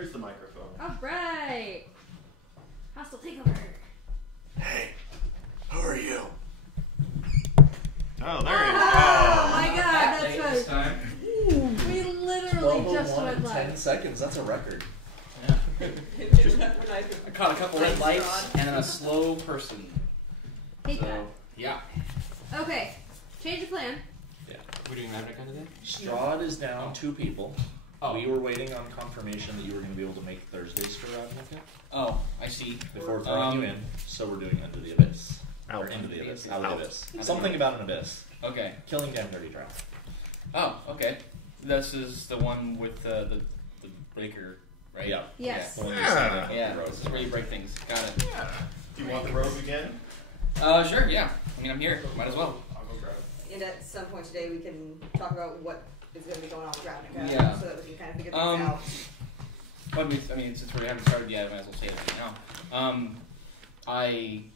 There's the microphone. All right. Hostile takeover. Hey, who are you? Oh, there it is. Oh my god, that's This right. time. We literally just went 10 live. seconds. That's a record. Yeah. I I caught a couple red lights and then a slow person. Hate that. So, yeah. Okay, change of plan. Yeah. We're doing Ravnica today? Strahd is down 2 people. Oh. We were waiting on confirmation that you were going to be able to make Thursdays for Ravnica Oh, I see. before throwing you in, so we're doing Under the Abyss. Or Out. Into the Abyss. Out of the Abyss. Out. Something about an abyss. Okay. Killing 10:30 drown. Oh, okay. This is the one with the breaker, right? Yeah. Yes. The one you Yeah. signed up Yeah, for the this is where you break things. Got it. Do you want the robe again? Sure, yeah. I mean, I'm here. Might as well. I'll go grab it. And at some point today, we can talk about what is going to be going on with Ravnica, Yeah. so that we can kind of figure things out. I mean, since we haven't started yet, I might as well say it right now. And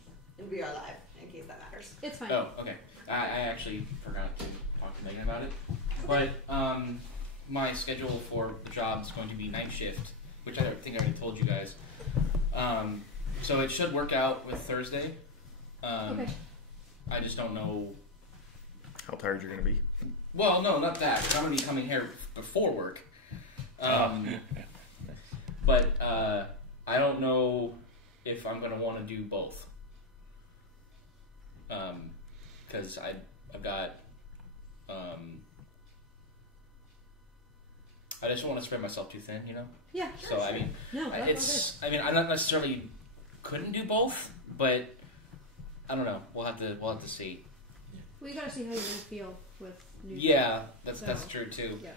we are live, in case that matters. It's fine. Oh, okay. I actually forgot to talk to Megan about it. But my schedule for the job is going to be night shift, which I think I already told you guys. So it should work out with Thursday. Okay. I just don't know. How tired you're going to be? Well, no, not that. 'Cause I'm going to be coming here before work. But I don't know if I'm going to want to do both. Because I've got. I just don't want to spread myself too thin, you know. Yeah. So I mean, No, that's I mean, I not necessarily couldn't do both, but I don't know. We'll have to see. We gotta see how you're gonna feel with new. Yeah, that's So- true too. Yeah.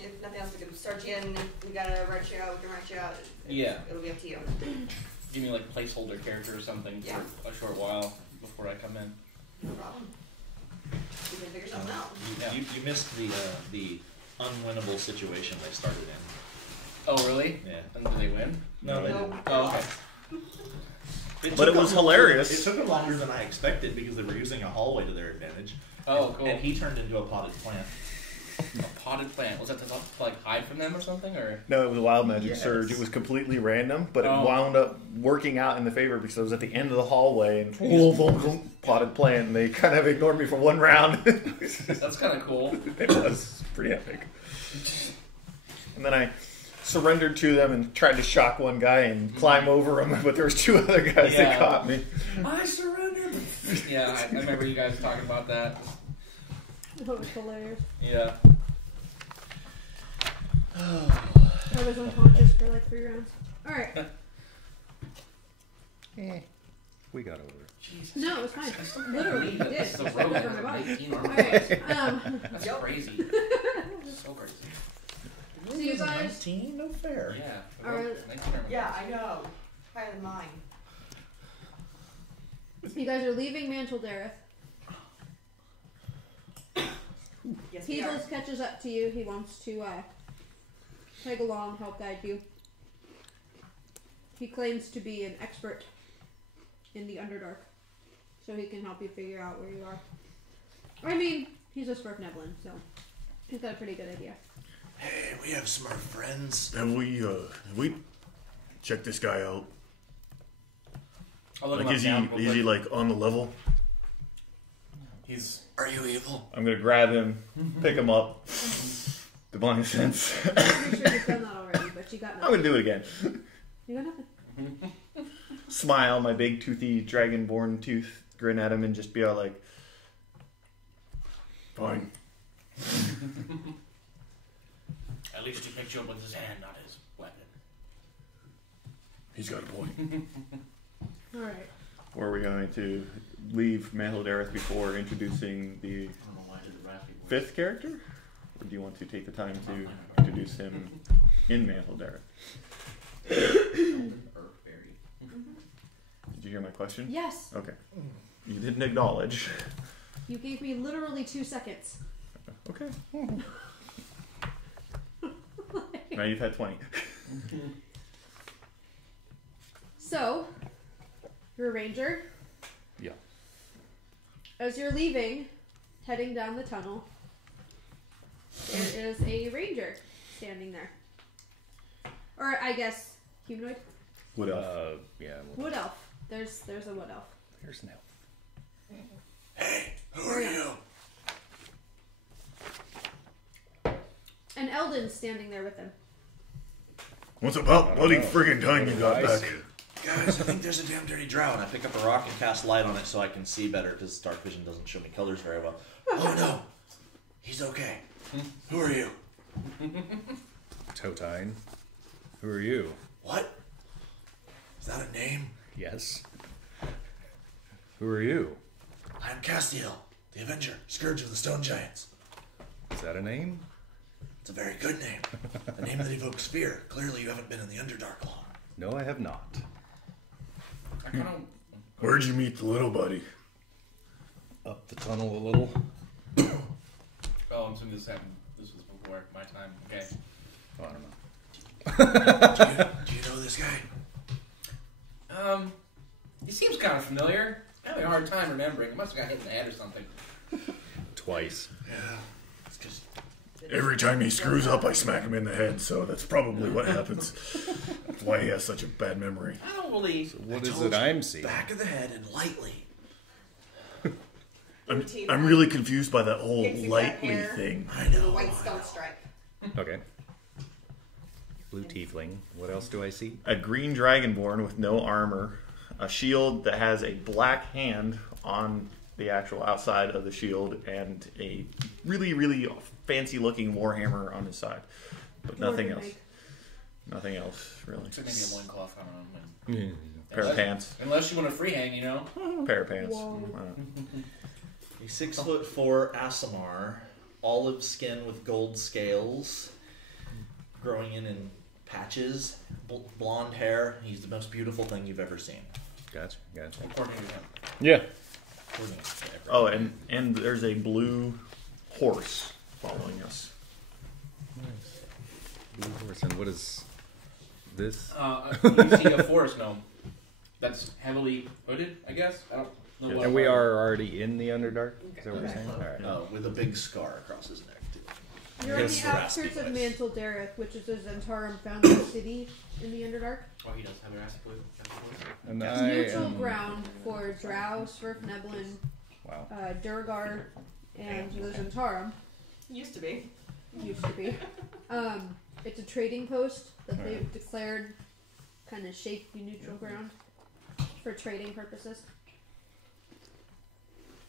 If nothing else, we can start you in. If we gotta write you out, we can write you out. Yeah. It'll be up to you. Give me like a placeholder character or something Yeah. for a short while before I come in. No problem. We can figure something out. Yeah. You missed the unwinnable situation they started in. Oh really? Yeah. And did they win? No, they No. didn't. Oh okay. But it was hilarious. It took them longer than I expected because they were using a hallway to their advantage. Oh cool. And he turned into a potted plant. A potted plant. Was that to like hide from them or something or? No, it was a wild magic Yes. surge. It was completely random, but it Oh. wound up working out in the favor because I was at the end of the hallway and potted plant, and they kind of ignored me for one round. That's kind of cool. It was pretty epic. And then I surrendered to them and tried to shock one guy and climb over him, but there was 2 other guys that Yeah. caught me. I surrendered. Yeah, I remember you guys talking about that. That was hilarious. Yeah. I was unconscious for like 3 rounds. All right. We got over it. Jesus. No, it was fine. Literally, you did. It's the Just road got from my body. 18 All armor. right. That's Yep. crazy. So crazy. So you guys. 19? No fair. Yeah. All right. 19 armor. Yeah, I know. Higher than mine. You guys are leaving Mantle Dareth. Yes, we are. Peebles catches up to you. He wants to tag along, help guide you. He claims to be an expert in the Underdark, so he can help you figure out where you are. I mean, he's a Smurf Neblin, so he's got a pretty good idea. Hey, we have Smurf friends. And we check this guy out. I'll look Like, him is up he now real is he quick. like on the level? He's. Are you evil? I'm gonna grab him, pick him up. Divine sense. I'm pretty sure you've done that already, but you got I'm nothing. gonna do it again. You got nothing. Smile, my big toothy dragonborn tooth, grin at him, and just be all like, "Fine." At least he picked you up with his hand, not his weapon. He's got a point. All right. Or are we going to leave Mantle Dareth before introducing the I don't know why I did the raffy voice. 5th character? Or do you want to take the time to introduce him in Mantle Dareth? Earthberry. Did you hear my question? Yes, Okay. You didn't acknowledge. you gave me literally 2 seconds. Okay. Now you've had 20. So, you're a ranger. Yeah. As you're leaving, heading down the tunnel, there is a ranger standing there. Or I guess humanoid. Wood elf. Yeah. Wood elf. There's a wood elf. Here's an elf. Hey, who are you? And Eldon's standing there with him. What's about bloody friggin' time you got back? Guys, I think there's a damn dirty drow. And I pick up a rock and cast light on it so I can see better because dark vision doesn't show me colors very well. Oh no, he's okay. Who are you? Totine. Who are you? What? Is that a name? Yes. Who are you? I'm Castiel, the Avenger, Scourge of the Stone Giants. Is that a name? It's a very good name. A name that evokes fear. Clearly you haven't been in the Underdark long. No, I have not. I kind of. Where'd you meet the little buddy? Up the tunnel a little. Oh, I'm assuming this happened. This was before my time. Okay. Oh, I don't know. Do you know this guy? He seems kind of familiar. I'm having a hard time remembering. He must have got hit in the head or something. Twice. Yeah. It's because Every time he screws up, I smack him in the head, so that's probably what happens. That's why he has such a bad memory. I don't really. What is it I'm seeing? back of the head and lightly. I'm really confused by that whole Pixie cut lightly hair. thing. I And know. a white stone stripe. Okay. Blue tiefling. What else do I see? A green dragonborn with no armor, a shield that has a black hand on the actual outside of the shield, and a really, really fancy-looking warhammer on his side. But nothing else. Nothing else, really. Except maybe a loincloth on him. Pair of pants. Unless you want a free hang, you know? Pair of pants. Whoa. A 6'4" Asimar, olive skin with gold scales, growing in patches, blonde hair. He's the most beautiful thing you've ever seen. Gotcha. According to him. Yeah. According to everyone. Oh, and there's a blue horse following us. Blue horse. And what is this? You see a forest gnome that's heavily hooded, I guess. I don't know what. And we are already in the Underdark? Is that what you're saying? All right. With a big scar across his neck, too. You're on Yes, the the outskirts raspy of voice. Mantle Dareth, which is a Zentarum founded city in the Underdark. Oh, he does have a raspy voice. And It's I neutral am... ground for Drow, Svirfneblin, Wow. Durgar, and the Zentarum. Used to be. Used to be. It's a trading post that they've declared kind of shaky neutral ground for trading purposes.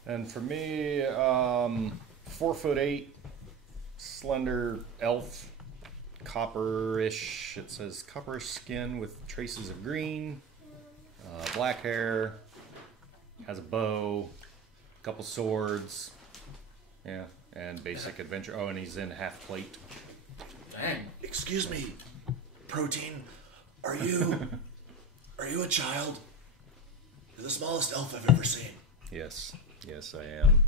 And for me, 4'8", slender elf, copperish. It says copperish skin with traces of green, black hair, has a bow, couple swords, yeah, and basic adventure. Oh, and he's in half plate. Dang. Excuse me, Protein. Are you a child? You're the smallest elf I've ever seen. Yes, I am.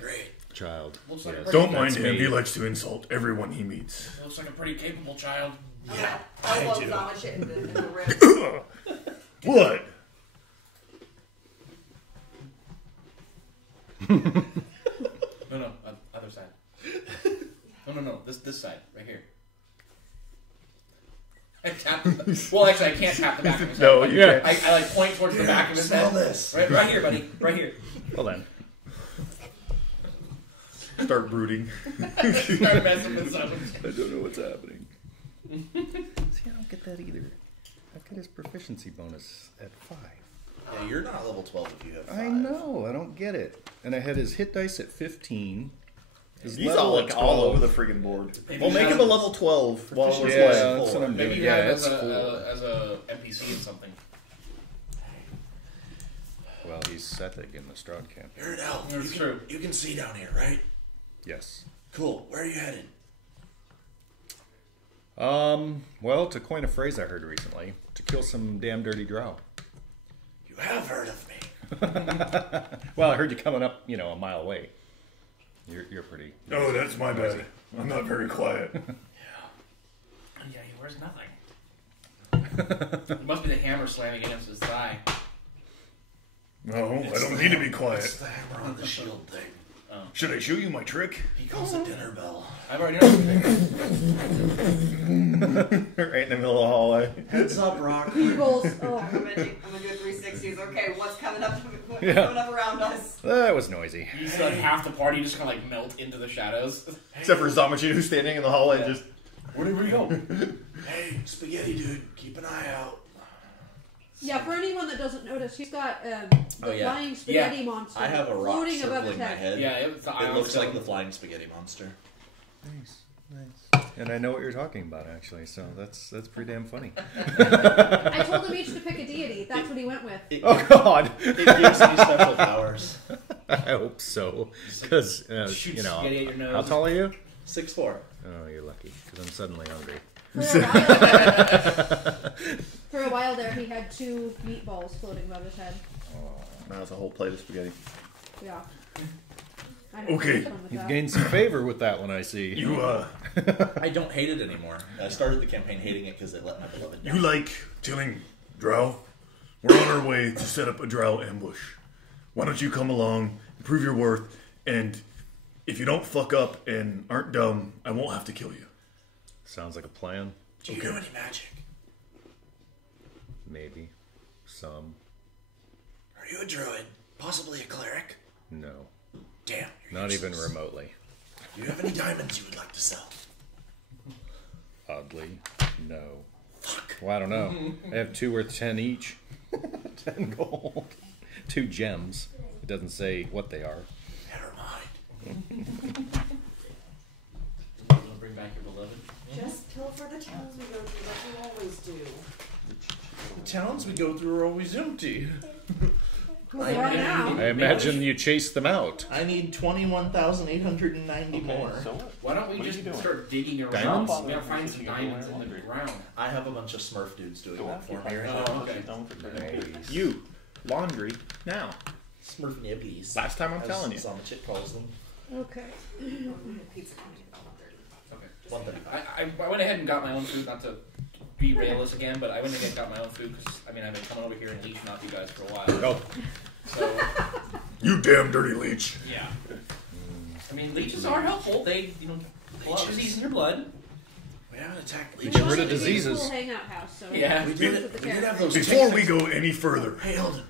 Great. Child. Looks like a Yes. pretty- Don't mind That's him. me. He likes to insult everyone he meets. Looks like a pretty capable child. Yeah, I I love do. Zamochit in the ribs. What? No, other side. No, this side, right here. I tap. Well, actually, I can't tap the back of his head. No, Like, you can't. I like point towards the back of his Smell head. this. Right here, buddy. Right here. Well then. Start brooding. Start messing with something. I don't know what's happening. See, I don't get that either. I've got his proficiency bonus at 5. Yeah, you're not level 12 if you have 5. I know, I don't get it. And I had his hit dice at 15. His He's level all, at like, all 12. over the friggin' board. Maybe We'll you make have him a it- level 12 while we're Yeah, playing. that's what I'm Maybe doing. you Yeah, have it it's full. as a NPC in something. Well, he's Sethig in the Strahd camp. You're an elf. That's you true. You can see down here, right? Yes. Cool. Where are you headed? Well, to coin a phrase I heard recently, to kill some damn dirty drow. You have heard of me. Well, I heard you coming up, a mile away. You're pretty. Oh, that's my bad. I'm not very quiet. Yeah, he wears nothing. It must be the hammer slamming against his thigh. No, I don't need to be quiet. It's the hammer on the shield thing. Oh. Should I show you my trick? He calls it dinner bell. I've already done it. Right in the middle of the hallway. Heads up, Rock. Eagles. Oh. I'm gonna do 360s. Okay, what's coming up? What's Yeah. coming up around us? That was noisy. You see like half the party just kind of like melt into the shadows. Except for Zamochit, who's standing in the hallway, just. Where did we go? Hey, spaghetti dude, keep an eye out. Yeah, for anyone that doesn't notice, he's got a Oh, yeah. flying spaghetti monster I have a rock floating above his circling my head. head. Yeah, it's the It ion looks stone. like the flying spaghetti monster. Nice. And I know what you're talking about, actually, so that's pretty damn funny. I told him each to pick a deity. That's what he went with. It, Oh, God. it gives me special powers. I hope so. Because, Shoot you know, spaghetti at your nose. how tall are you? 6'4". Oh, you're lucky, because I'm suddenly hungry. For a while there, he had 2 meatballs floating above his head. Now it's a whole plate of spaghetti. Yeah. I had Okay. fun with You've that. gained some favor with that one, I see. You, I don't hate it anymore. I started the campaign hating it because they let my beloved You down. like killing drow? We're on our way to set up a drow ambush. Why don't you come along, prove your worth, and if you don't fuck up and aren't dumb, I won't have to kill you. Sounds like a plan. Do you know any magic? Maybe. Some. Are you a druid? Possibly a cleric? No. Damn. You're Not even useless. remotely. Do you have any diamonds you would like to sell? Oddly, no. Fuck. Well, I don't know. I have 2 worth 10 each. 10 gold. 2 gems. It doesn't say what they are. Never mind. Don't bring back your beloved. Just kill for the towns we go through like we always do. The towns we go through are always empty. Well, they are now. I imagine you chased them out. I need 21,890 more. So what? Why don't we What are just you doing? start digging around? Diamonds? We gotta find some diamonds in the ground. I have a bunch of Smurf dudes doing it for me. Oh, okay. Nice. You. Laundry. Now. Smurf nibbies. Last time I'm as telling you. Zamochit calls them. Okay. Pizza coming in about 1:30. Okay. 135. I went ahead and got my own food, not to be railless again, but I went ahead and got my own food because, I mean, I've been coming over here and leeching off you guys for a while. Oh, So, You damn dirty leech. yeah. I mean, leeches are helpful. They, you know, pull out disease in your blood. We haven't attacked We leeches. get rid of It was a diseases. cool hangout house, so Yeah. We it did goes it. with the We did have character. those. Before we go any further, Hey, Eldon,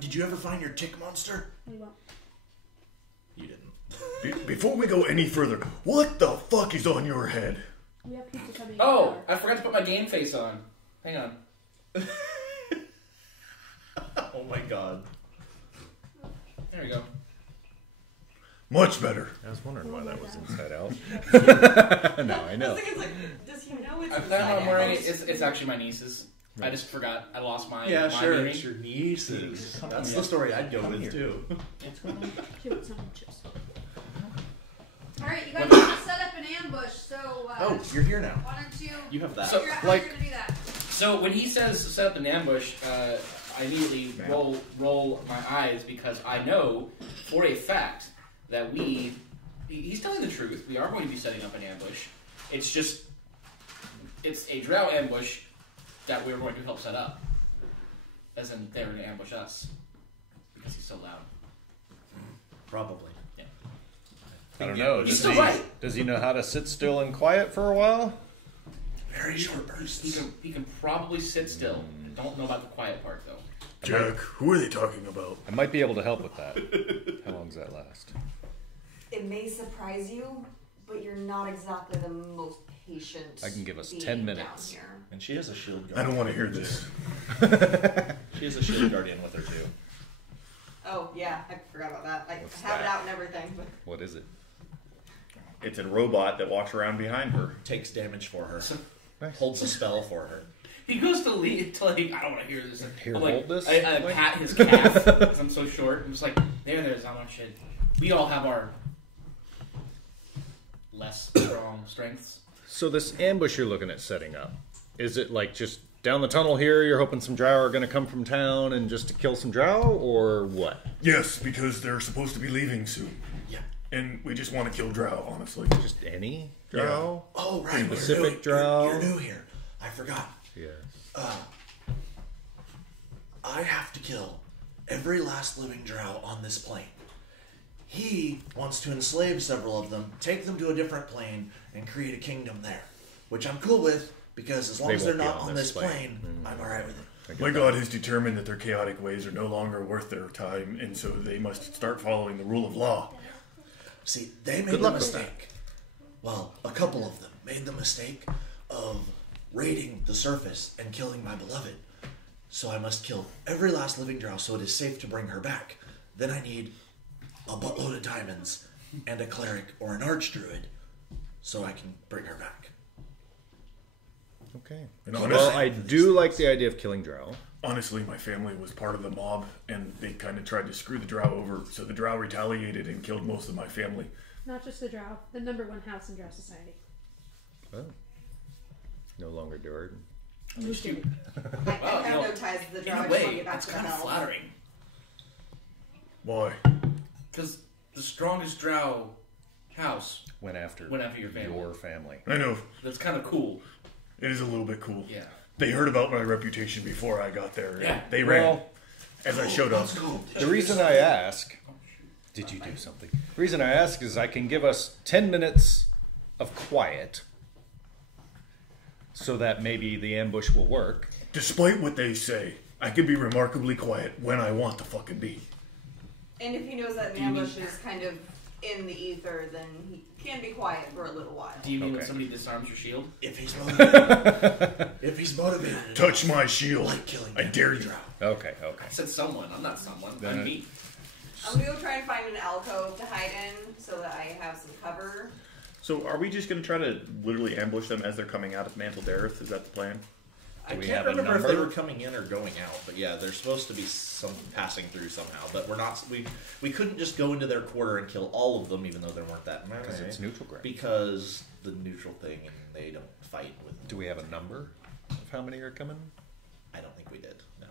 did you ever find your tick monster? We won't. You didn't. before we go any further, what the fuck is on your head? We have pizza coming in. Oh, an I forgot to put my game face on. Hang on. Oh my god. There we go. Much better. I was wondering why that was inside out. No, I I know. was thinking, like, does he know it's I inside thought I'm wearing it. house? It's actually my niece's. I just forgot. I lost my Yeah, my sure. earring. It's your nieces. That's Yeah. the story I'd go with too. She wants some chips. Alright, you guys want to set up an ambush, so Oh, you're here now. why don't you You have that. So- figure out how like- you're going to do that? So when he says set up an ambush, I immediately roll my eyes because I know for a fact that he's telling the truth. We are going to be setting up an ambush. It's a drow ambush that we're going to help set up. As in, they're going to ambush us. Because he's so loud. Probably. I don't know. He's Does still right. does he know how to sit still and quiet for a while? Very short bursts. He can probably sit still. I don't know about the quiet part, though. Jack, who are they talking about? I might be able to help with that. How long does that last? It may surprise you, but you're not exactly the most patient. I can give us being 10 down minutes. here. And she has a shield I guardian. don't want to hear this. She has a shield guardian with her too. Oh yeah, I forgot about that. I What's have it that? out and everything. But What is it? It's a robot that walks around behind her. Takes damage for her. Nice. Holds a spell for her. He goes to lead to like, I don't want to hear this. Here, I'm like, hold this. I pat his calf because I'm so short. I'm just like, there's how much shit. We all have our less strong strengths. So this ambush you're looking at setting up, is it like just down the tunnel here, you're hoping some drow are going to come from town and just to kill some drow, or what? Yes, because they're supposed to be leaving soon. Yeah. And we just want to kill drow, honestly. Just any drow? Oh, right. Specific You're drow? You're new here. I forgot. Yes. I have to kill every last living drow on this plane. He wants to enslave several of them, take them to a different plane, and create a kingdom there. Which I'm cool with, because as long as they're won't be not on on this this plane, I'm alright with it. My God has determined that their chaotic ways are no longer worth their time, and so they must start following the rule of law. See, they made Good the luck with mistake. Well, a couple of them made the mistake of raiding the surface and killing my beloved. So I must kill every last living drow so it is safe to bring her back. Then I need a buttload of diamonds and a cleric or an archdruid so I can bring her back. Okay. And Well, honestly, I do like the idea of killing drow. honestly, my family was part of the mob, and they kind of tried to screw the drow over, so the drow retaliated and killed most of my family. Not just the drow, the #1 house in Drow Society. Oh. No longer Durden. Moved in. I Well, have no, no ties to the In drow. a I just want to way, get back that's to the kind of hell. flattering. Why? Because the strongest drow house Went after your family. your family. I know, That's kind of cool. it is a little bit cool. Yeah. They heard about my reputation before I got there. and Yeah. They ran Well, as I showed up. the reason I ask, did you do something? The reason I ask is I can give us 10 minutes of quiet so that maybe the ambush will work. Despite what they say, I can be remarkably quiet when I want to fucking be. And if he knows that an ambush is kind of in the ether, then he can be quiet for a little while. Do you mean when Okay. somebody disarms your shield? If he's motivated, if he's motivated, Touch my shield. like killing I dare you. drow. Okay. I said someone. I'm not someone. Then I'm me. I'm gonna go try and find an alcove to hide in so that I have some cover. So are we just going to try to literally ambush them as they're coming out of Mantle Dareth? Is that the plan? I we can't have a remember if they number? were coming in or going out, but yeah, they're supposed to be some passing through somehow. But we're not. We couldn't just go into their quarter and kill all of them, even though there weren't that many. Because it's neutral ground. Because the neutral thing, and they don't fight with them. Do we have a number of how many are coming? I don't think we did. No.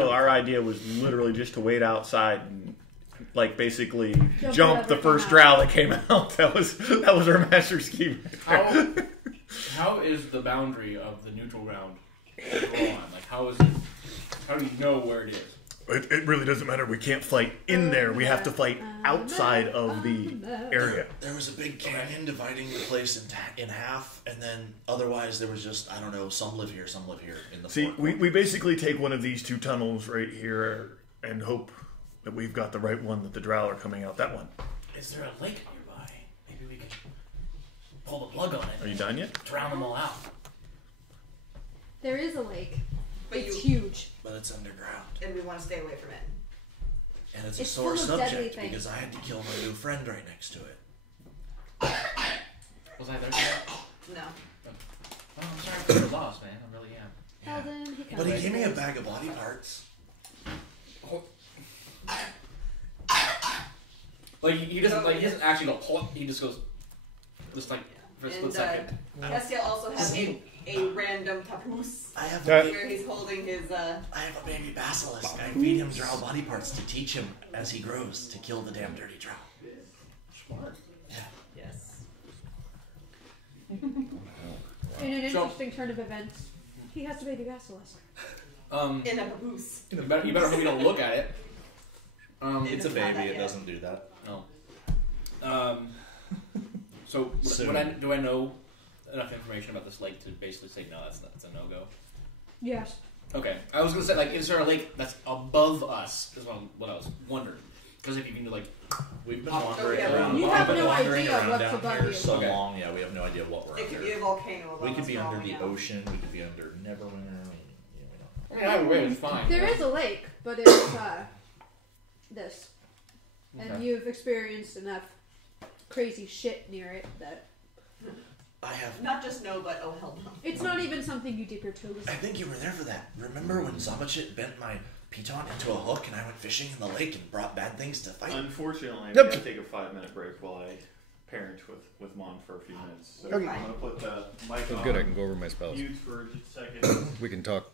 No, our idea was literally just to wait outside and, like, basically Jump jump whatever the first came drow that came out. That was our master scheme. How is the boundary of the neutral ground drawn? Like, how is it? How do you know where it is? It really doesn't matter. We can't fight in there. We have to fight outside of the area. There was a big canyon dividing the place in half, and then otherwise there was just, I don't know, some live here, some live here in the See, forecourt. we basically take one of these two tunnels right here and hope that we've got the right one, that the drow are coming out that one. Is there a lake nearby? Maybe we could pull the plug on it. Are you done yet? Drown them all out. There is a lake. But It's you huge. But it's underground. and we want to stay away from it. And it's It's a sore full of deadly subject things. because I had to kill my new friend right next to it. Was I there? Today? No. Oh, I'm sorry for the loss, man. I really am. Well, then he But he comes. gave me a bag of body parts. Like he doesn't actually go. He just goes, just like for a split And second. Castiel also has a random papoose I have where he's holding his. I have a baby basilisk. I feed him drow body parts to teach him as he grows to kill the damn dirty drow. Smart. Yes. In an interesting turn of events, he has a baby basilisk. In a papoose. You better hope you don't look at it. It's a It's not baby. that It yet. doesn't do that. No. So Soon. do I know enough information about this lake to basically say no? That's a no go. Yes. Okay. I was gonna say, like, is there a lake that's above us? Is what I was wondering. Because if you can like, We've been Oh, wandering yeah, around. you we've have been no wandering idea around what's down above here you. so Okay. long. Yeah, we have no idea what we're It could under. be a volcano above We could us be for all under we the know. ocean. We could be under Neverwinter. I mean, either way, it's fine. There is a lake, but it's this, and Okay. you've experienced enough crazy shit near it that I have. Not just no, but oh hell no. it's not even something you dip your toes I in. think you were there for that. Remember when Zamochit bent my piton into a hook and I went fishing in the lake and brought bad things to fight? Unfortunately, Yep. we gotta take a 5-minute break while I parent with Mon for a few minutes. So Okay. I'm gonna put the mic Oh, on good, I can go over my spells. mute for just a second. We can talk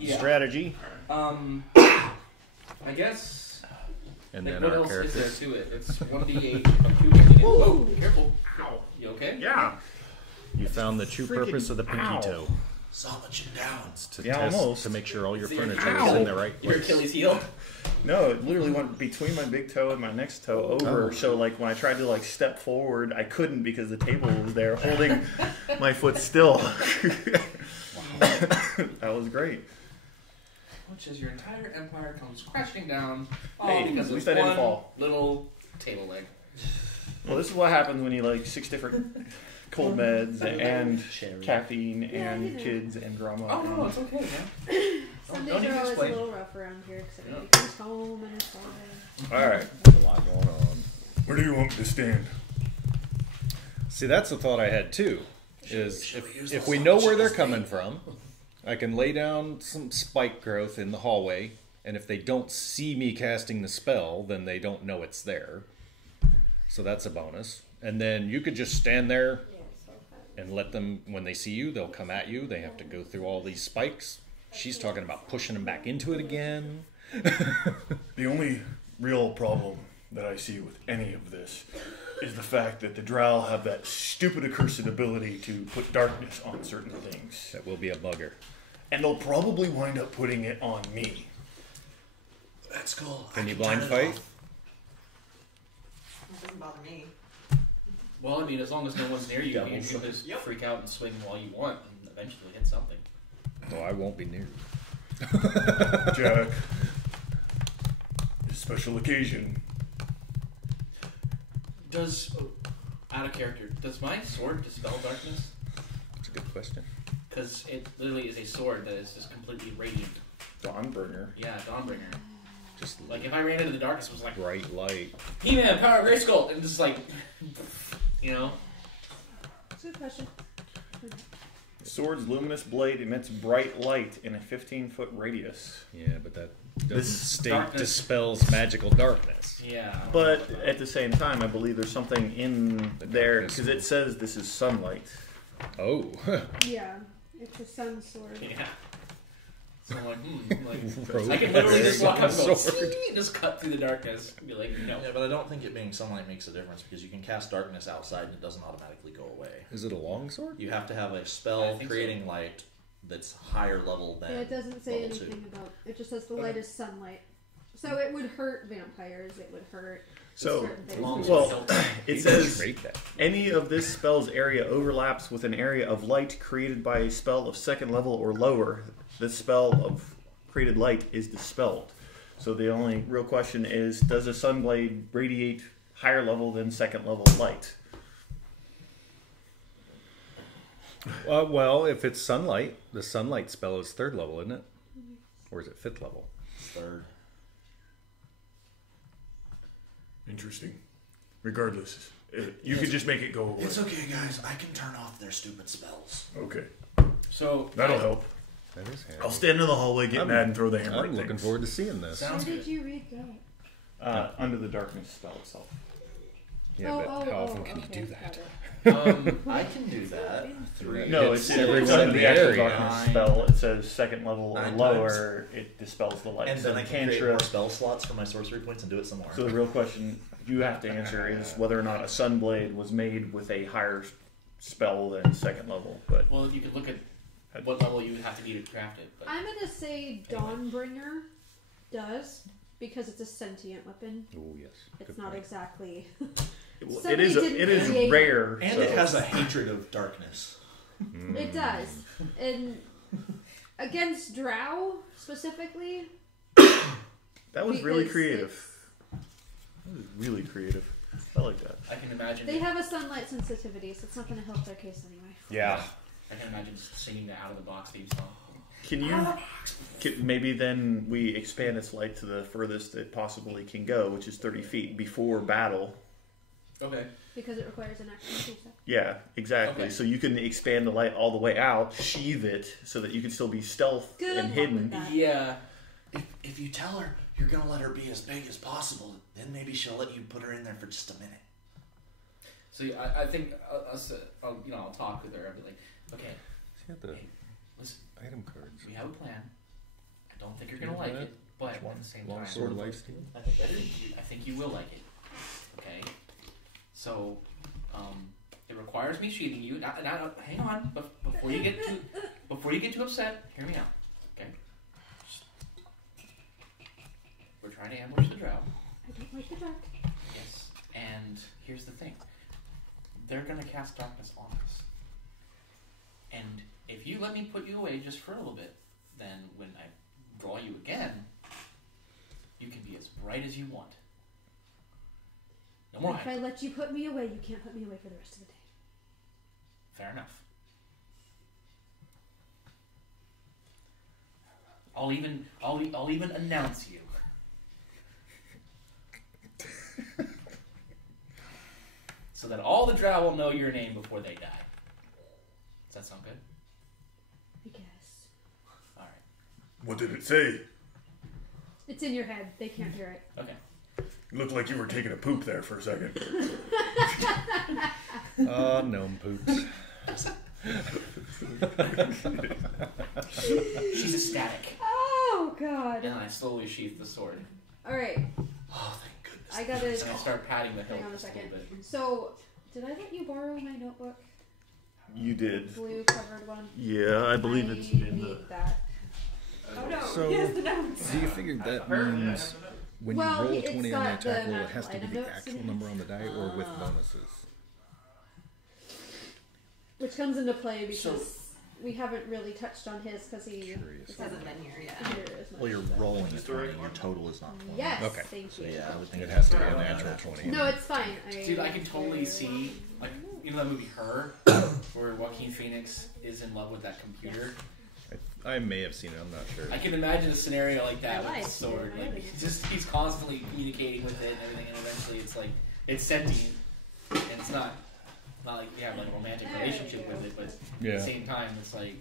Yeah. Strategy. I guess. And Like, then what our else characters. is there to it? It's 1d8 of 2 hitting it. Whoa, careful. Ow. You okay? Yeah. You found the true purpose of the pinky ow. toe. Zamochit down. To Yeah, test, almost. to make sure all your So your- furniture Ow. is in the right Your place. Achilles heel. No, it literally went between my big toe and my next toe over. Oh. So like when I tried to like step forward, I couldn't because the table was there holding my foot still. That was great. Which is your entire empire comes crashing down. All Hey, because at least of I didn't one fall. little table leg. Well, this is what happens when you like 6 different cold meds and caffeine and you know. kids and drama. Oh no, it's okay, man. Sundays Don't need are to always explain. a little rough around here because Yeah. everybody comes home and it's all All right. There's a lot going on. Where do you want me to stand? See, that's the thought I had too. Is Should we use if the we know where Zamochit they're as coming bait? from, I can lay down some spike growth in the hallway, and if they don't see me casting the spell, then they don't know it's there. So that's a bonus. And then you could just stand there and let them, when they see you, they'll come at you. They have to go through all these spikes. She's talking about pushing them back into it again. The only real problem that I see with any of this is the fact that the Drow have that stupid accursed ability to put darkness on certain things. That will be a bugger. And they'll probably wind up putting it on me. That's cool. Can I you turn blind it fight? off. That doesn't bother me. Well, I mean, as long as no one's near you, you can Doubles. just Yep. freak out and swing all you want, and eventually hit something. Oh, I won't be near. Jack. It's a special occasion. Does out of character? Does my sword dispel darkness? That's a good question. Because it literally is a sword that is just completely radiant. Dawnbringer. Yeah, Dawnbringer. Just Like if I ran into the darkness, it was like bright light. He-Man, Power Grayskull, and just like, you know. That's a good question. Sword's luminous blade emits bright light in a 15-foot radius. Yeah, but that doesn't This state darkness- dispels magical darkness. Yeah. But at the same time, I believe there's something in The there darkness. because it says this is sunlight. Oh, Yeah, it's a sun sword. Yeah. So I'm like, like Rogue I can literally just walk up and go, sword. "See?" just cut through the darkness. And be like, no. Yeah, but I don't think it being sunlight makes a difference because you can cast darkness outside and it doesn't automatically go away. Is it a long sword? You have to have a I spell think creating light that's higher level than Yeah, it doesn't say level anything 2. about. It just says the light is sunlight. So it would hurt vampires. It would hurt. So, certain things. long as well, it's it You says trade that. any of this spell's area overlaps with an area of light created by a spell of second level or lower. This spell of created light is dispelled. So the only real question is, does a sunblade radiate higher level than second level light? Well, if it's sunlight, the sunlight spell is 3rd level, isn't it? Or is it 5th level? Third. Interesting. Regardless, you could just make it go away. It's okay, guys. I can turn off their stupid spells. Okay. So That'll help. That is handy. I'll stand in the hallway, get I'm- mad, and throw the hammer I'm at looking things. forward to seeing this. Sounds Where did good. you read that? Under the darkness spell itself. Yeah, but how often can you do that? I can do that. 3. No, it's everyone under in the the actual area. darkness spell. It says second level or 9 lower. It dispels the light. And So then I the can create more cantrip. spell slots for my sorcery points and do it some more. So the real question you have to answer is whether or not a sunblade was made with a higher spell than second level. But Well, you can look at what level you would have to be to craft it. But I'm gonna say Dawnbringer does because it's a sentient weapon. Oh yes. It's Good not point. exactly. it Somebody is didn't it is create- rare. and so- it has a hatred of darkness. It does, and against Drow specifically. that was really because creative. That was really creative. I like that. I can imagine. They have a sunlight sensitivity, so it's not going to help their case anyway. Yeah. I can imagine just singing the out of the box theme song. Can you maybe then we expand its light to the furthest it possibly can go, which is 30 feet before battle. Okay. Because it requires an action to do so. Yeah, exactly. Okay. So you can expand the light all the way out, sheathe it, so that you can still be stealth Good and luck hidden. with that. Yeah. If you tell her you're gonna let her be as big as possible, then maybe she'll let you put her in there for just a minute. So I think I'll talk with her. I'll be like, okay, See at the listen, item cards. we have a plan. don't think you're gonna like it, but at the same time, Longsword lifesteal. I think you will like it. Okay, so it requires me sheathing you. Now, hang on, but before you get too upset, hear me out. Okay, we're trying to ambush the drow. I don't like the dark. Yes, and here's the thing: they're gonna cast darkness on us, and if you let me put you away just for a little bit, then when I draw you again, you can be as bright as you want. No more If I let you put me away, you can't put me away for the rest of the day. Fair enough. I'll even announce you. So that all the drow will know your name before they die. Does that sound good? I guess. Alright. What did it say? It's in your head. They can't hear it. Okay. It looked like you were taking a poop there for a second. Gnome poops. She's ecstatic. Oh, God. And I slowly sheath the sword. Alright. Oh, thank goodness. I gotta... And I start patting the hilt Hang on a just a second. little bit. So, did I let you borrow my notebook? You did. Blue covered one? Yeah, I believe it's in the. need that. Oh no, So- he has the notes. Do you figure that means when Well, you roll a it's 20 on the got the attack roll, it natural has to be item the notes actual in it. number on the die or with bonuses? Which comes into play because So- we haven't really touched on his because he Curious. This hasn't been here yet. here as much. Well, you're rolling a 20. Your total is not 20. Yes, Okay. thank So you. yeah, I would think It has to be a natural 20. No, it's fine. Dude, I can totally see, like, you know that movie Her, where Joaquin Phoenix is in love with that computer. I may have seen it, I'm not sure. I can imagine a scenario like that I with the like sword. it. Like, he's constantly communicating with it and everything, and eventually it's like it's sentient, and it's not like you have like a romantic relationship with it, but at Yeah. the same time, it's like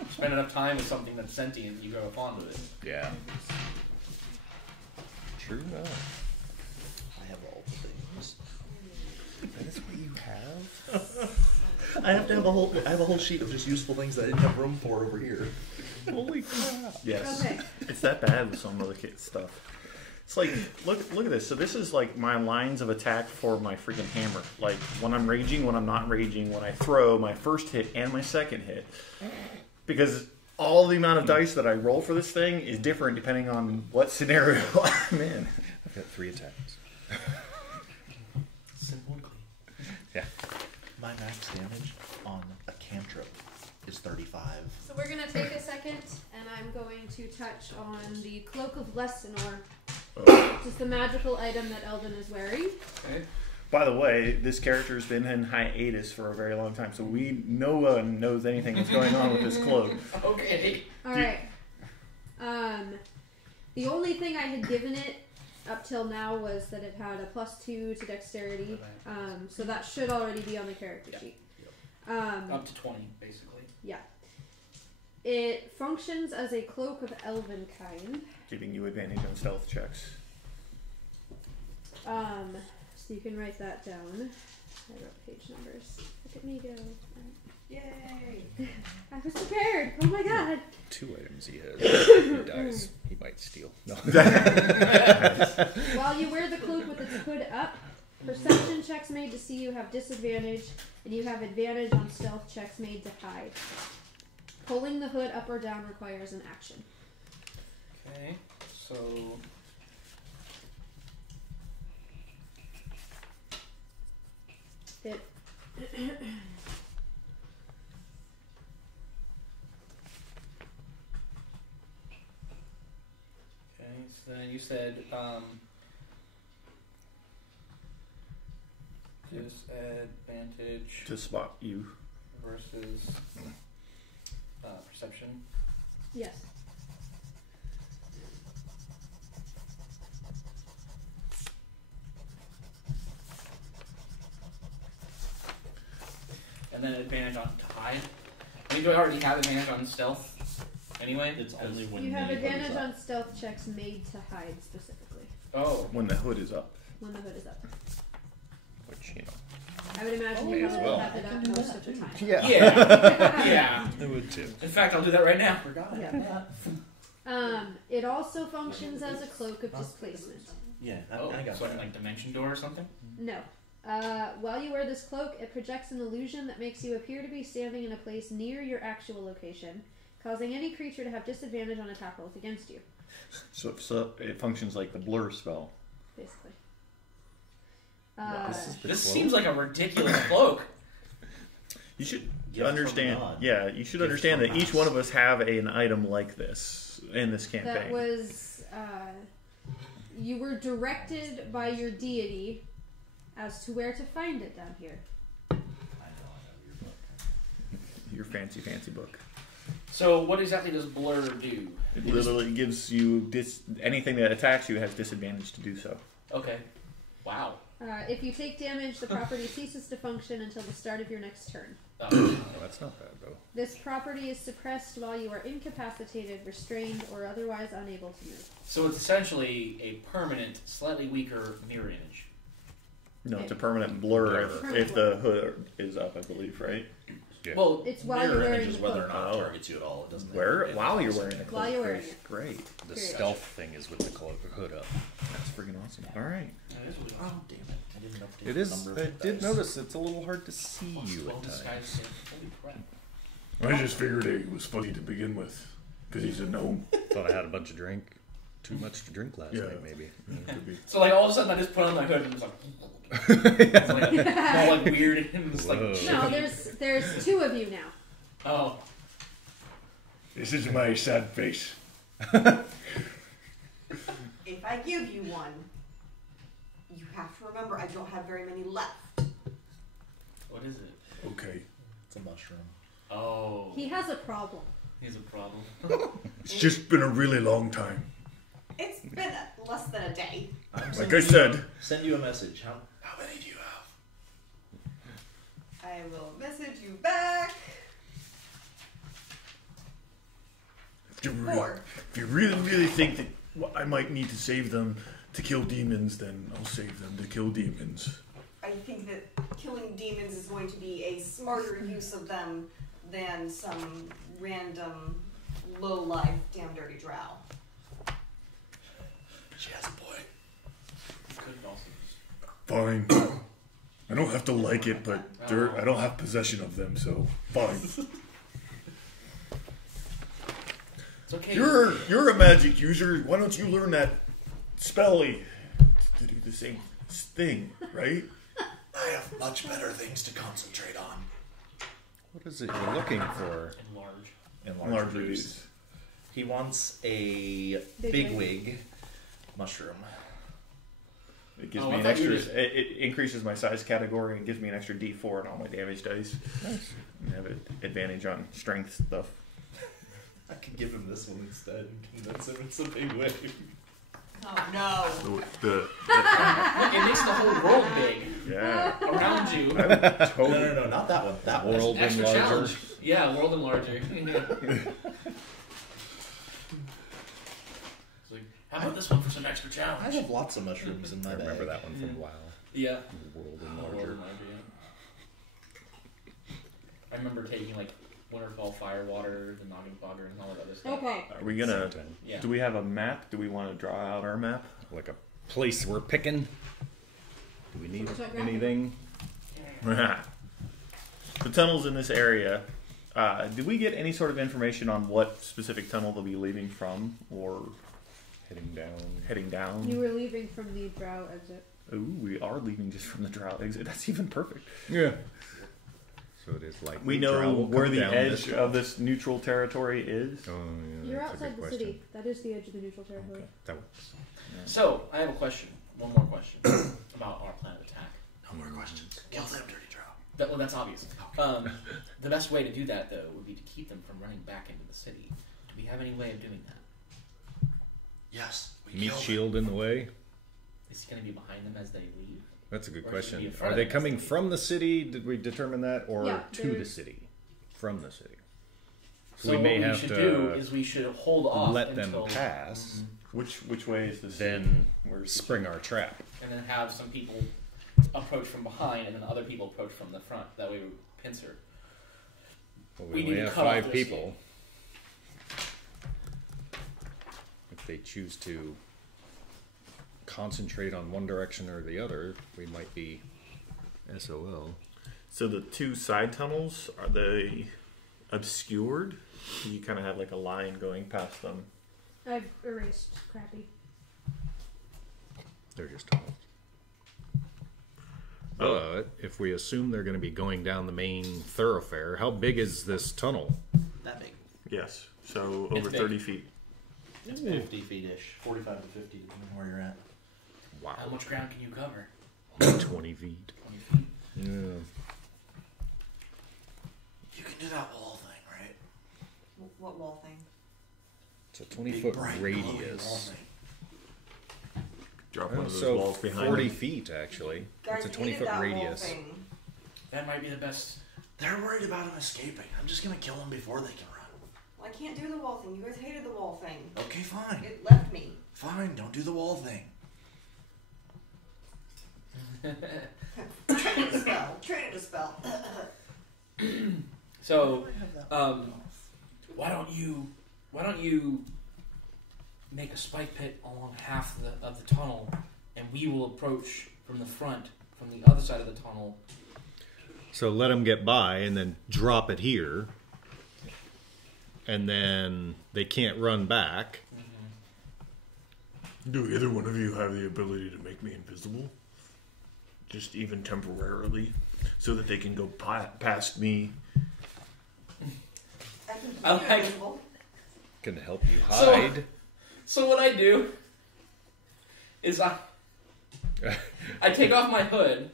you spend enough time with something that's sentient, you grow fond of it. Yeah. True enough. I have all the things. That is what you have? I have a whole sheet of just useful things that I didn't have room for over here. Holy crap. Yes. Okay. It's that bad with some of the kit stuff. It's like, look at this. So this is like my lines of attack for my freaking hammer. Like when I'm raging, when I'm not raging, when I throw, my first hit and my second hit. Because all the amount of dice that I roll for this thing is different depending on what scenario I'm in. I've got 3 attacks. Simple and clean. Yeah. My max damage on a cantrip is 35. So we're gonna take a second, and I'm going to touch on the Cloak of Lessinor, which is the magical item that Eldon is wearing. Okay. By the way, this character's been in hiatus for a very long time, so no one knows anything that's going on with this cloak. Okay. All right. The only thing I had given it up till now was that it had a +2 to dexterity, so that should already be on the character sheet. Up to 20, basically. Yeah. It functions as a cloak of elven kind. Giving you advantage on stealth checks. So you can write that down. I wrote page numbers. Look at me go. Yay! I was prepared. Oh my god. 2 items he has. He dies. He might steal. No. While you wear the cloak with its hood up, perception checks made to see you have disadvantage, and you have advantage on stealth checks made to hide. Pulling the hood up or down requires an action. Okay. So. It. Okay, so then you said disadvantage To spot you. versus perception. Yes. And then advantage on to hide. I mean, do I already have advantage on stealth anyway? It's only when You have the hood is advantage up. on stealth checks made to hide specifically Oh. When the hood is up. when the hood is up. Which, you know. I would imagine may you as probably well. have it up most of the time. Yeah. Yeah. Yeah. I would too. In fact, I'll do that right now. Forgot. Yeah. It also functions as a cloak of displacement. Yeah, Oh, I got so that. like dimension door or something? No. While you wear this cloak, it projects an illusion that makes you appear to be standing in a place near your actual location, causing any creature to have disadvantage on attack rolls against you, So it functions like the blur spell. basically. This seems like a ridiculous cloak. You should Gift from understand. God. Yeah, you should Gift understand from that each us. one of us have an item like this in this campaign. That was, you were directed by your deity as to where to find it down here. Your fancy book. So what exactly does blur do? It literally gives you anything that attacks you has disadvantage to do so. Okay. Wow. If you take damage, the property ceases to function until the start of your next turn. Oh, that's not bad though. This property is suppressed while you are incapacitated, restrained, or otherwise unable to move. So it's essentially a permanent, slightly weaker mirror image. No, it's a permanent blur if the hood is up, I believe, right? Yeah. Well, It's while you're Mirror wearing image the is whether or cloak. not it targets you at all. It doesn't Where matter. while you're wearing the cloak. While you're wearing it. Great. The Period. stealth thing is with the hood up. That's freaking awesome. All right. Oh, damn it. I didn't update It the is. number I of did dice. notice it's a little hard to see you well at times. disguised. Holy crap. I just figured he was funny to begin with, because he's a gnome. Thought I had a bunch of drink. Too much to drink last Yeah. night, maybe. Could be. So like all of a sudden I just put on my hood and it was like, it's like all like weird and it's like Whoa. No, there's two of you now. oh. This is my sad face. If I give you one, you have to remember I don't have very many left. What is it? Okay. It's a mushroom. Oh. He has a problem. He has a problem. It's just been a really long time. It's been less than a day. Like I said. Send you a message. How many do you have? I will message you back. If you really think that I might need to save them to kill demons, then I'll save them to kill demons. I think that killing demons is going to be a smarter use of them than some random low-life damn dirty drow. She has a point. Could also Fine. I don't have to like it, but I don't have possession of them, so fine. It's okay. You're a magic user. Why don't you learn that spelly to do the same thing, right? I have much better things to concentrate on. What is it you're looking for? enlarge reduce? He wants a bigwig mushroom. It gives Oh, me I an thought extra. you were It increases my size category and gives me an extra D4 on all my damage dice. Nice. I have an advantage on strength stuff. I could give him this one instead and convince him it's a bigwig. Oh no. It makes the whole world big Yeah. around you. No, not that one. That one. World Extra enlarger. challenge. Yeah, world enlarger. It's like, how about this one for some extra I challenge? have lots of mushrooms in my I bag. remember that one from WoW. Yeah. World World enlarger. enlarger, yeah. I remember taking like Winterfell Firewater, the Noggin Fogger, and all that other stuff. Okay. Are we gonna? Same time. Yeah. Do we have a map? Do we want to draw out our map? Like a place we're picking. Do we need What's that graphic? anything? The tunnels in this area. Did we get any sort of information on what specific tunnel they'll be leaving from or Heading down. heading down? You were leaving from the drow exit. Ooh, we are leaving just from the drow exit. That's even perfect. Yeah. So it is like We drow know will where come the down edge this of this neutral territory is. Oh, yeah, You're that's a outside good the question. city. That is the edge of the neutral territory. Okay, that works. So, I have a question. One more question about our plan of attack. No more questions. Kill them, dirty drow. Well, that's obvious. The best way to do that, though, would be to keep them from running back into the city. Do we have any way of doing that? Yes. Meat shield in the way? Is he going to be behind them as they leave? That's a good Or should we be question. in front Are of they them? coming from the city? Did we determine that? Or Yeah, to the they're- city? From the city. So we may what have we should to do is we should hold off let them until, pass, Which way is this? then Where's the spring our trap. and then have some people approach from behind, and then other people approach from the front. That way we pincer. Well, We we need only to have cut off 5 their people. they choose to concentrate on one direction or the other, we might be SOL. So the two side tunnels, are they obscured? You kind of have like a line going past them. I've erased Crappy. They're just tunnels. But if we assume they're going to be going down the main thoroughfare, how big is this tunnel? That big. Yes. So over big. 30 feet. It's 50 feet-ish. 45 to 50, depending on where you're at. Wow. How much ground can you cover? 20 feet. 20 feet. Yeah. You can do that wall thing, right? What wall thing? It's a 20-foot bright, glowing wall radius. thing. Drop one of those So walls behind 40 them. feet, actually. Guys, It's a hated 20-foot that wall radius. thing. That might be the best. They're worried about him escaping. I'm just gonna kill him before they can run. Well, I can't do the wall thing. You guys hated the wall thing. Okay, fine. It left me. Fine, don't do the wall thing. Train to spell. Train to spell. So, why don't you make a spike pit along half of the tunnel, and we will approach from the front, from the other side of the tunnel. So let them get by and then drop it here. And then they can't run back. Do either one of you have the ability to make me invisible? Just even temporarily, so that they can go past me. I can I be like- invisible. Can help you hide. So what I do is I take off my hood,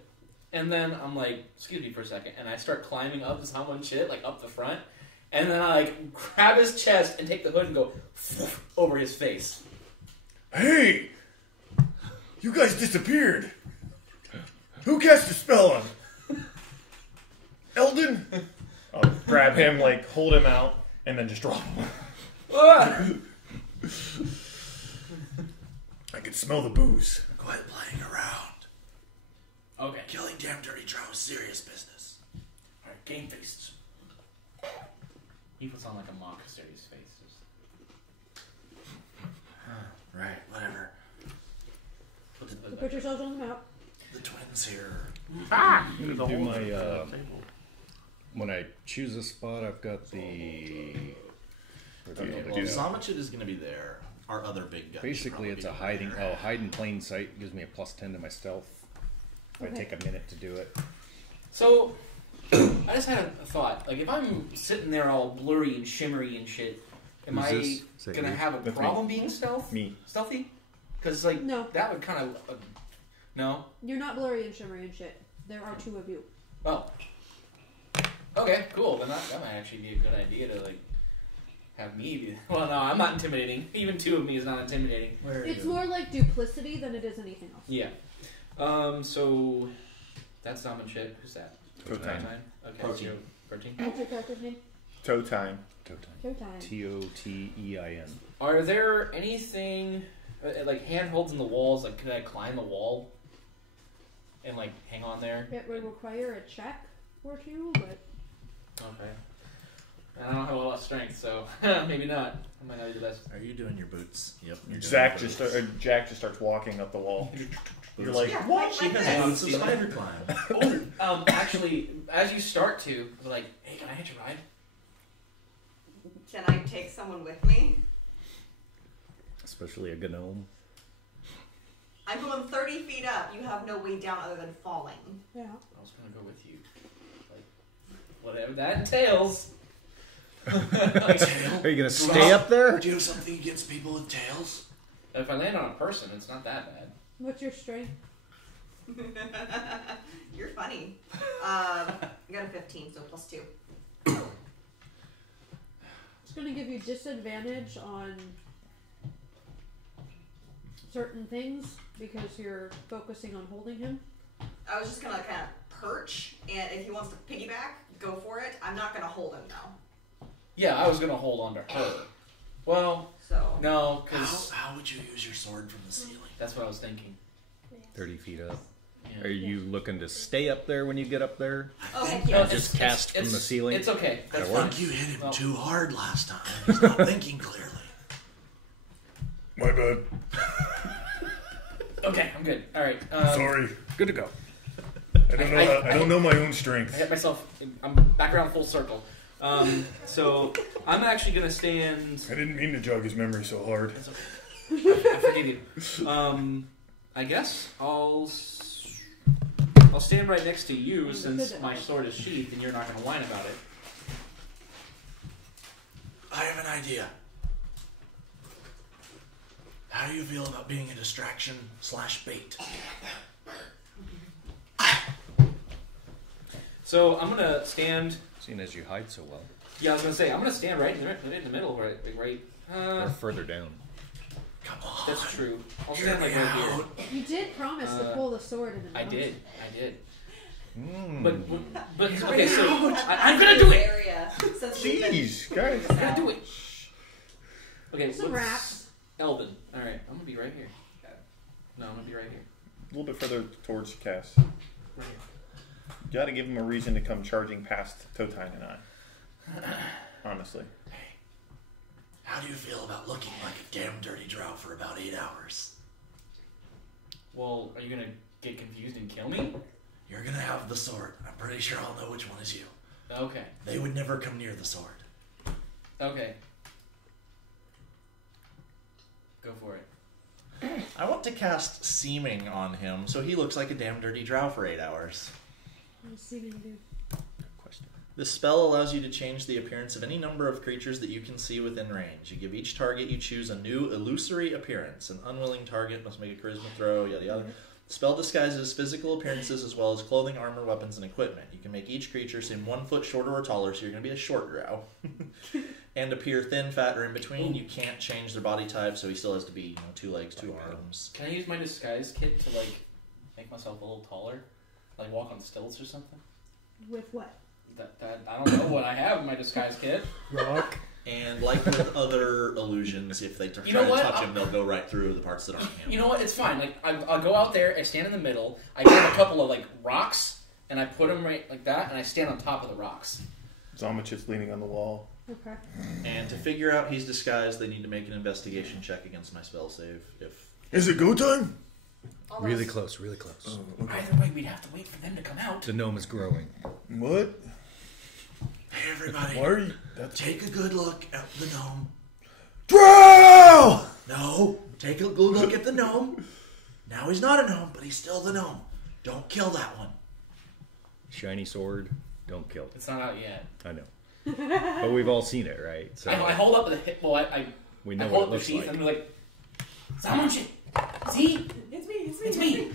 and then I'm like, excuse me for a second, and I start climbing up someone's shit, like up the front, and then I like grab his chest and take the hood and go over his face. Hey! You guys disappeared! Who cast a spell on? Eldon? I'll grab him, like hold him out, and then just drop him. Ah! I can smell the booze. Quit playing around. Okay. Killing damn dirty drow is serious business. Alright, game faces. He puts on like a mock serious face. Right, whatever. Put yourselves on the map. The twins here. I'm gonna do my when I choose a spot, I've got the. Okay, well, Zamochit is going to be there. Our other big guy. Basically, it's a hiding. Oh, hide in plain sight gives me a +10 to my stealth. If I Okay. take a minute to do it. So, I just had a thought. Like, if I'm sitting there all blurry and shimmery and shit, am Who's I this? Is that gonna you? have a That's problem being stealthy? Because like No. that would kind of no. You're not blurry and shimmery and shit. There are two of you. Oh. Okay, cool. Then that might actually be a good idea to like have me be. Well, no, I'm not intimidating. Even two of me is not intimidating. Where are It's you? more like duplicity than it is anything else. Yeah. So that's Zamochit. Who's that? Toe time. Okay. Protein. So, protein. What's your character's name? Toe time. Toe time. Showtime. TOTEIN. Are there anything like handholds in the walls? Like, could I climb the wall and like hang on there? It would require a check or two, but Okay. I don't have a lot of strength, so maybe not. I might not be the best. Are you doing your boots? Yep. You're doing Jack your just boots. Jack just starts walking up the wall. You're like, Yeah, what? like Boots this. of spider climb. Actually, as you start to, I was like, hey, can I hitch a ride? Can I take someone with me? Especially a gnome. I'm going 30 feet up. You have no way down other than falling. yeah. I was gonna go with you. Like, whatever that entails. Are you gonna stay up there? Do you have something against people with tails? If I land on a person, it's not that bad. What's your strength? You're funny. You got a 15, so +2. It's going to give you disadvantage on certain things because you're focusing on holding him. I was just gonna kind of perch, and if he wants to piggyback, go for it. I'm not gonna hold him though. Yeah, I was gonna hold on to her. Well, So no, because How would you use your sword from the ceiling? that's what I was thinking. 30 feet up. Yeah. Are you looking to stay up there when you get up there? oh heck No, yeah. Just cast from the ceiling? It's okay. That's That'll I fine. think you hit him Well, too hard last time. He's not thinking clearly. My bad. Okay, I'm good. All right. Sorry. Good to go. I don't know my own strength. I got myself. I'm back around full circle. So I'm actually gonna stand. I didn't mean to jog his memory so hard. I forgive you. I guess I'll stand right next to you since my sword is sheathed and you're not gonna whine about it. I have an idea. How do you feel about being a distraction / bait? So I'm gonna stand. Seeing as you hide so well. Yeah, I was gonna say I'm gonna stand right in the middle, right. Or further down. Come on. That's true. I'll stand like right here. You did promise to pull the sword in the I mouth. did. Mm. But okay, so I'm gonna do it. Area, since we've been Jeez, guys. I'm gonna do it. Okay, Some what's wraps. Elvin? All right, I'm gonna be right here. No, I'm gonna be right here. A little bit further towards Cass. Right here. You gotta give him a reason to come charging past Totine and I. Honestly. How do you feel about looking like a damn dirty drow for about 8 hours? Well, are you gonna get confused and kill me? You're gonna have the sword. I'm pretty sure I'll know which one is you. Okay. They would never come near the sword. Okay. Go for it. I want to cast Seeming on him so he looks like a damn dirty drow for 8 hours. What does seeming do? Question. This spell allows you to change the appearance of any number of creatures that you can see within range. You give each target you choose a new illusory appearance. An unwilling target must make a charisma throw, yada yada. The spell disguises physical appearances as well as clothing, armor, weapons, and equipment. You can make each creature seem 1 foot shorter or taller, so you're going to be a short drow. And appear thin, fat, or in between. You can't change their body type, so he still has to be 2 legs, 2 arms. Can I use my disguise kit to make myself a little taller? Like walk on stilts or something? With what? That I don't know what I have in my disguise kit. Rock. And like with other illusions, if they try You know to what? touch him, they'll go right through the parts that aren't him. You know what? It's fine. Like I'll go out there, I stand in the middle, I grab a couple of rocks, and I put them right like that, and I stand on top of the rocks. Zamochit's leaning on the wall. Okay. And to figure out he's disguised, they need to make an investigation check against my spell save. If Is it go time? almost. Really close, really close. Either way, we'd have to wait for them to come out. The gnome is growing. What? Hey everybody, Why are you? That's take a good look at the gnome. Drow! No, take a good look at the gnome. Now he's not a gnome, but he's still the gnome. Don't kill that one. Shiny sword, don't kill. It's not out yet. I know. But we've all seen it, right? So I hold up the hip. Well, I we know I what hold it up the looks sheath like. and be like, Zamochit, see, It's me.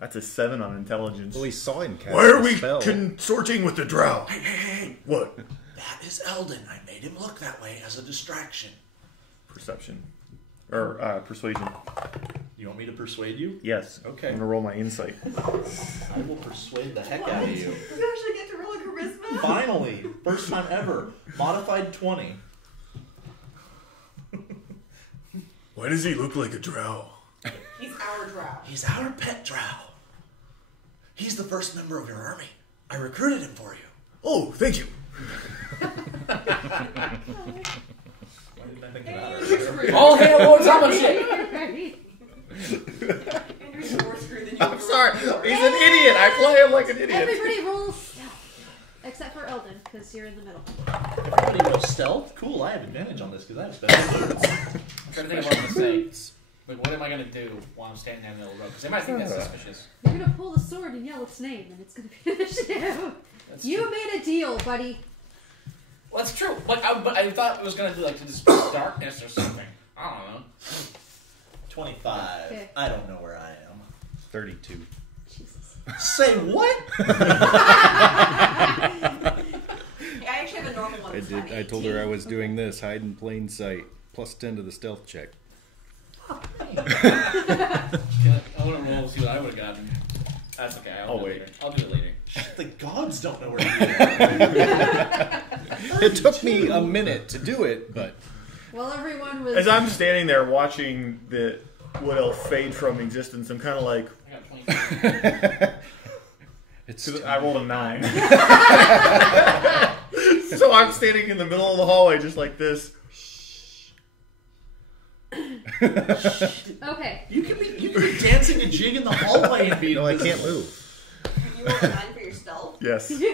That's a 7 on intelligence. Well, we saw him cast Why are the we spell. consorting with the drow? Hey, What? that is Eldon. I made him look that way as a distraction. Perception. Or persuasion. You want me to persuade you? Yes. Okay. I'm gonna roll my insight. I will persuade the heck out of you. We actually get to roll a charisma. Finally, first time ever. Modified 20. Why does he look like a drow? He's our drow. He's our pet drow. He's the first member of your army. I recruited him for you. Oh, thank you. Why didn't I think of that earlier? all hail Lord Zamochit. Andrew's more screwed than you. I'm sorry. He's an idiot. I play him like an idiot. Everybody rolls stealth. Except for Eldon, because you're in the middle. Everybody knows stealth? Cool, I have advantage on this because I have special boots. I'm trying to think of what I'm gonna say. Like, what am I gonna do while I'm standing there in the middle of the road? Because they might think that's suspicious. You're gonna pull the sword and yell its name, and it's gonna be initiative. That's You true. made a deal, buddy. Well, that's true. But I thought it was gonna do to dispel darkness or something. I don't know. 25. Okay. I don't know where I am. 32. Jesus. Say what? Yeah, I actually have a normal one. I It's did. fine. I told her I was doing this. Hide in plain sight. Plus 10 to the stealth check. I want to roll see what I would have gotten. That's okay. I'll do it later. I'll do it later. The gods don't know where you are. It took me a minute to do it, but Well, everyone was. As I'm standing there watching the wood elf fade from existence, I'm kind of like, I got 20. it's. because I rolled a 9. So I'm standing in the middle of the hallway just like this. Okay. You can be dancing a jig in the hallway and be No, I invisible. can't move. You roll a 9 for your stealth. Yes. Yeah.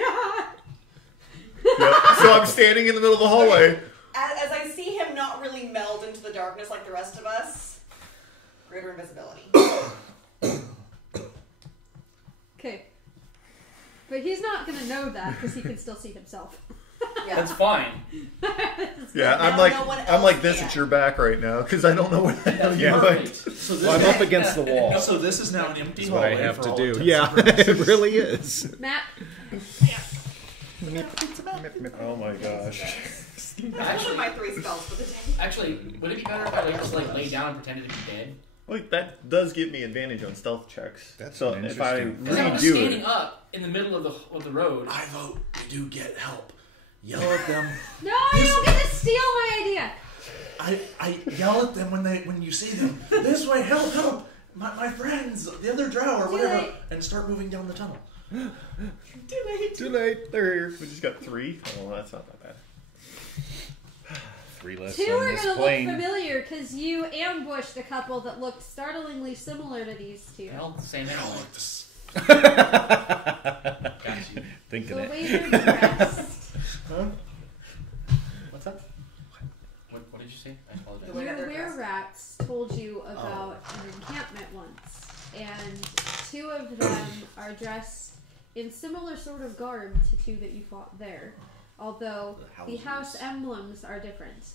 Yep. So I'm standing in the middle of the hallway. As I see him not really meld into the darkness like the rest of us, greater invisibility. Okay. But he's not gonna know that because he can still see himself. Yeah. That's fine. Yeah, Now no one I'm like else this can. at your back right now because I don't know where the hell you Perfect. So this, Well, I'm up against the wall. so this is now an empty That's what I hallway have for to all do. intents Yeah, and purposes. it really is. Matt, Oh my gosh. That's one of my 3 spells for the day. Actually, would it be better if I just like lay down and pretended to be dead? Wait, that does give me advantage on stealth checks. That's so an if I interesting- Because I was redo standing it, up in the middle of the road. I vote we do get help. Yell at them. no, you don't get to steal my idea. I yell at them when you see them. This way, help! My friends, the other drow or Too whatever, late. and start moving down the tunnel. too late. They're here. We just got 3. Oh, that's not that bad. 3 less 2 on are this gonna plane. look familiar because you ambushed a couple that looked startlingly similar to these 2. They're all the same anyway. Got you. Thinking The it. way they're dressed. What's up? What did you say? I apologize. The way Your that they're dressed. were-rats told you about an encampment once, and 2 of them are dressed in similar sort of garb to 2 that you fought there, although the house emblems are different.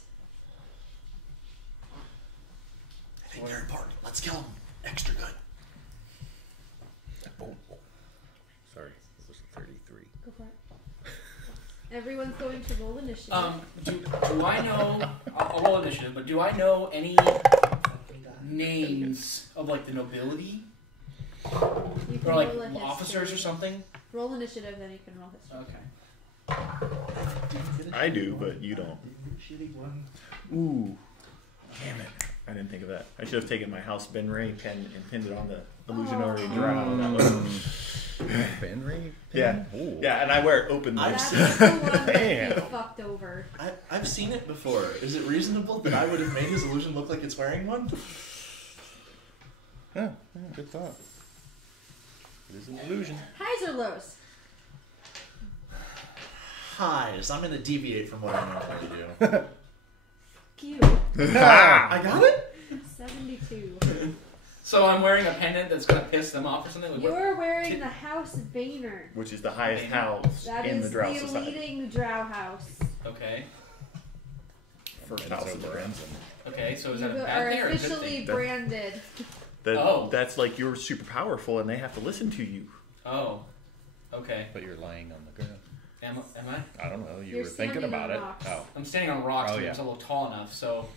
I think they're important. Let's kill them. Extra good. Oh. Sorry, it was a 33. Go for it. Everyone's going to roll initiative. Do I know? I'll roll initiative, but do I know any names of like the nobility You can or like roll a officers or history. something? Roll initiative, then you can roll history. Okay. I do, but you don't. Shitty one. Ooh. Damn it. I didn't think of that. I should have taken my House Ben Ray pen and pinned it on the illusionary drow. That was- Ben Ray? Yeah. Ooh. Yeah, and I wear it openly. I've That's seen- the one that Damn. you fucked over. I've seen it before. Is it reasonable that I would have made his illusion look like it's wearing one? Yeah, good thought. It is an illusion. Highs or lows? Highs. I'm going to deviate from what I normally do. Cute. I got it? 72. So I'm wearing a pendant that's gonna piss them off or something. Like, what? You're wearing the House Boehner. Which is the highest house That in is the Drow the Society. leading drow house. Okay. First house in the Drow. Okay. So is You that a are bad thing or a good officially thing? branded. Oh. That's like you're super powerful and they have to listen to you. Oh. Okay. But you're lying on the ground. Am I? I don't know. You You're were thinking standing about on it. rocks. Oh. I'm standing on rocks Oh, because yeah. I'm a little tall enough. So.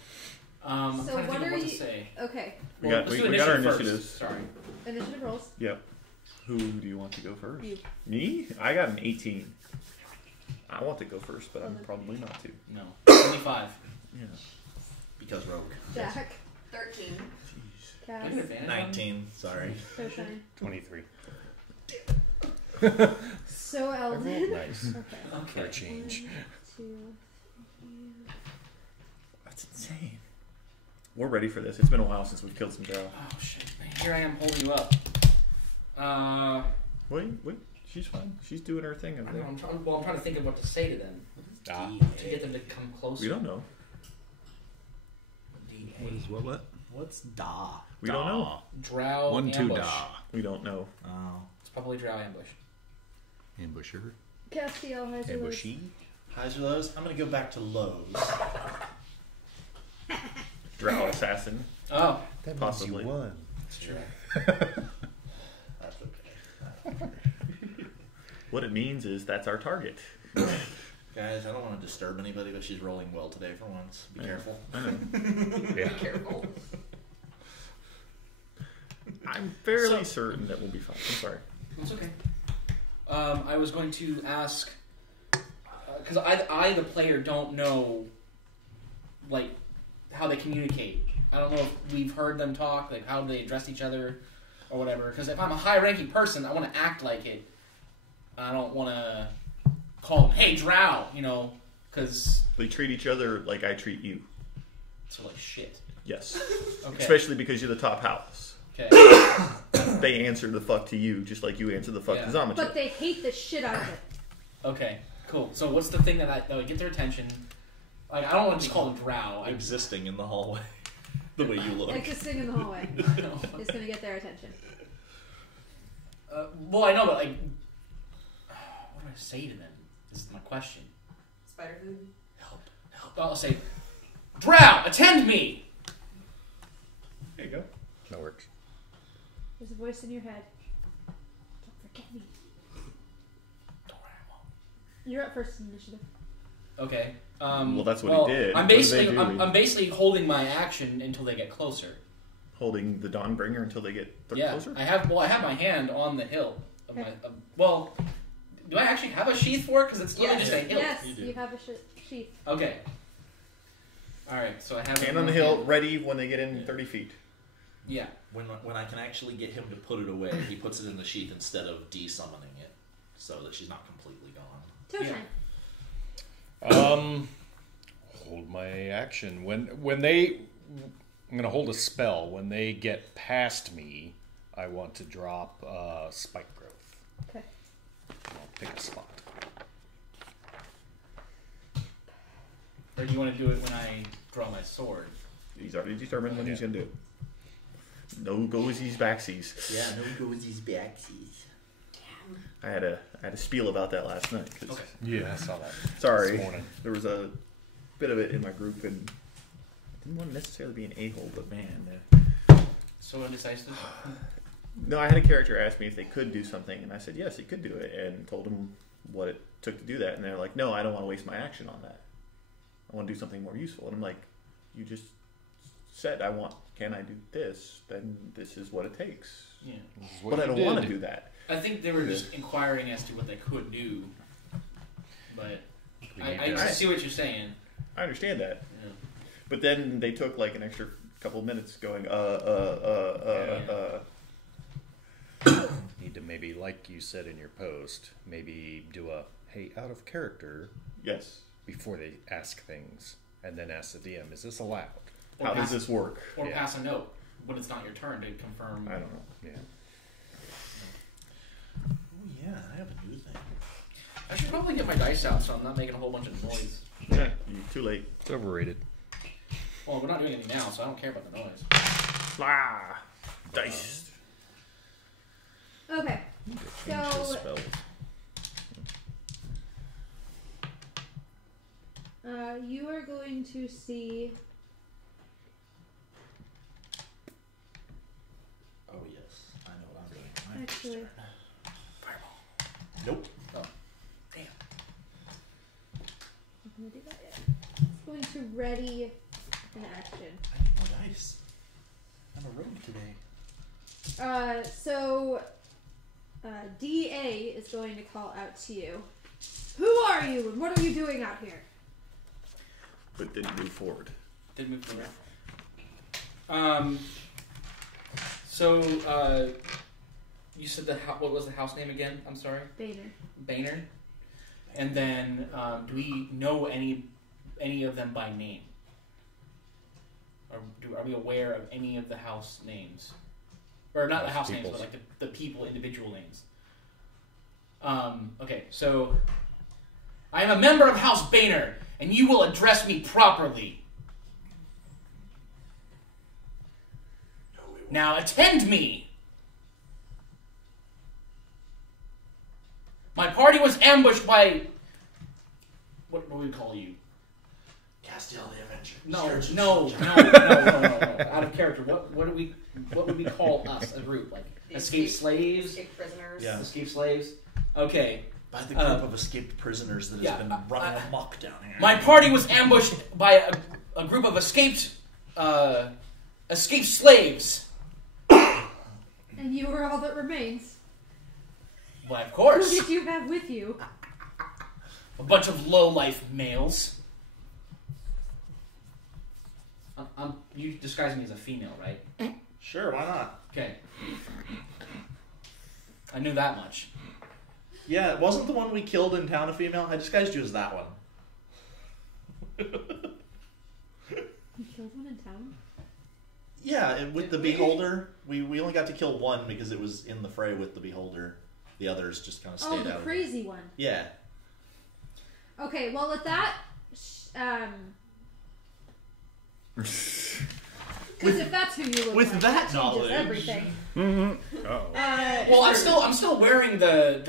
I'm So trying to what think of are what you? to say. Okay. We Well, got let's do we got our initiative initiatives. first. Sorry. Initiative rolls. Yep. Who do you want to go first? You. Me? I got an 18. I want to go first, but I'm Okay. probably not to. No. 25. Yeah. Because rogue. Jack. 13. Jeez. Cass. Give me an advantage. 19. Sorry. Cosine. 23. So I rolled Eldon. nice Okay. for a change. 1, 2, 3. That's insane. We're ready for this. It's been a while since we've killed some Drow. Oh shit! Man, here I am holding you up. Wait. She's fine. She's doing her thing over I don't know, there. I'm trying to think of what to say to them Ah. to get them to come closer. We don't know. What? What's da? We don't know. Drow 1, 2, ambush. da. We don't know. Oh. It's probably Drow ambush. Ambusher. Castiel has your list. Ambushy. Highs or lows? I'm going to go back to lows. Drow assassin. Oh, That Possibly. means you won. that's true. That's okay. What it means is that's our target. Guys, I don't want to disturb anybody, but she's rolling well today for once. Be Yeah. careful. I know. Yeah. Careful. I'm fairly So- certain that we'll be fine. I'm sorry. That's okay. I was going to ask because I, the player, don't know like how they communicate. I don't know if we've heard them talk, like how they address each other or whatever. Because if I'm a high-ranking person, I want to act like it. I don't want to call them, "Hey, Drow," because They treat each other like I treat you. it's like shit. Yes. Okay. Especially because you're the top house. Okay. They answer the fuck to you, just like you answer the fuck Yeah. to Zamochit. But they hate the shit out of it. Okay. Cool. So what's the thing that would get their attention? Like, I don't want to just call them drow. Existing in the hallway. The way you look. Existing in the hallway is going to get their attention. Well, I know, but like, what do I say to them? This is my question. Spider food. Help. I'll say, drow, attend me. There you go. That works. There's a voice in your head. Don't forget me. Don't worry, I won't. You're up first in initiative. Okay. Well, that's what he did. I'm What did basically, they do? I'm basically holding my action until they get closer. Holding the Dawnbringer until they get Yeah, closer? I have my hand on the hilt. Of my, well, do I actually have a sheath for it? Because it's literally just a hilt. Yes, You do. you have a sheath. Okay. All right, so I have Hand on the hilt, ready when they get in 30 feet. Yeah. When I can actually get him to put it away, he puts it in the sheath instead of de-summoning it, so that she's not completely gone. Toe Yeah. time. Hold my action. When they... I'm going to hold a spell. When they get past me, I want to drop Spike Growth. Okay. I'll pick a spot. Or do you want to do it when I draw my sword? He's already determined when he's Yeah. going to do it. No goesies backsies. Yeah, no goesies backsies. I had a spiel about that last night. 'Cause Okay. Yeah, I saw that. Sorry, This morning. there was a bit of it in my group, and I didn't want to necessarily be an a-hole, but man, So indecisive. no, I had a character ask me if they could do something, and I said yes, he could do it, and told them what it took to do that, and they're like, no, I don't want to waste my action on that. I want to do something more useful, and I'm like, you just said can I do this? Then this is what it takes. Yeah. This is what But I you don't did. want to do that. I think they were just inquiring as to what they could do. But I see what you're saying. I understand that. Yeah. But then they took like an extra couple of minutes going, Need to maybe, like you said in your post, maybe do a, hey, out of character, yes. before they ask things. And then ask the DM, is this allowed? Or How pass, does this work? Or Yeah. pass a note when it's not your turn to confirm. I don't know. Yeah. Oh yeah, I have a new thing. I should probably get my dice out so I'm not making a whole bunch of noise. Yeah, too late. It's overrated. Well, we're not doing anything now, so I don't care about the noise. Ah, dice. Okay. Change the So, spells. you are going to see. Oh yes, I know what I'm doing. My Actually, turn. Nope. Oh. Damn. I'm going to do that yet. It's going to ready an action. I need more dice. I'm a rogue today. So, DA is going to call out to you. Who are you and what are you doing out here? But didn't move forward. Did move forward. So, you said what was the house name again? I'm sorry. Boehner. And then, do we know any of them by name? Or are we aware of any of the house names? Or not the house names, but like the people, individual names. Okay, so I am a member of House Boehner, and you will address me properly. No, we won't. Now attend me. My party was ambushed by. What do we call you? Castiel the Avenger. No. Out of character. What would we call us? A group like escaped slaves? Escaped prisoners. Yeah. Escaped slaves. Okay. By the group of escaped prisoners that has been running amok down here. My party was ambushed by a group of escaped slaves. And you are all that remains. Why, of Who course. did you have with you? A bunch of low-life males. You disguise me as a female, right? Sure, why not? Okay. I knew that much. Yeah, it wasn't the one we killed in town a female. I disguised you as that one. You killed one in town? Yeah, and with the Beholder, we only got to kill one because it was in the fray with the Beholder. The others just kind of stayed the out. crazy one. Yeah. Okay, well with that, because if that's who you look with like, that changes knowledge. everything. Uh-oh. Well, I'm still wearing the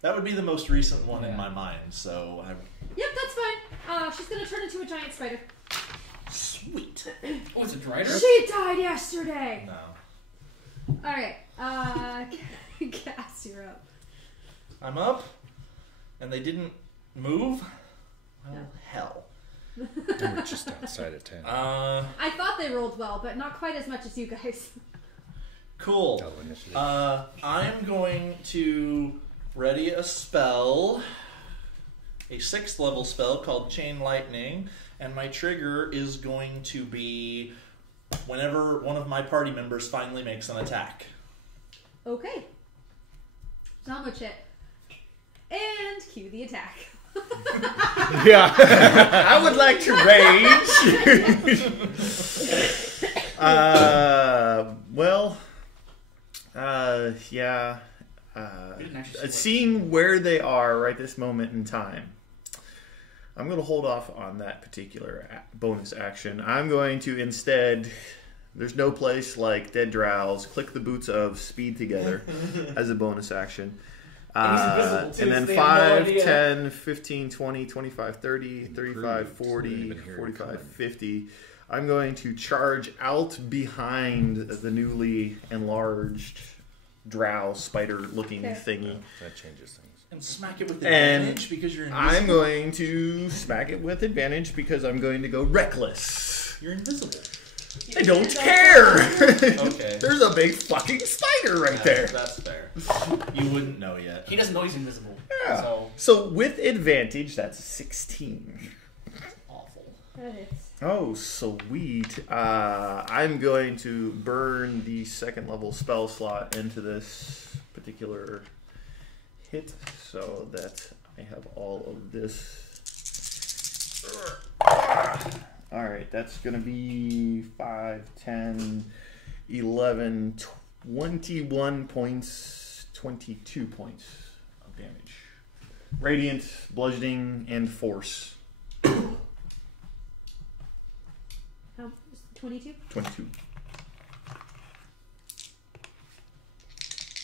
That would be the most recent one in Yeah. my mind, so I... Yep, that's fine. She's gonna turn into a giant spider. Sweet. Oh, it's a drider? She died yesterday. No. Alright, Cass, you're up. I'm up, and they didn't move? Well, No. hell. We're just outside of town. I thought they rolled well, but not quite as much as you guys. Cool. Oh, initiative. I'm going to ready a spell, a 6th level spell called Chain Lightning, and my trigger is going to be whenever one of my party members finally makes an attack. Okay. Zamochit. And cue the attack. Yeah. I would like to rage. Yeah. Seeing where they are right this moment in time, I'm going to hold off on that particular bonus action. I'm going to instead, there's no place like Dead Drow's, click the boots of speed together as a bonus action. And he's invisible, too, And then so they have no 5, idea. 10, 15, 20, 25, 30, 35, Improved. 40, Didn't even hear it 45, coming. 50. I'm going to charge out behind the newly enlarged drow spider-looking Okay. thingy. That changes things. And smack it with And advantage because you're invisible. I'm going to smack it with advantage because I'm going to go reckless. You're invisible. I don't care! Okay. There's a big fucking spider right there. That's fair. You wouldn't know yet. He doesn't know he's invisible. Yeah. So, So with advantage, that's 16. Awful. That is. Oh, sweet. I'm going to burn the 2nd level spell slot into this particular hit so that I have all of this. Alright, that's going to be 5, 10, 11, 21 points, 22 points of damage. Radiant, bludgeoning, and force. How? 22? 22.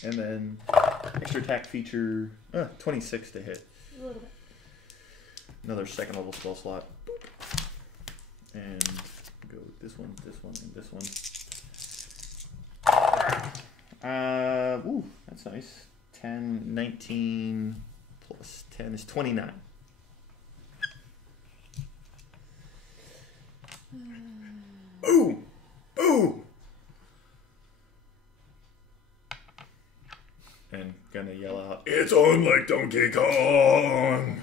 And then extra attack feature, 26 to hit. A little bit. Another 2nd level spell slot. And go with this one, and this one. Ooh, that's nice. 10, 19 plus 10 is 29. Ooh! Ooh! And gonna yell out, It's on like Donkey oh Kong.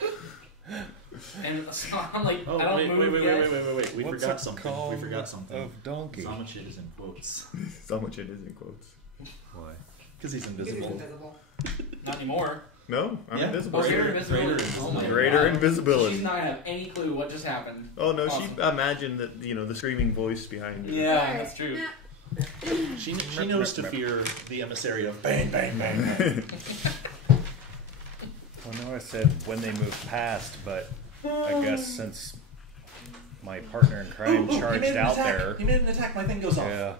my god. And so I'm like, Oh, I don't wait. move We What's forgot it something. called We forgot something. Of donkey. Zamochit is in quotes. so much it is in quotes. Why? Because he's Because he's invisible. invisible. Not anymore. No, I'm Yeah. invisible. Oh, you're Greater invisible. Oh my Greater god. invisibility. She's not gonna have any clue what just happened. Oh no, Awesome. she imagined that, the screaming voice behind her. Yeah, Alright. that's true. Nah. She knows to fear the emissary of bang, bang, bang, bang. Well, no, I said when they move past, but I guess since my partner in crime He charged made an out attack. there, He made an attack. My thing goes off. yeah,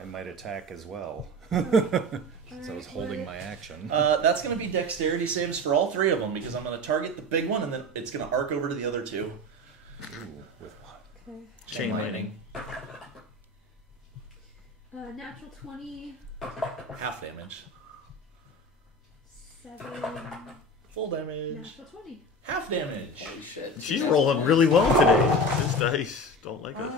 I might attack as well. Since I was holding my action. That's going to be dexterity saves for all 3 of them because I'm going to target the big one and then it's going to arc over to the other 2. Ooh, with what? Okay. Chain lightning. Natural 20, Half damage. 7, Full damage. natural 20. Half damage. Holy shit. She's rolling really well today. This dice don't like us.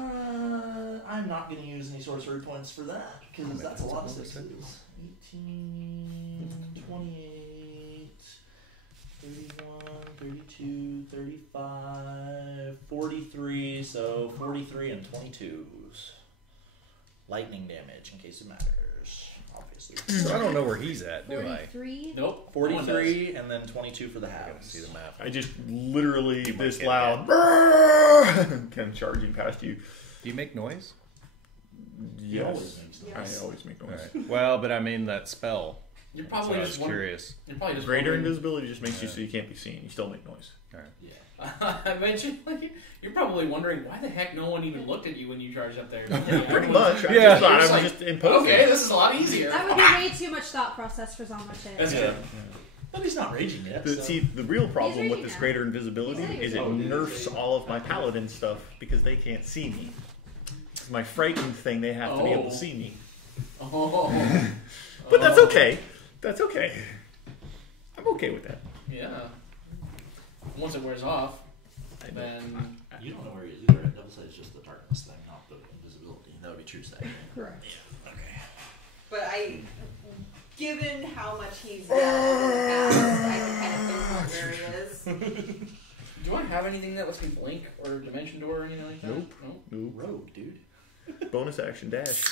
I'm not going to use any sorcery points for that because that's a lot of 6s. 18, 28, 31, 32, 35, 43, so 43 and 22s. Lightning damage, in case it matters, obviously. I don't know where he's at, do I? 43. Nope. 43 and then 22 for the I gotta halves. see the map. I just literally You might this get loud, brrr, kind of charging past you. Do you make noise? He always Yes. makes noise. Yes. I always make noise. Alright. Well, but I mean that spell. You're So probably I was just wondering. curious. You're probably just Greater wondering- invisibility just makes you so you can't be seen. You still make noise. Yeah. I mentioned, like, you're probably wondering why the heck no one even looked at you when you charged up there. Pretty much. I Yeah. just thought I It's was like, just imposing. Okay, this is a lot easier. That would be way too much thought process for Zamochit. That's Yeah. good. But he's not raging yet. The, so. see, the real problem with reading this now. greater invisibility He's is it reading. nerfs all of my paladin stuff because they can't see me. It's my frightened thing, they have to be able to Oh. see me. Oh. But that's Oh. okay. That's okay. I'm okay with that. Yeah. Once it wears off, then You don't know where he is either. Right? Double sight is just the darkness thing, not the invisibility. That would be true sight. Correct. Okay. But given how much he's done in the past, I can kind of pinpoint where he is. do I have anything that lets me blink or dimension door or anything like that? Nope. No. Ooh. Rogue, dude. Bonus action dash.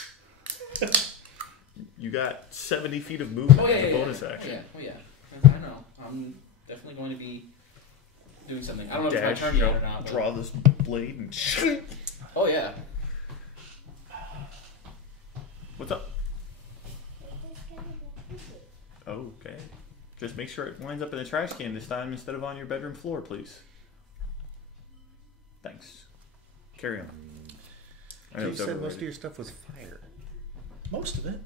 You got 70 feet of movement Oh yeah, as yeah, a yeah. bonus Oh, action. yeah. Oh yeah. I know. I'm definitely going to be doing something. I don't know if Dash, it's my turn yet or not. but- draw this blade and Oh yeah. What's up? Okay. Just make sure it winds up in the trash can this time instead of on your bedroom floor, please. Thanks. Carry on. I know You it's said most overrated. of your stuff was fire. Most of it.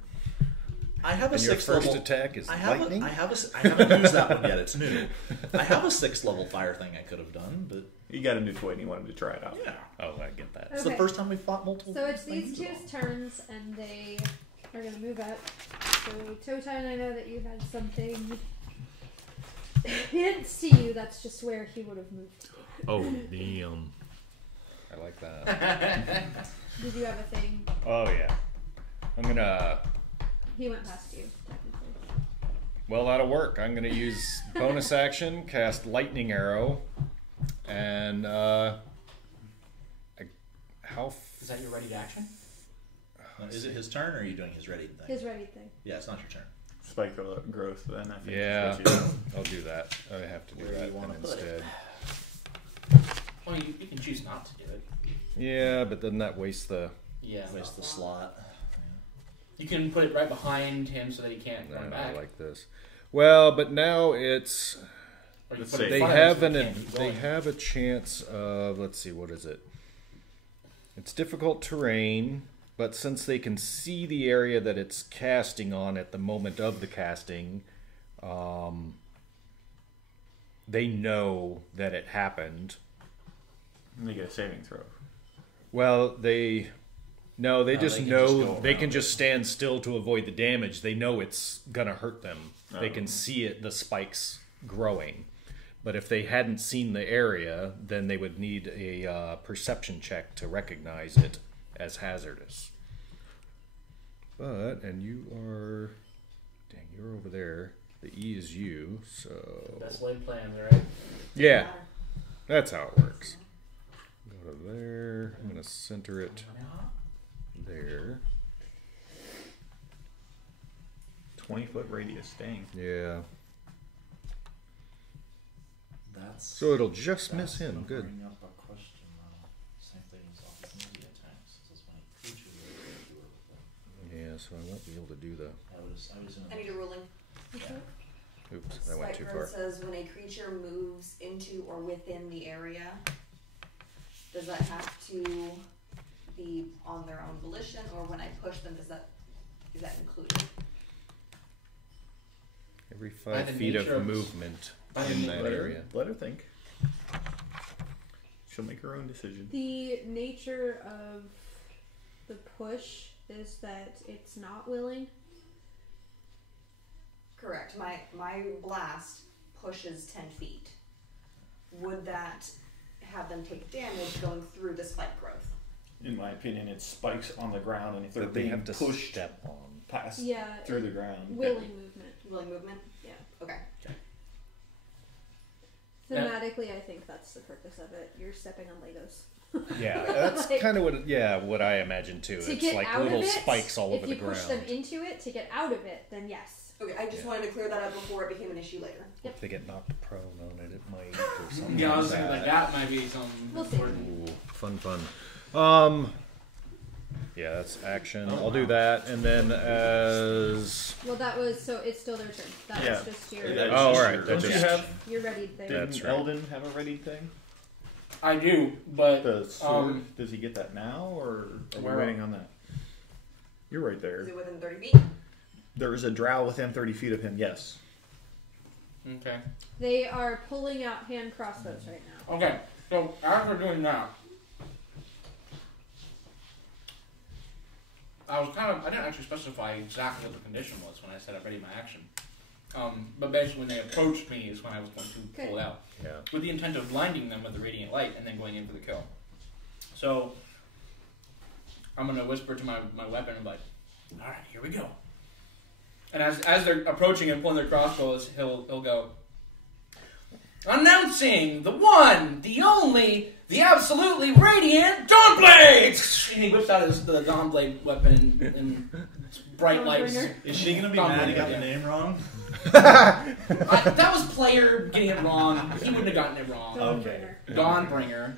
I have a And your sixth first level. attack is I have lightning? I haven't used that one yet. It's new. I have a 6th level fire thing I could have done, but You got a new toy and you wanted to try it out. yeah, Oh, I get that. it's Okay. the first time we fought multiple. So it's these things. two's turns, and they are going to move up. So Totan, I know that you had something. He didn't see you. That's just where he would have moved. Oh, damn. I like that. Did you have a thing? Oh, yeah. I'm gonna... He went past you, technically. Well, that'll work. I'm gonna use bonus action, cast lightning arrow, and how? Is that your ready to action? Is it his turn or are you doing his ready thing? His ready thing. Yeah, it's not your turn. Spike growth, then I think. Yeah, is what you do. I'll do that. I have to do Where do that you wanna then put it? instead. Well, you can choose not to do it. Yeah, but then that wastes the. Yeah. Waste the slot. You can put it right behind him so that he can't No, run I back. like this. Well, but now it's Or you Let's put it in see. they front of him have so an he can't keep they going. have a chance of, let's see, what is it? It's difficult terrain, but since they can see the area that it's casting on at the moment of the casting, they know that it happened. And they get a saving throw. Well, they no, they No, just they can know just go they around can it. just stand still to avoid the damage. They know it's gonna hurt them. They Oh. can see it, the spikes growing. But if they hadn't seen the area, then they would need a perception check to recognize it as hazardous. But and you are, dang, you're over there. The E is you, so Best laid plans, right? yeah, that's how it works. Go to there. I'm gonna center it there. 20-foot radius, dang. Yeah. That's So it'll just miss that's him. gonna Good. Bring up a question. Same thing as opportunity attacks. This might creature do it with them. Yeah. So I won't be able to do the. I would assume. I need a ruling. Oops, I went too Spike far. Growth says when a creature moves into or within the area, does that have to be on their own volition, or when I push them, is that included? Every By 5 the feet nature of of- movement by the in na- that Let her, area. let her think. She'll make her own decision. The nature of the push is that it's not willing. Correct. My blast pushes 10 feet. Would that have them take damage going through the spike growth? In my opinion, it spikes on the ground, and if they're That they being have to pushed step on. past Yeah. through the ground, Willing movement. Willing movement? Yeah. Okay. Yeah. Thematically, I think that's the purpose of it. You're stepping on Legos. Yeah, that's Like- kind of what I imagine too. To It's get like out little of it, spikes all over the if you push ground. them into it to get out of it, then yes. Okay, I just wanted to clear that up before it became an issue later. If they get knocked prone on it, it might or something. Yeah, I was like thinking like that might be something We'll see. important. Ooh, fun. Yeah, that's action. I'll do that, and then as Well, that was so. It's still their turn. That Yeah. was just your. That- oh, all right. Don't That you just have? You're ready there. That's Didn't right. Eldon have a ready thing? I do, but The sword. Does he get that now, or are we Where- waiting on that? You're right Is there. it within 30 feet? There is a drow within 30 feet of him. Yes. okay. They are pulling out hand crossbows right now. Okay, so as we're doing that, I didn't actually specify exactly what the condition was when I said I ready my action. But basically when they approached me is when I was going to pull it out. yeah. With the intent of blinding them with the radiant light and then going in for the kill. So, I'm going to whisper to my weapon and be like, alright, here we go. And as they're approaching and pulling their crossbows, he'll go, announcing the one, the only, the absolutely radiant Dawnblade! And he whips out the Dawnblade weapon and bright lights. Dawnbringer. Is she gonna be mad he got the name wrong? That was player getting it wrong. He wouldn't have gotten it wrong. Dawnbringer. Dawnbringer.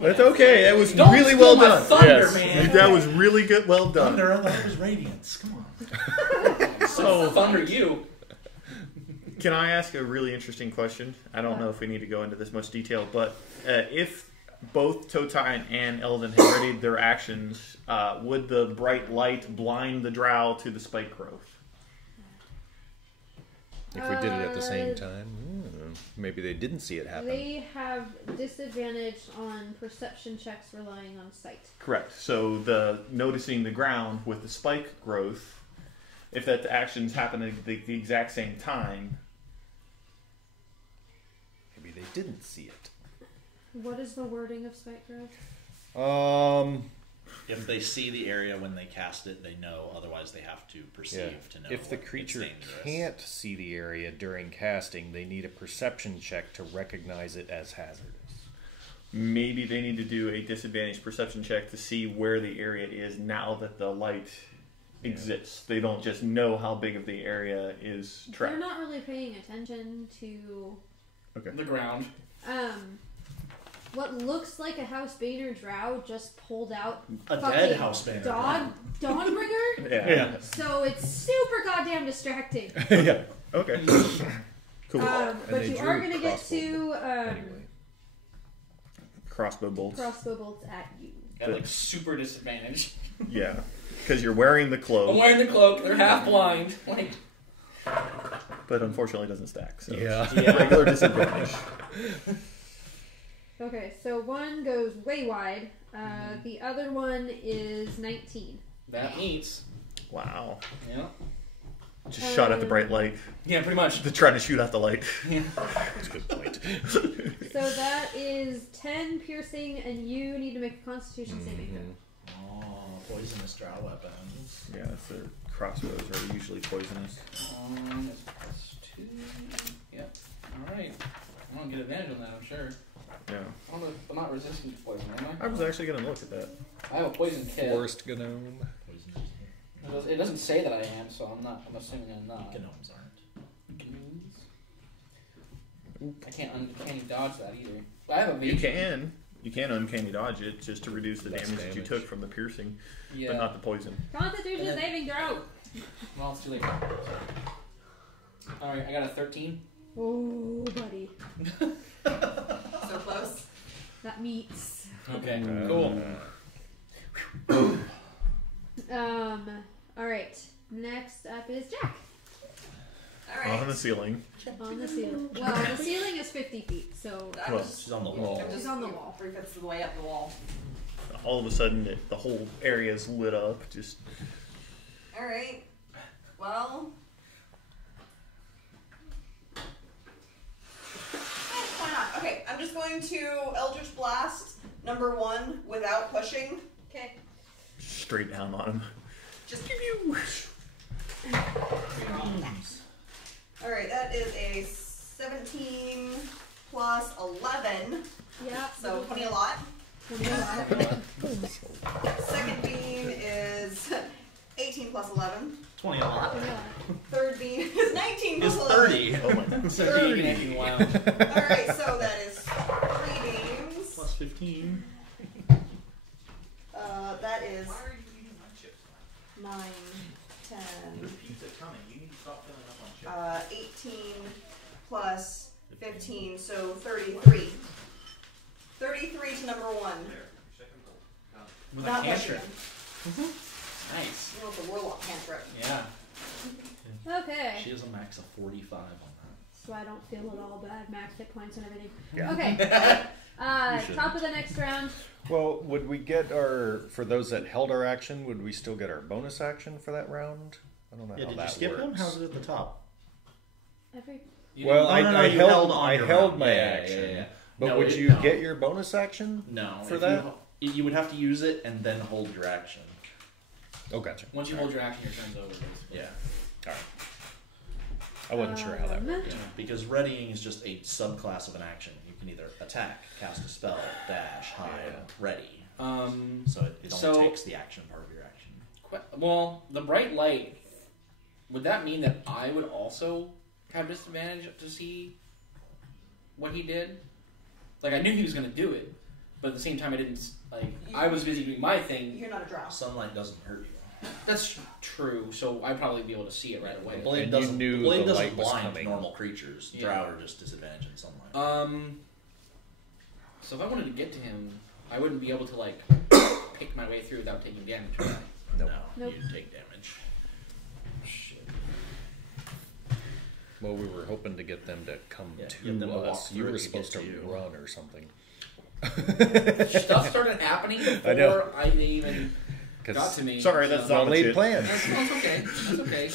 That's okay. That was Don't really steal well my done. thunder, Yes. man. That was really good. Well done. Thunder, I thought it was Radiance. Come on. So thunder you. Can I ask a really interesting question? I don't know if we need to go into this much detail, but if both Totine and Eldon had readied their actions, would the bright light blind the drow to the spike growth? If we did it at the same time, maybe they didn't see it happen. They have disadvantage on perception checks relying on sight. Correct. So the noticing the ground with the spike growth, if that actions happen at the exact same time, Maybe they didn't see it. What is the wording of spike growth? If they see the area when they cast it, they know. Otherwise, they have to perceive to know. If the it's creature dangerous. can't see the area during casting, they need a perception check to recognize it as hazardous. maybe they need to do a disadvantaged perception check to see where the area is now that the light exists. They don't just know how big of the area is trapped. They're not really paying attention to The ground. what looks like a Housebaner drow just pulled out A fucking dead Housebaner. Dawnbringer. Yeah. So it's super goddamn distracting. Yeah. Okay. Cool. But they you drew are gonna get crossbow two Anyway. Crossbow bolts. crossbow bolts at you. Got like super disadvantage. Yeah. Because you're wearing the I'm cloak, wearing the cloak. They're half blind. Like but unfortunately it doesn't stack. So Yeah. it's just a regular disadvantage. Okay, so one goes way wide. The other one is 19. that meets. Wow. Yeah. Just shot at the bright light. Yeah, pretty much. They're trying to shoot out the light. Yeah. That's a good point. So that is 10 piercing, and you need to make a Constitution saving throw. Oh, poisonous drow weapons. Yeah, so crossbows are usually poisonous. It's +2. Yep. Alright. I don't get advantage on that, I'm sure. Yeah. I don't know if I'm not resistant to poison, am I? I was actually going to look at that. I have a poison kit. Forest gnome. Poisonous. It doesn't say that I am, so I'm assuming I'm not. Gnomes aren't. I can't uncanny dodge that either. I have a You vision. can uncanny dodge it just to reduce the Less damage that you damage. took from the piercing, Yeah. but not the poison. Constitution And then- saving throw! Well, it's too late. Alright, I got a 13. Oh, buddy. So close. That meets. Okay, cool. Alright. Next up is Jack. Alright. On the ceiling. On the ceiling. Well, the ceiling is 50 feet, so I'm Well, just, She's on the wall. I'm just She's on the wall. 3/5 of the way up the wall. All of a sudden, the whole area is lit up. Just Alright. Well. Why not? Okay, I'm just going to Eldritch Blast number 1 without pushing. Okay. straight down on him. Just Alright, that is a 17 plus 11. yeah. So 20 a lot. 20 a lot. Second beam is 18 plus 11. 20 a lot. 20 a lot. Third beam is 19 plus Is 11. 30. Oh my god. 30. Wow. Alright, so that is 3 beams. Plus 15. That is 10, Pizza coming. You need to stop filling up on shit. 18 plus 15, so 33. 33 to number 1. With Not a cantrip. Michigan. Nice. You know, it's a warlock cantrip. Yeah. Okay. She has a max of 45 on that. So I don't feel at all bad. Max hit points and everything. Yeah. Okay. Top of the next round. Well, would we get for those that held our action, would we still get our bonus action for that round? I don't know Yeah, how did that you skip works. him? How's it at the top? Every. Well, Oh, no, I you held on your held round. my Yeah, action. yeah. But No, would it- you no. get your bonus action? No. For if that? You would have to use it and then hold your action. Oh, gotcha. Once you hold your action, your turn's over. Basically. Yeah. All right. I wasn't sure how that worked. Yeah, because readying is just a subclass of an action. You can either attack, cast a spell, dash, hide, ready. So it only takes the action part of your action. Well, the bright light, would that mean that I would also have disadvantage to see what he did? Like, I knew he was going to do it, but at the same time, I didn't, like, I was busy doing my thing. You're not a drow. Sunlight doesn't hurt you. That's true, so I'd probably be able to see it right away. The blade And you doesn't, knew the blade the doesn't light was blind coming. normal creatures. Yeah. Drow are just disadvantaged in sunlight. So if I wanted to get to him, I wouldn't be able to, like, pick my way through without taking damage. Right? No, Nope. you take damage. Shit. Well, we were hoping to get them to come Yeah, to get them to walk us. You through it were to supposed get to to you. run or something. Stuff started happening before I know. I even got 'Cause to me. Sorry, that's well not laid legit. plans. That's okay. That's okay.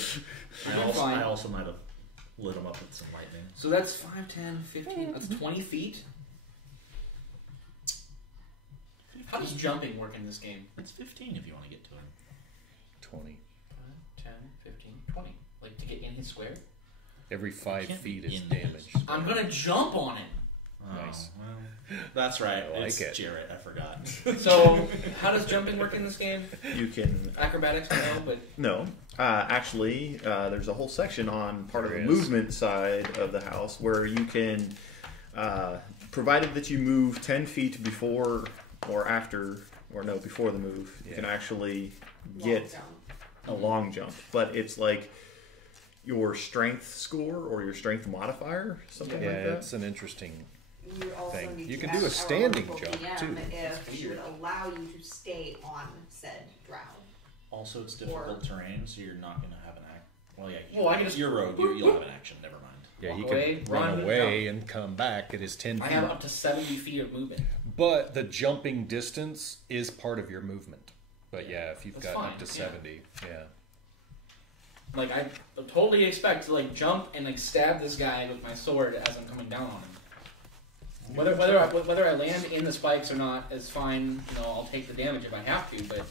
I also might have lit them up with some lightning. So that's 5, 10, 15. That's 20 feet. How does jumping work in this game? It's 15 if you want to get to him. 20. 5, 10, 15, 20. Like to get in his square? Every 5 Can't feet be is in damage. I'm gonna jump on it. Nice. Well, that's right. I like it's it. Jarrett. I forgot. So, how does jumping work in this game? You can Acrobatics, no, but no. Actually, there's a whole section on part of There the is. movement side of the house where you can, provided that you move 10 feet before or after, or no, before the move, you can actually get a long jump. But it's like your strength score or your strength modifier, something Yeah, like that. it's an interesting. You also thing. need You to can ask do a our standing local jump, DM too. if she would allow you to stay on said drow. Also, it's difficult terrain, so you're not going to have an act. Well, yeah. Well, I can just- You're rogue. You'll have an action. Never mind. Yeah, he Walk away, could run, run away and come back. It is 10 I feet. have up to 70 feet of movement. But the jumping distance is part of your movement. But yeah, if you've That's got fine, up to yeah. 70, yeah. Like, I totally expect to, like, jump and, like, stab this guy with my sword as I'm coming down on him. Whether I land in the spikes or not is fine. You know, I'll take the damage if I have to. But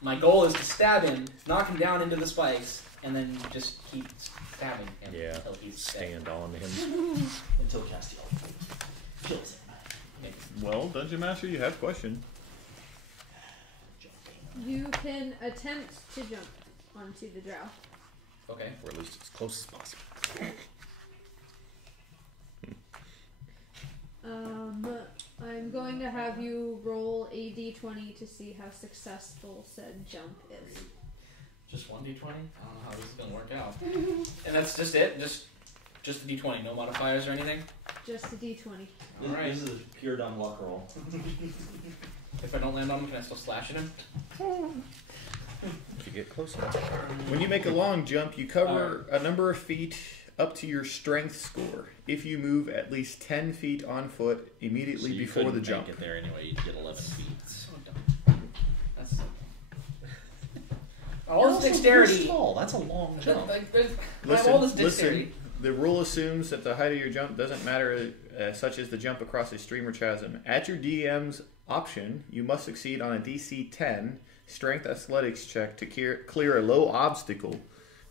my goal is to stab him, knock him down into the spikes, and then just keep stabbing him Yeah, until he's dead. stand on him. Until Castiel kills him. Okay. Well, Dungeon Master, you have question. Jumping. You can attempt to jump onto the drow. Okay. Or at least as close as possible. I'm going to have you roll a d20 to see how successful said jump is. Just 1d20? I don't know how this is gonna work out. And that's just it? Just the d20, no modifiers or anything? Just a d20. Alright. This is a pure dumb luck roll. If I don't land on him, can I still slash at him? If you get close enough. When you make a long jump, you cover a number of feet up to your strength score. If you move at least 10 feet on foot immediately So you before the couldn't jump. make it there anyway. You'd get 11 feet. So dumb. That's so dumb. All this dexterity. Small. That's a long jump. Like, I have all this dexterity. Listen. The rule assumes that the height of your jump doesn't matter, such as the jump across a stream or chasm. At your DM's option, you must succeed on a DC 10 strength athletics check to clear a low obstacle,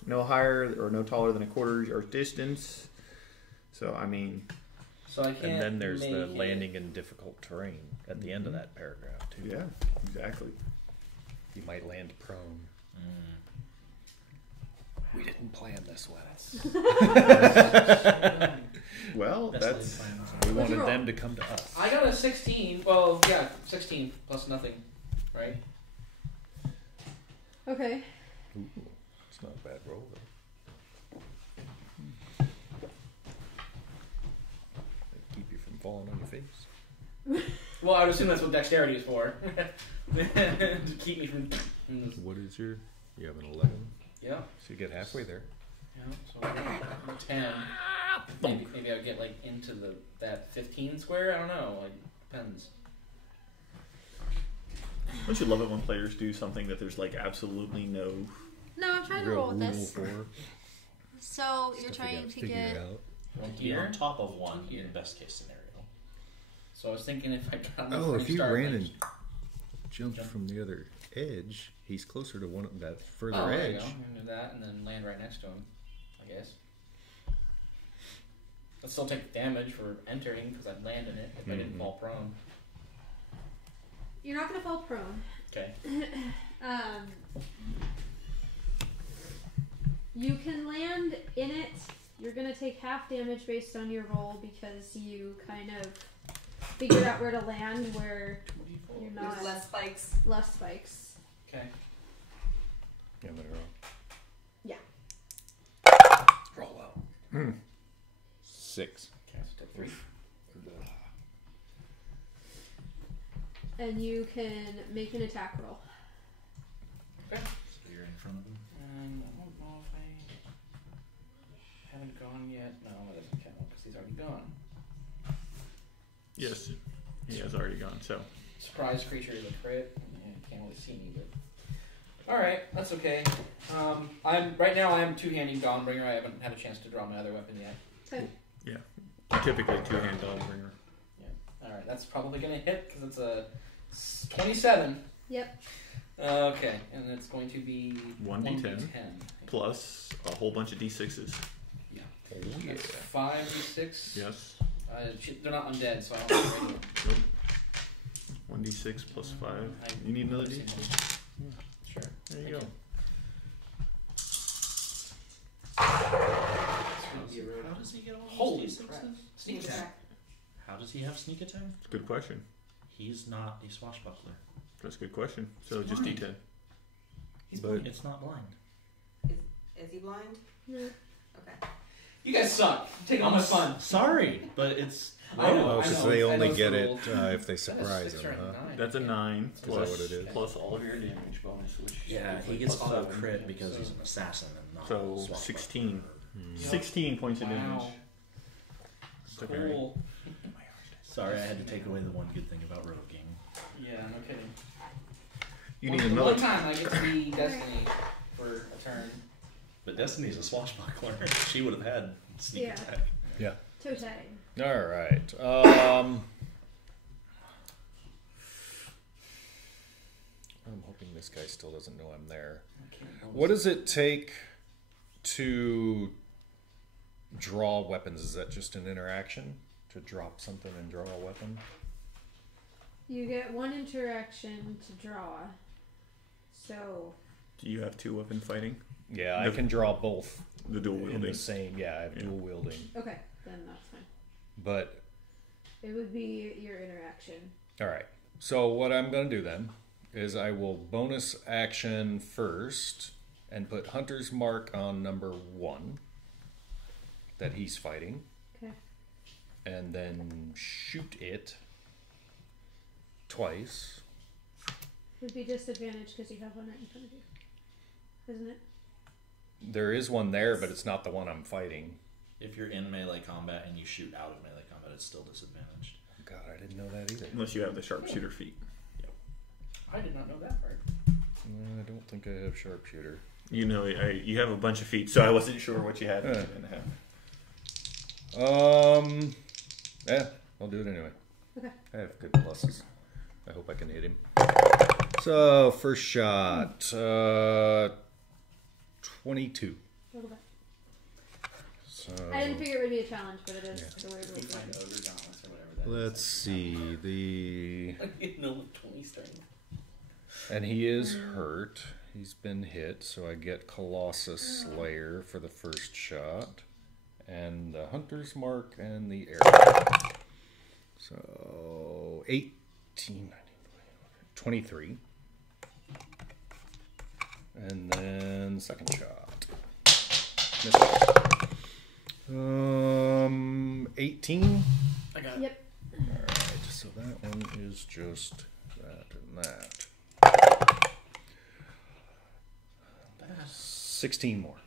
no higher or no taller than a quarter your distance. So, I mean, So I can't. And then there's make the it- landing in difficult terrain at the end of that paragraph, too. yeah, exactly. You might land prone. We didn't plan this well. Well, Best that's... laid plans. We What'd you wanted roll? them to come to us. I got a 16. Well, yeah, 16 plus nothing, right? Okay. Ooh, it's not a bad roll though. Keep you from falling on your face. Well, I would assume that's what dexterity is for. To keep me from. What is your? You have an 11. Yeah. So you get halfway there. Yeah. So 10. Maybe I would get like into that 15 square. I don't know. Like depends. Don't you love it when players do something that there's like absolutely no? No, I'm trying to Real roll with rule this. for So you're stuff you trying gotta to figure get. out. One Here? here on top of one Here. in best case scenario. So I was thinking if I got. Oh, if you start, ran like, and jumped from the other edge, he's closer to one of that further oh, there edge. you go. I'm gonna do that and then land right next to him. I guess. I'd still take damage for entering because I'd land in it if I didn't fall prone. You're not gonna fall prone. Okay. You can land in it. You're gonna take half damage based on your roll because you kind of figured out where to land where you're not There's less spikes. less spikes. Okay. Yeah, I'm gonna roll. Yeah. Roll out. 6. Okay, so take 3. And you can make an attack roll. Okay. So you're in front of him. I don't know if I haven't gone yet. No, that doesn't count because he's already gone. Yes, he has already gone. So Surprise creature is a crit. Yeah, you can't really see me, but all right, that's okay. I'm two-handing Dawnbringer. I haven't had a chance to draw my other weapon yet. Okay. typically two-hand Dawnbringer. All right, that's probably gonna hit because it's a 27. Yep. Okay, and it's going to be 1d10 plus a whole bunch of d6s. Yeah. Oh yeah. 5d6. Yes. They're not undead, so I don't have to read them. 1d6 plus 5. You need another d? Sure. There you go. How does he get all Holy these crap. D6s? Sneak attack. How does he have sneak attack? It's a good question. He's not a swashbuckler. That's a good question. So It's just blind. d10. He's But- blind. It's not blind. Is he blind? No. Okay. You guys suck. Take all my fun. Sorry, but it's. I know. Oh, because they I know only it's get the it rules. if they That is surprise 6 him, or a huh? 9. That's a 9 that plus, what it is? plus all of your damage bonus, which Yeah, is he like gets plus auto 7. crit because he's an assassin and not a So swashbuckler. 16. Hmm. 16 points of damage. Wow. It's a very- Cool. Sorry, I had to take away the one good thing about roguing. Yeah, no kidding. You One- need the another. one time I get to be Destiny for a turn. But Destiny's a swashbuckler. She would have had sneak Yeah. attack. Yeah. Toe tagging. All right. I'm hoping this guy still doesn't know I'm there. What does it take to draw weapons? Is that just an interaction? To drop something and draw a weapon? You get one interaction to draw. So Do you have 2 weapon fighting? Yeah, I can draw both The dual in wielding. the same. Yeah, I have Yeah. dual wielding. okay, then that's fine. But It would be your interaction. all right. So what I'm going to do then is I will bonus action first and put Hunter's Mark on number 1 that he's fighting, Okay. and then shoot it twice. Would be disadvantage because you have one right in front of you, isn't it? There is one there, but it's not the one I'm fighting. If you're in melee combat and you shoot out of melee combat, it's still disadvantaged. God, I didn't know that either. Unless you have the sharpshooter feat. I did not know that part. I don't think I have sharpshooter. You know, you have a bunch of feet, so I wasn't sure what you had Yeah. in the have. Yeah, I'll do it anyway. Okay. I have good pluses. I hope I can hit him. So, first shot, 22. We'll go back. So, I didn't figure it would be a challenge, but it is the way it We would find be. Ogre Gauntlets or whatever that let's see, the... is. No, 20 strength. And he is hurt. He's been hit, so I get Colossus Slayer for the first shot. And the Hunter's Mark and the arrow. So, 18, 19, 23. And then second shot. Missed. 18. I got it. Yep. Alright, so that one is just that and that. 16 more.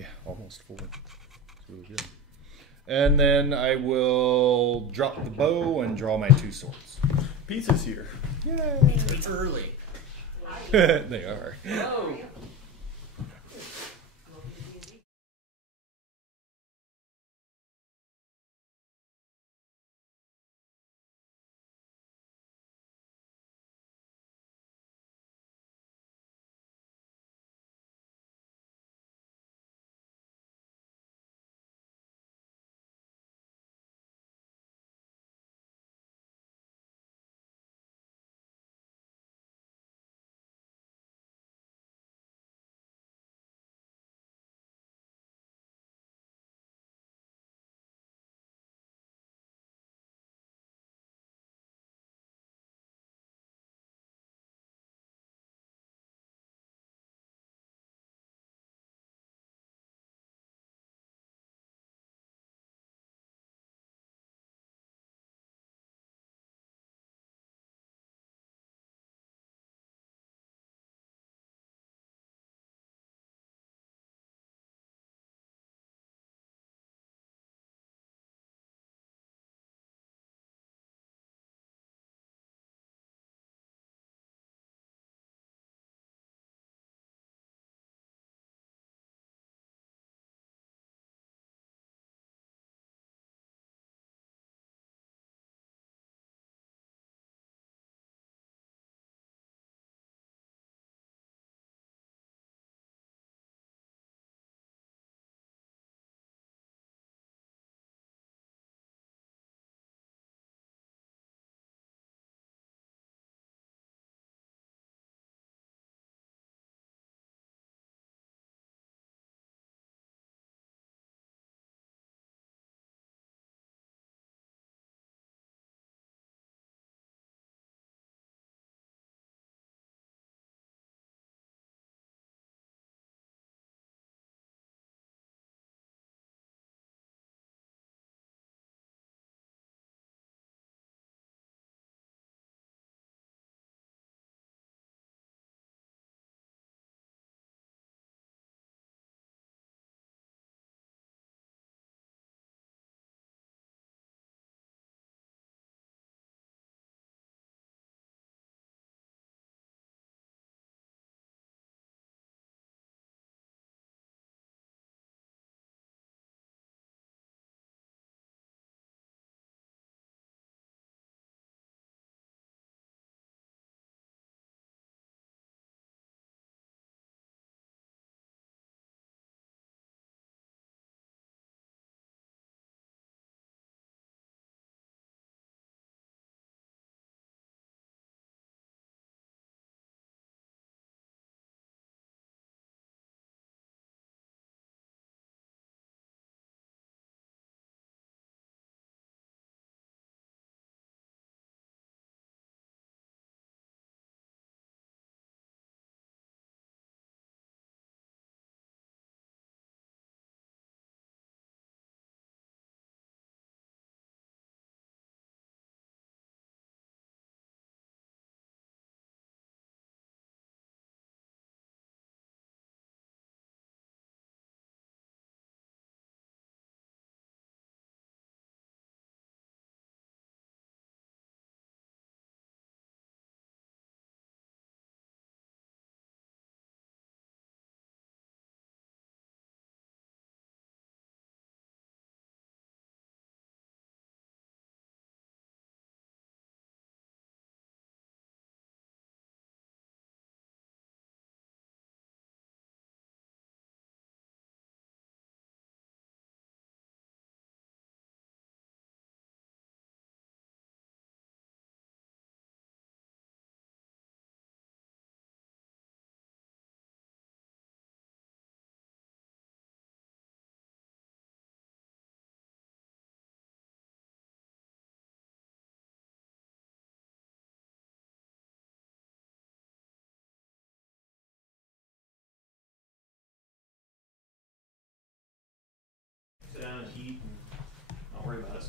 Yeah, almost 4. It's really good. And then I will drop the bow and draw my 2 swords. Pizza's here. Yay! Early. They are. Oh. that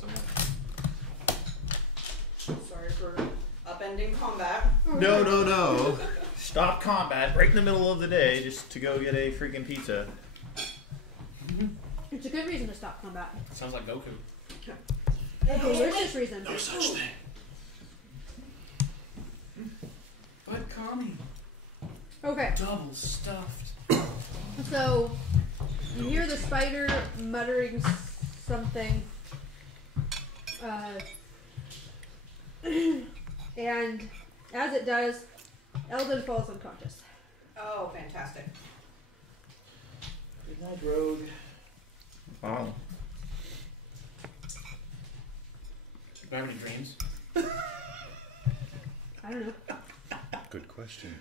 somewhere. Sorry for upending combat. No. Stop combat right in the middle of the day just to go get a freaking pizza. It's a good reason to stop combat. Sounds like Goku. A delicious reason. No such thing. But Kami, Okay, double stuffed. so you hear the spider muttering something, and as it does, Eldon falls unconscious. Oh, fantastic. Good night, Rogue. Wow. Do I have any dreams? I don't know. Good question.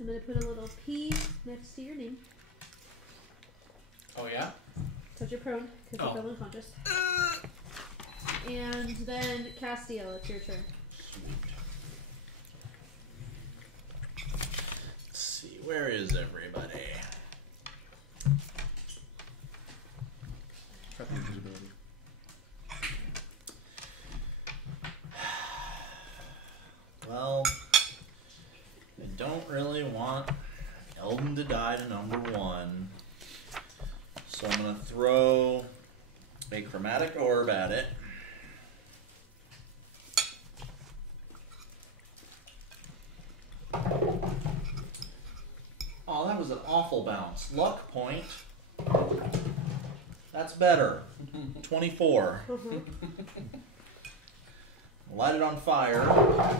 I'm gonna put a little P next to your name. Oh yeah? Because you're prone, because you Oh. fell unconscious. And then Castiel, it's your turn. Let's see, where is everybody? Well, I don't really want Eldon to die to number 1. So I'm going to throw a chromatic orb at it. Oh, that was an awful bounce. Luck point. That's better. 24. Light it on fire.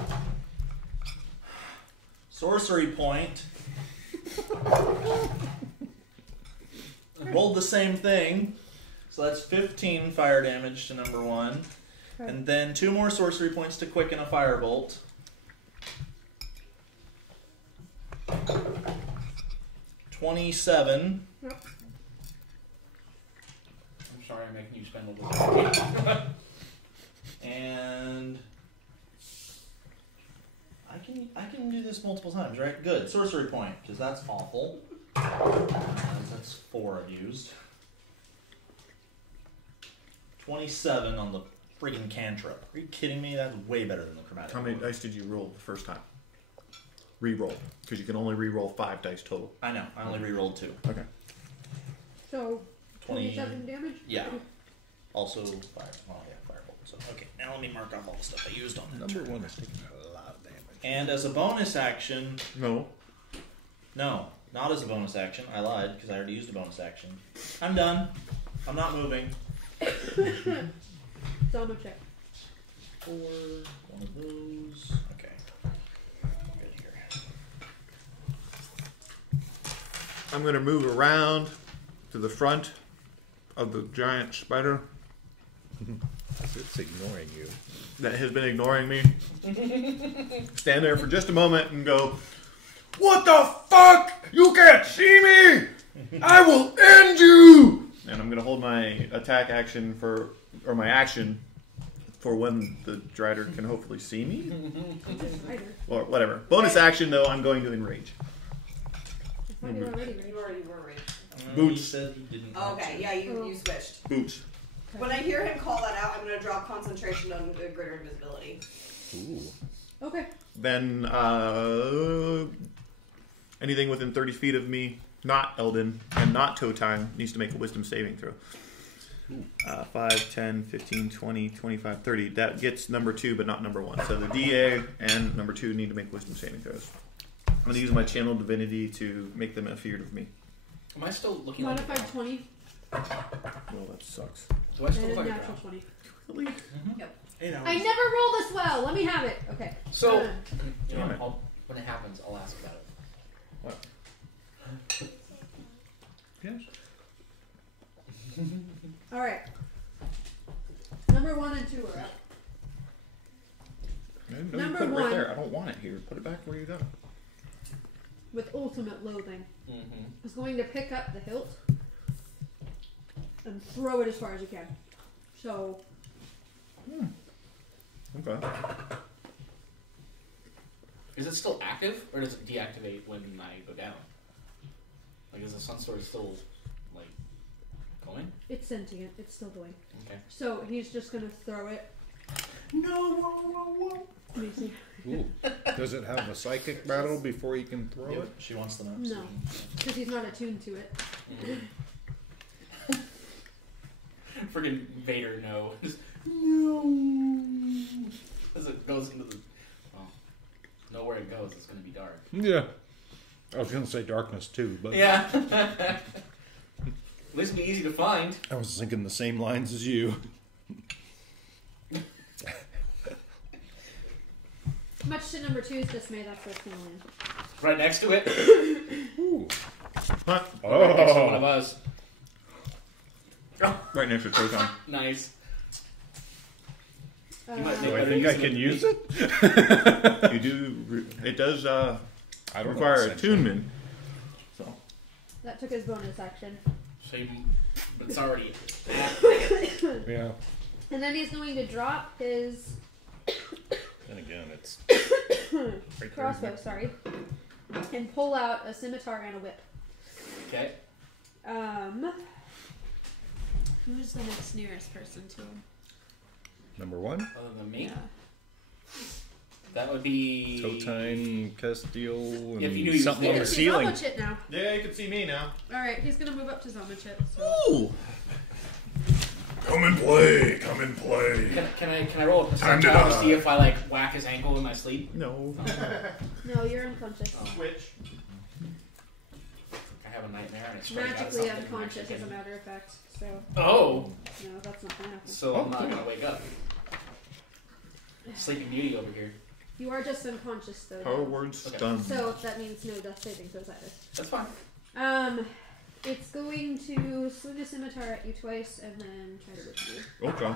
Sorcery point. Rolled the same thing. So that's 15 fire damage to number 1. Okay. And then 2 more sorcery points to quicken a firebolt. 27. Yep. I'm sorry I'm making you spend a little bit. And I can do this multiple times, right? Good. Sorcery point, because that's awful. That's 4 I've used. 27 on the friggin' cantrip. Are you kidding me? That's way better than the chromatic. How many dice did you roll the first time? Re-roll, because you can only re-roll 5 dice total. I know. I only re-rolled 2. Okay. So, 20 27 damage? Yeah. Also fire. Oh yeah, firebolt. So okay, now let me mark off all the stuff I used on that. Number turn. 1 is taking a lot of damage. And as a bonus action, No. no, not as a bonus action. I lied because I already used a bonus action. I'm done. I'm not moving. Zamochit. 4, 1 of those. Okay. Good here. I'm going to move around to the front of the giant spider It's ignoring you. that has been ignoring me. Stand there for just a moment and go, "What the fuck? You can't see me! I will end you!" And I'm going to hold my attack action or my action for when the Drider can hopefully see me. Spider. Or whatever. Bonus action, though, I'm going to enrage. I thought you were already ready. You already were raged. Boots. He said he didn't. want Okay, to. yeah, you switched. Boots. When I hear him call that out, I'm going to draw concentration on the greater invisibility. Ooh. Okay. Then, anything within 30 feet of me, not Eldon, and not Toe Time, needs to make a wisdom saving throw. 5, 10, 15, 20, 25, 30. That gets number 2, but not number 1. So the DA and number 2 need to make wisdom saving throws. I'm going to use my channel divinity to make them afeared of me. Am I still looking like Modified 20 Well, that sucks. Do I still and look a like a natural drow? 20. Really? 8 hours. I never roll this well. Let me have it. Okay. So, Done. you know, Damn it. when it happens, I'll ask about it. What? Yes. All right. Number 1 and 2 are up. No, you Number put it right 1. there. I don't want it here. Put it back where you got it. With ultimate loathing, Mm-hmm. is going to pick up the hilt and throw it as far as you can. So, Okay. Is it still active, or does it deactivate when I go down? Like, is the sun sword still, like... It's sentient. It's still going. Okay. So he's just gonna throw it. No. Let me see. Ooh. Does it have a psychic battle before you can throw Yep, it? she wants to know. No, because he's not attuned to it. Friggin' Vader, no. Just, no. As it goes into the. Oh. Know where it goes, it's gonna be dark. Yeah. I was going to say darkness too, but Yeah. At least it'll be easy to find. I was thinking the same lines as you. Much to number 2's dismay, that's what's gonna land. Right next to it. Ooh. Huh? Right next to one of Oh. us. Right next to Toton. Nice. Uh, You might Do make I think I can use it? You do. It does I don't require know. attunement. So that took his bonus action. So it's already. Yeah. And then he's going to drop his Then again, it's right crossbow, sorry, and pull out a scimitar and a whip. Okay. Who's the next nearest person to him? Number 1. Other than me, Yeah. that would be. Totine, Castiel, If you and knew he was something He on can the see ceiling. Zamochit now. yeah, you can see me now. Alright, he's gonna move up to Zamochit. So. Ooh. Come and play. Come and play. Can I roll a Time to percentile to die. see if I like whack his ankle in my sleep? No. No, you're unconscious. Switch. I have a nightmare and it's straight out Magically something unconscious, as a Mexican. matter of fact. So, Oh, no, that's not gonna happen. so I'm not gonna wake up. Sleeping Beauty over here. You are just unconscious, though. Power words Okay. stun. So that means no death saving throws either. That's fine. It's going to swing a scimitar at you twice and then try to whip you. Okay.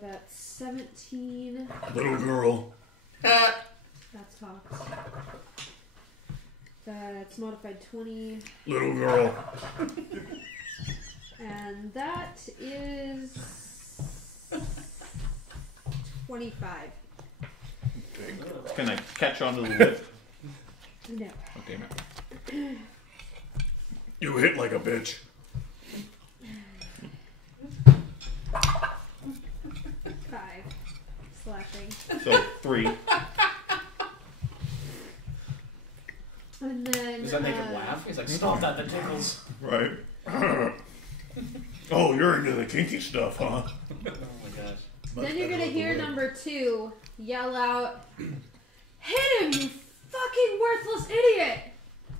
That's 17. Little girl. That's cocked. That's modified 20. Little girl. And that is 25. Can I catch onto the whip? No. Okay. You hit like a bitch. 5 slashing. So 3. And then. Does that make him laugh? He's like, stop that, that tickles. Right. Oh, you're into the kinky stuff, huh? Oh my gosh. Then you're gonna hear number 2 yell out, "Hit him, you fucking worthless idiot!"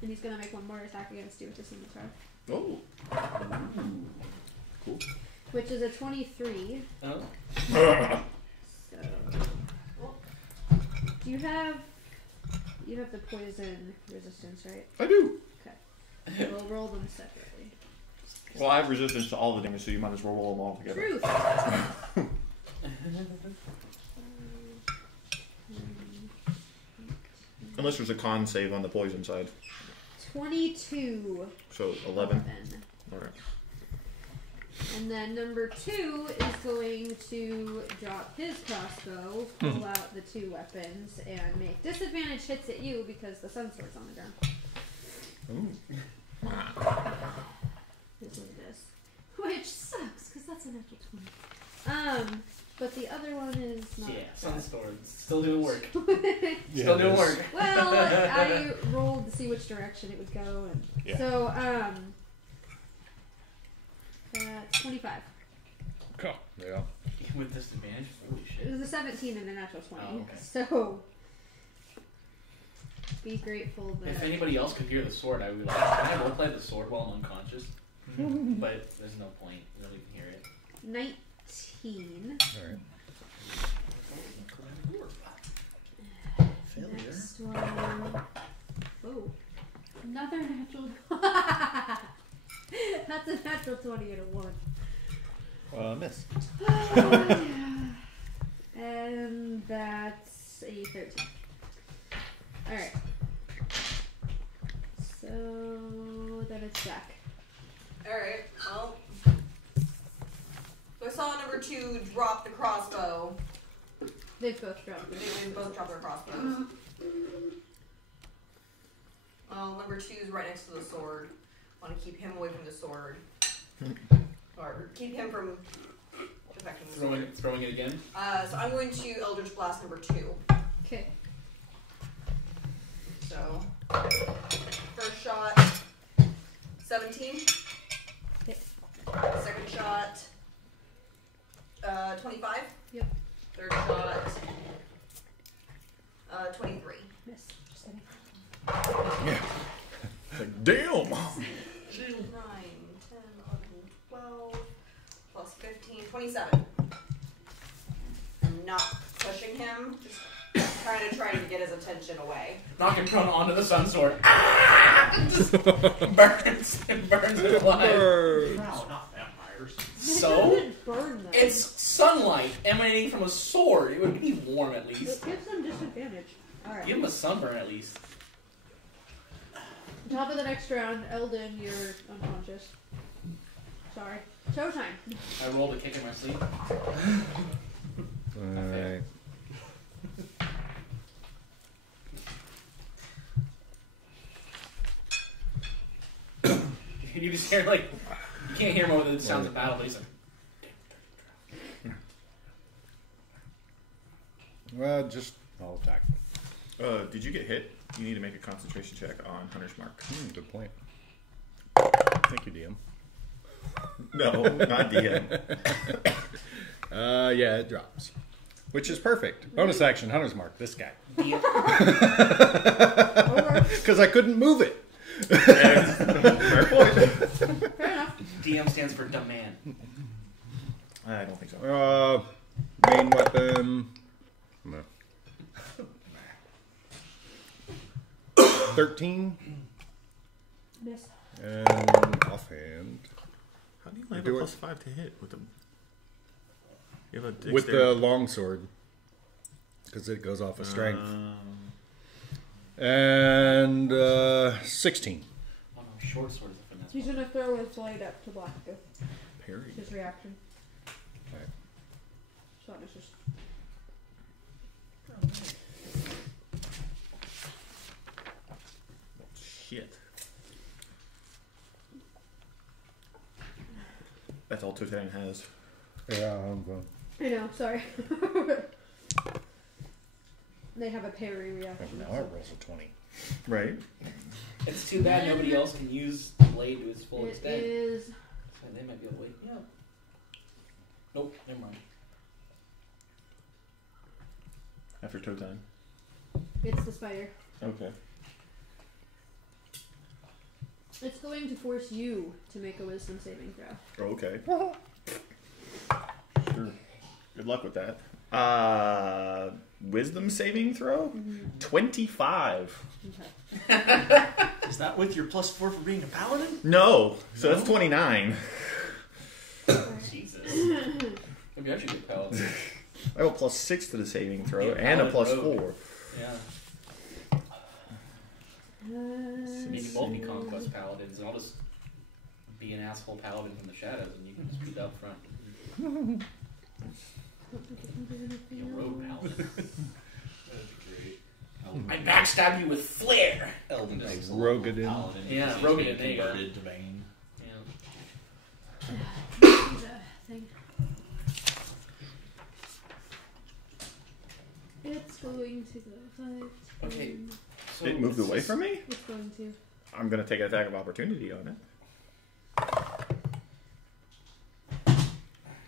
And he's gonna make one more attack against you with the scimitar. Oh. Cool. Which is a 23. Oh. So. Do you have. You have the poison resistance, right? I do. We'll roll them separately. Well, I have resistance to all the damage, so you might as well roll them all together. Truth! Unless there's a con save on the poison side. 22. So 11. Alright. And then number 2 is going to drop his crossbow, pull out the 2 weapons, and make disadvantage hits at you because the sun sword's on the ground. Ooh. Is what it is. Which sucks, because that's a natural 20. But the other one is not. Yeah, Sunstorm. Still doing work. Yeah, Still it doing is. work. Well, I rolled to see which direction it would go, and Yeah. so, that's 25. Oh, yeah. With disadvantage? Holy It shit. was a 17 and a natural 20. Oh, okay. So, be grateful that. If anybody else could hear the sword, I would be like, can I roleplay the sword while I'm unconscious? But there's no point. Nobody can hear it. 19. Alright. Failure. Next one. Oh. Another natural. That's a natural 20 and a 1. Miss. And that's a 13. Alright. So then it's Jack. Alright, well. So I saw number 2 drop the crossbow. They've both dropped it. They both dropped their crossbows. Well, number 2 is right next to the sword. Want to keep him away from the sword. Or keep him from affecting the sword. Throwing it again? So I'm going to Eldritch Blast number 2. Okay. So, first shot, 17. Hit. Second shot, 25. Yep. Third shot, 23. Miss. Just kidding. Yeah. Like, damn. 9, 10, 11, 12, plus 15, 27. I'm not pushing him, just trying to get his attention away. Knock him prone onto the sun sword. Ah! Just burns it alive. Wow, not vampires. So? It doesn't burn them. It's sunlight emanating from a sword. It would be warm at least. It gives them disadvantage. Alright. Give him a sunburn at least. Top of the next round, Eldon, you're unconscious. Sorry. Showtime. I rolled a kick in my sleep. Alright. You just hear like, you can't hear him over the sounds of battle, but he's like, Well, just I'll attack. Did you get hit? You need to make a concentration check on Hunter's Mark. Good point. Thank you, DM. No, not DM. Yeah, it drops. Which is perfect. Bonus action, Hunter's Mark, this guy. Over. Because I couldn't move it. Fair point. Fair enough. DM stands for dumb man. I don't think so. Main weapon. No. 13. Miss. And offhand. How do you have Do a it. +5 to hit with them? You have a With the dexterity. longsword. Because it goes off of strength. And 16. Oh no, short sword is a finesse. He's gonna throw his blade up to block you. Parry. His reaction. Okay. So it's just. Shit. That's all Totan has. Yeah, I'm going. I know, sorry. They have a parry reaction. Now so- it rolls a 20. Right. It's too bad nobody else can use the blade to its full It extent. is. So they might be able to wait. Yeah. Nope, never mind. After Totan. It's the spider. Okay. It's going to force you to make a wisdom saving throw. Okay. Sure. Good luck with that. Wisdom saving throw? 25. Okay. Is that with your +4 for being a paladin? No. So that's 29. Jesus. Maybe I should get paladin. I have a +6 to the saving throw Yeah, and a paladin +4. rogue. Yeah. We can both be conquest paladins, and I'll just be an asshole paladin from the shadows, and you can just be up front. Be a rogue paladin. That'd be great. I backstab you with flair. Eldon takes a Rogue little it in. paladin. Yeah, He's rogue it being in, there you go. converted to Bane. Yeah. Thing. It's going to go 5. Okay. 10. So It moved away from me? It's going to. I'm going to take an attack of opportunity on it.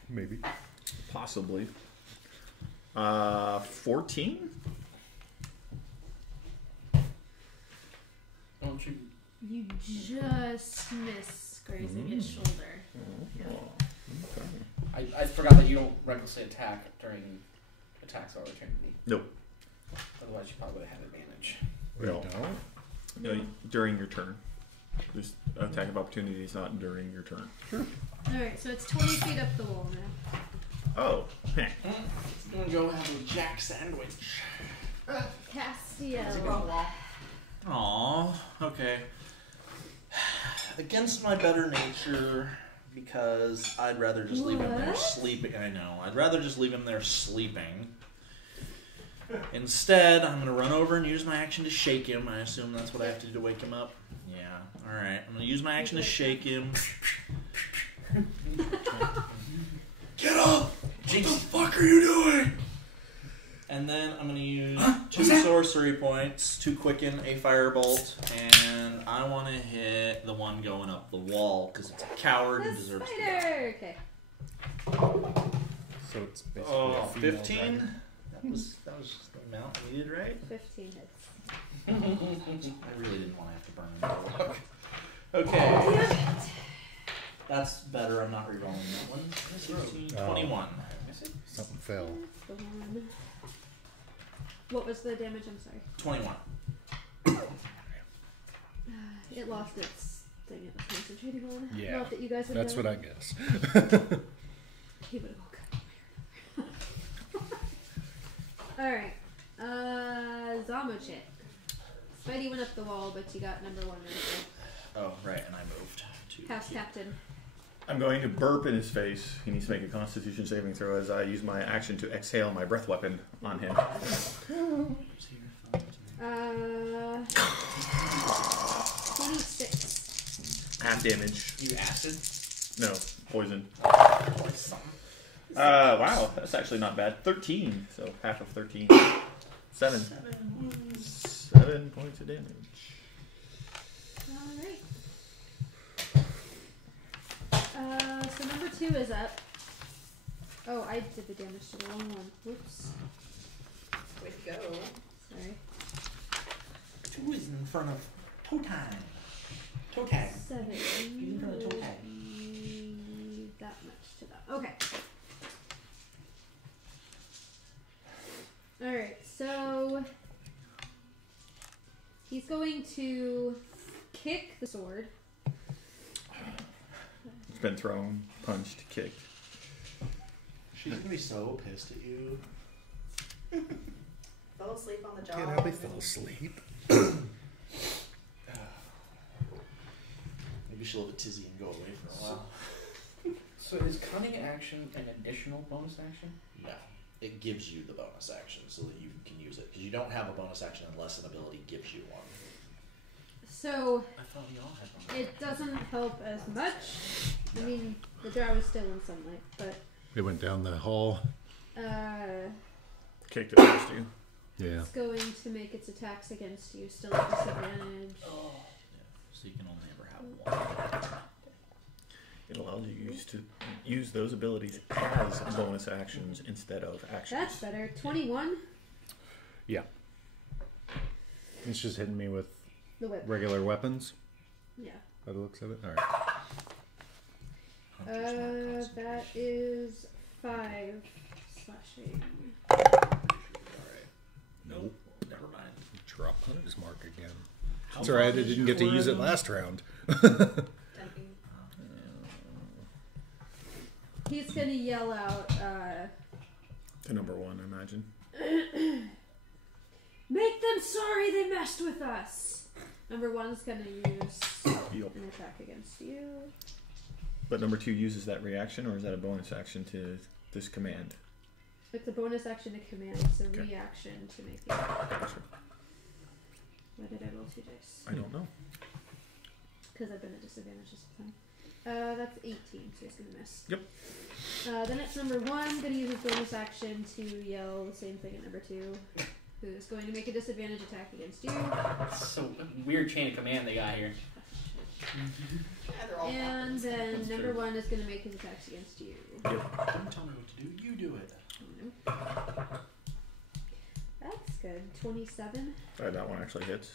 Maybe. Possibly. 14? Don't you? You just miss grazing his shoulder. I forgot that you don't recklessly attack during attacks or opportunity. Nope. Otherwise, you probably would have had advantage. We No. don't. During your turn. This attack of opportunity is not during your turn. Alright, so it's 20 feet up the wall now. Oh. Heh. I'm gonna go have a Jack sandwich. Castiel. Aww, okay. Against my better nature, because I'd rather just leave him there What? sleeping. I know. I'd rather just leave him there sleeping. Instead, I'm going to run over and use my action to shake him. I assume that's what I have to do to wake him up. Yeah. All right. I'm going to use my action to shake him. Get up! What the fuck are you doing? And then I'm going to use 2 sorcery points to quicken a firebolt. And I want to hit the one going up the wall because it's a coward and The deserves to die. spider! Okay. So it's basically Oh, a female 15? dragon. That was the amount I needed, right? 15 hits. I really didn't want to have to burn him. Okay. That's better. I'm not rerolling that one. 16, 21. Something fell. The one. What was the damage? I'm sorry. 21. It lost its thing it was concentrating on. Yeah, Not that you guys would That's know. what I guess. He would have all cut. Alright. Zamochit. Spidey went up the wall, but you got number 1 right Oh, right, and I moved to there. House Captain. I'm going to burp in his face. He needs to make a Constitution saving throw as I use my action to exhale my breath weapon on him. 26. Half damage. You acid? No, poison. Wow, that's actually not bad. 13, so half of 13. 7. 7 points of damage. Alright. So number 2 is up. Oh, I did the damage to the wrong one. Whoops. Way to go. Sorry. 2 is in front of toe time. Toe tag. 7. in front of toe tag. That much to that. Okay. Alright, so he's going to kick the sword. It's been thrown, punched, kicked. She's gonna be so pissed at you. Fell asleep on the job. Can't help it, fell asleep. Maybe she'll have a tizzy and go away for a while. So is cunning action an additional bonus action? No. It gives you the bonus action so that you can use it. Because you don't have a bonus action unless an ability gives you one. So I thought we all had one. it doesn't help as much. I mean, the drow is still in sunlight, but It went down the hall. Kicked it first you. Yeah. it's going to make its attacks against you still at disadvantage. Oh. Yeah. So you can only ever have one. It allows you to use those abilities as bonus actions instead of actions. That's better. 21. Yeah. It's just hitting me with The whip. regular weapons, Yeah. by the looks of it. Alright. That is 5 slashing. Alright. Nope. Never mind. Drop Hunter's Mark again. It's alright, I didn't get to use it last round. Tempting. He's gonna yell out, To number 1, I imagine. make them sorry they messed with us! Number 1's gonna use Yep. an attack against you. But number 2 uses that reaction, or is that a bonus action to this command? It's a bonus action to command, it's a Okay. reaction to make the attack. Gotcha. Why did I roll 2 dice? I don't know. Because I've been at disadvantage this whole time. That's 18, so he's gonna miss. Yep. Then it's number 1, gonna use his bonus action to yell the same thing at number 2, who's going to make a disadvantage attack against you. So weird chain of command they got here. Yeah, they're all And captains. then That's number true. 1 is gonna make his attacks against you. Don't tell me what to do. You do it. That's good. 27. That one actually hits.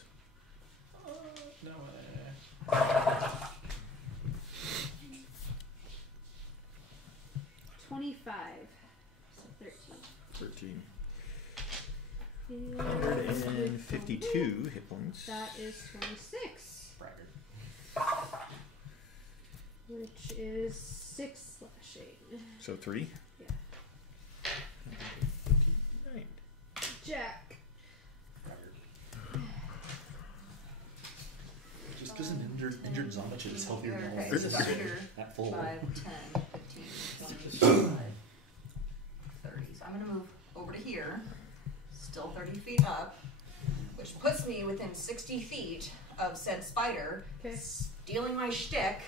No. 25. So 13. 13. And 152 hit points. that is 26. Braggart. Which is 6 slashing. So 3. Yeah. 59. Jack. Just because an injured Zamochit is healthier than all Okay, of so us. Braggart, That full. 5, 10, 15, 20, 25, 30. So I'm going to move over to here. still 30 feet up, which puts me within 60 feet of said spider, Okay. stealing my shtick.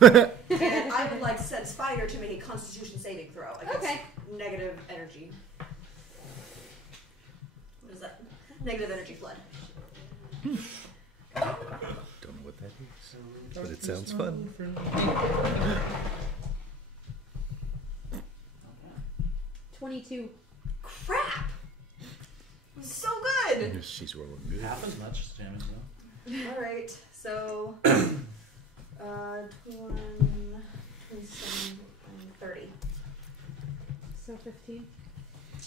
And I would like said spider to make a Constitution saving throw against negative energy. What is that? Negative energy flood. Don't know what that is, but it sounds fun. 22. Crap! It was so good! She's rolling good. Half as much damage though. Alright, so 21, 27, and 30. So 15.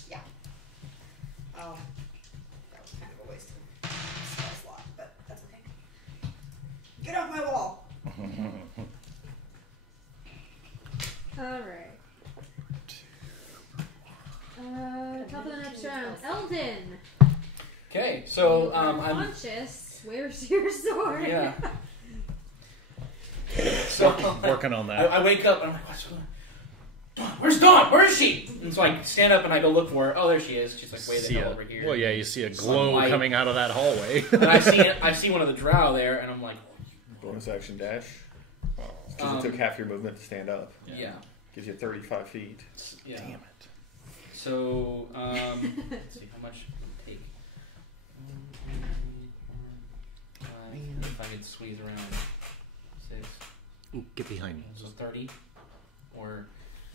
Yeah. That was kind of a waste of spell slot, but that's okay. Get off my wall! Alright. Top of the next round. Eldon! Okay, so You are I'm conscious. Where's your sword? yeah. So Working on that. I wake up and I'm like, what's going on? Dawn, where's Dawn? Where is she? And so I stand up and I go look for her. Oh, there she is. She's like way the hell over here. Well, yeah, you see a glow Sunlight. coming out of that hallway. And I see one of the drow there, and I'm like, Bonus action dash. Because it took half your movement to stand up. yeah. Gives you 35 feet. Yeah. Damn it. So, let's see how much it would take. If I could squeeze around 6. Ooh, get behind me. So 30, or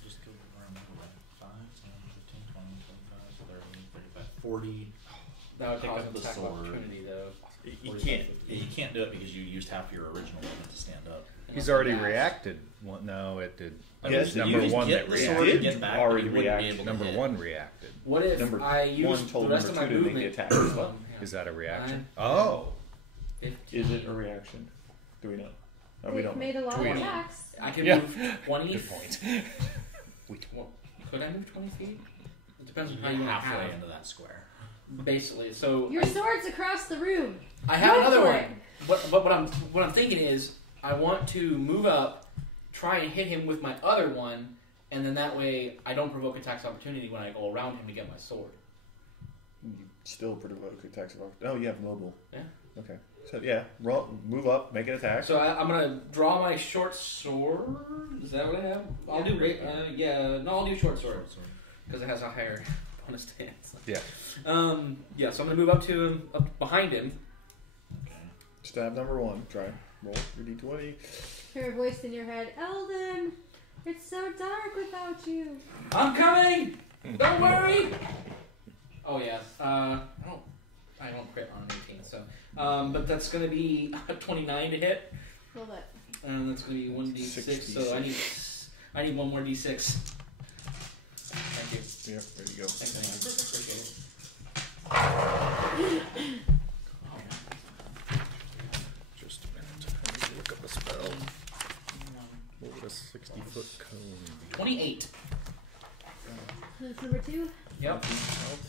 Just go around 5, 10, 15, 20, 25, 30, 35, 40. that would Pick cause up an the attack of sword. opportunity though. You can't. You can't do it because you used half your original movement to stand up. He's already reacted. Well, no, it did. It Yes, was you number just one get that the sword reacted. and get back, Already but you wouldn't be react. able to Number hit. one reacted. What if Number I use one told the rest number of my 2 to make the movement? attack as well. Is that a reaction? 9, Oh. 15. Is it a reaction? Do we know? No, we They've don't. made a lot of 20. attacks. I can Yeah. move 20. Good point. Well, could I move 20 feet? It depends on how You're you want to halfway have. into that square. Basically, so Your sword's across the room. I have Go another for one. it. But what I'm thinking is I want to move up, try and hit him with my other one, and then that way I don't provoke attacks of opportunity when I go around him to get my sword. You still provoke attacks of opportunity. Oh, you have mobile. Yeah. Okay. So, yeah, move up, make an attack. So I'm gonna draw my short sword. Is that what I have? I'll do I'll do short sword because it has a higher bonus stance. Yeah. Yeah. So I'm gonna move up to him, up behind him. Stab number 1. Try. Roll your d20. Hear a voice in your head. Eldon, it's so dark without you. I'm coming. Don't worry. Oh yeah. I won't crit on an 18. So, but that's gonna be a 29 to hit, Roll that. and that's gonna be 1d6. So I need one more d6. Thank you. Yeah, there you go. Thanks, appreciate it. Just a minute. I need to look up a spell. What would a 60-foot cone be? 28. That's number 2. Yep.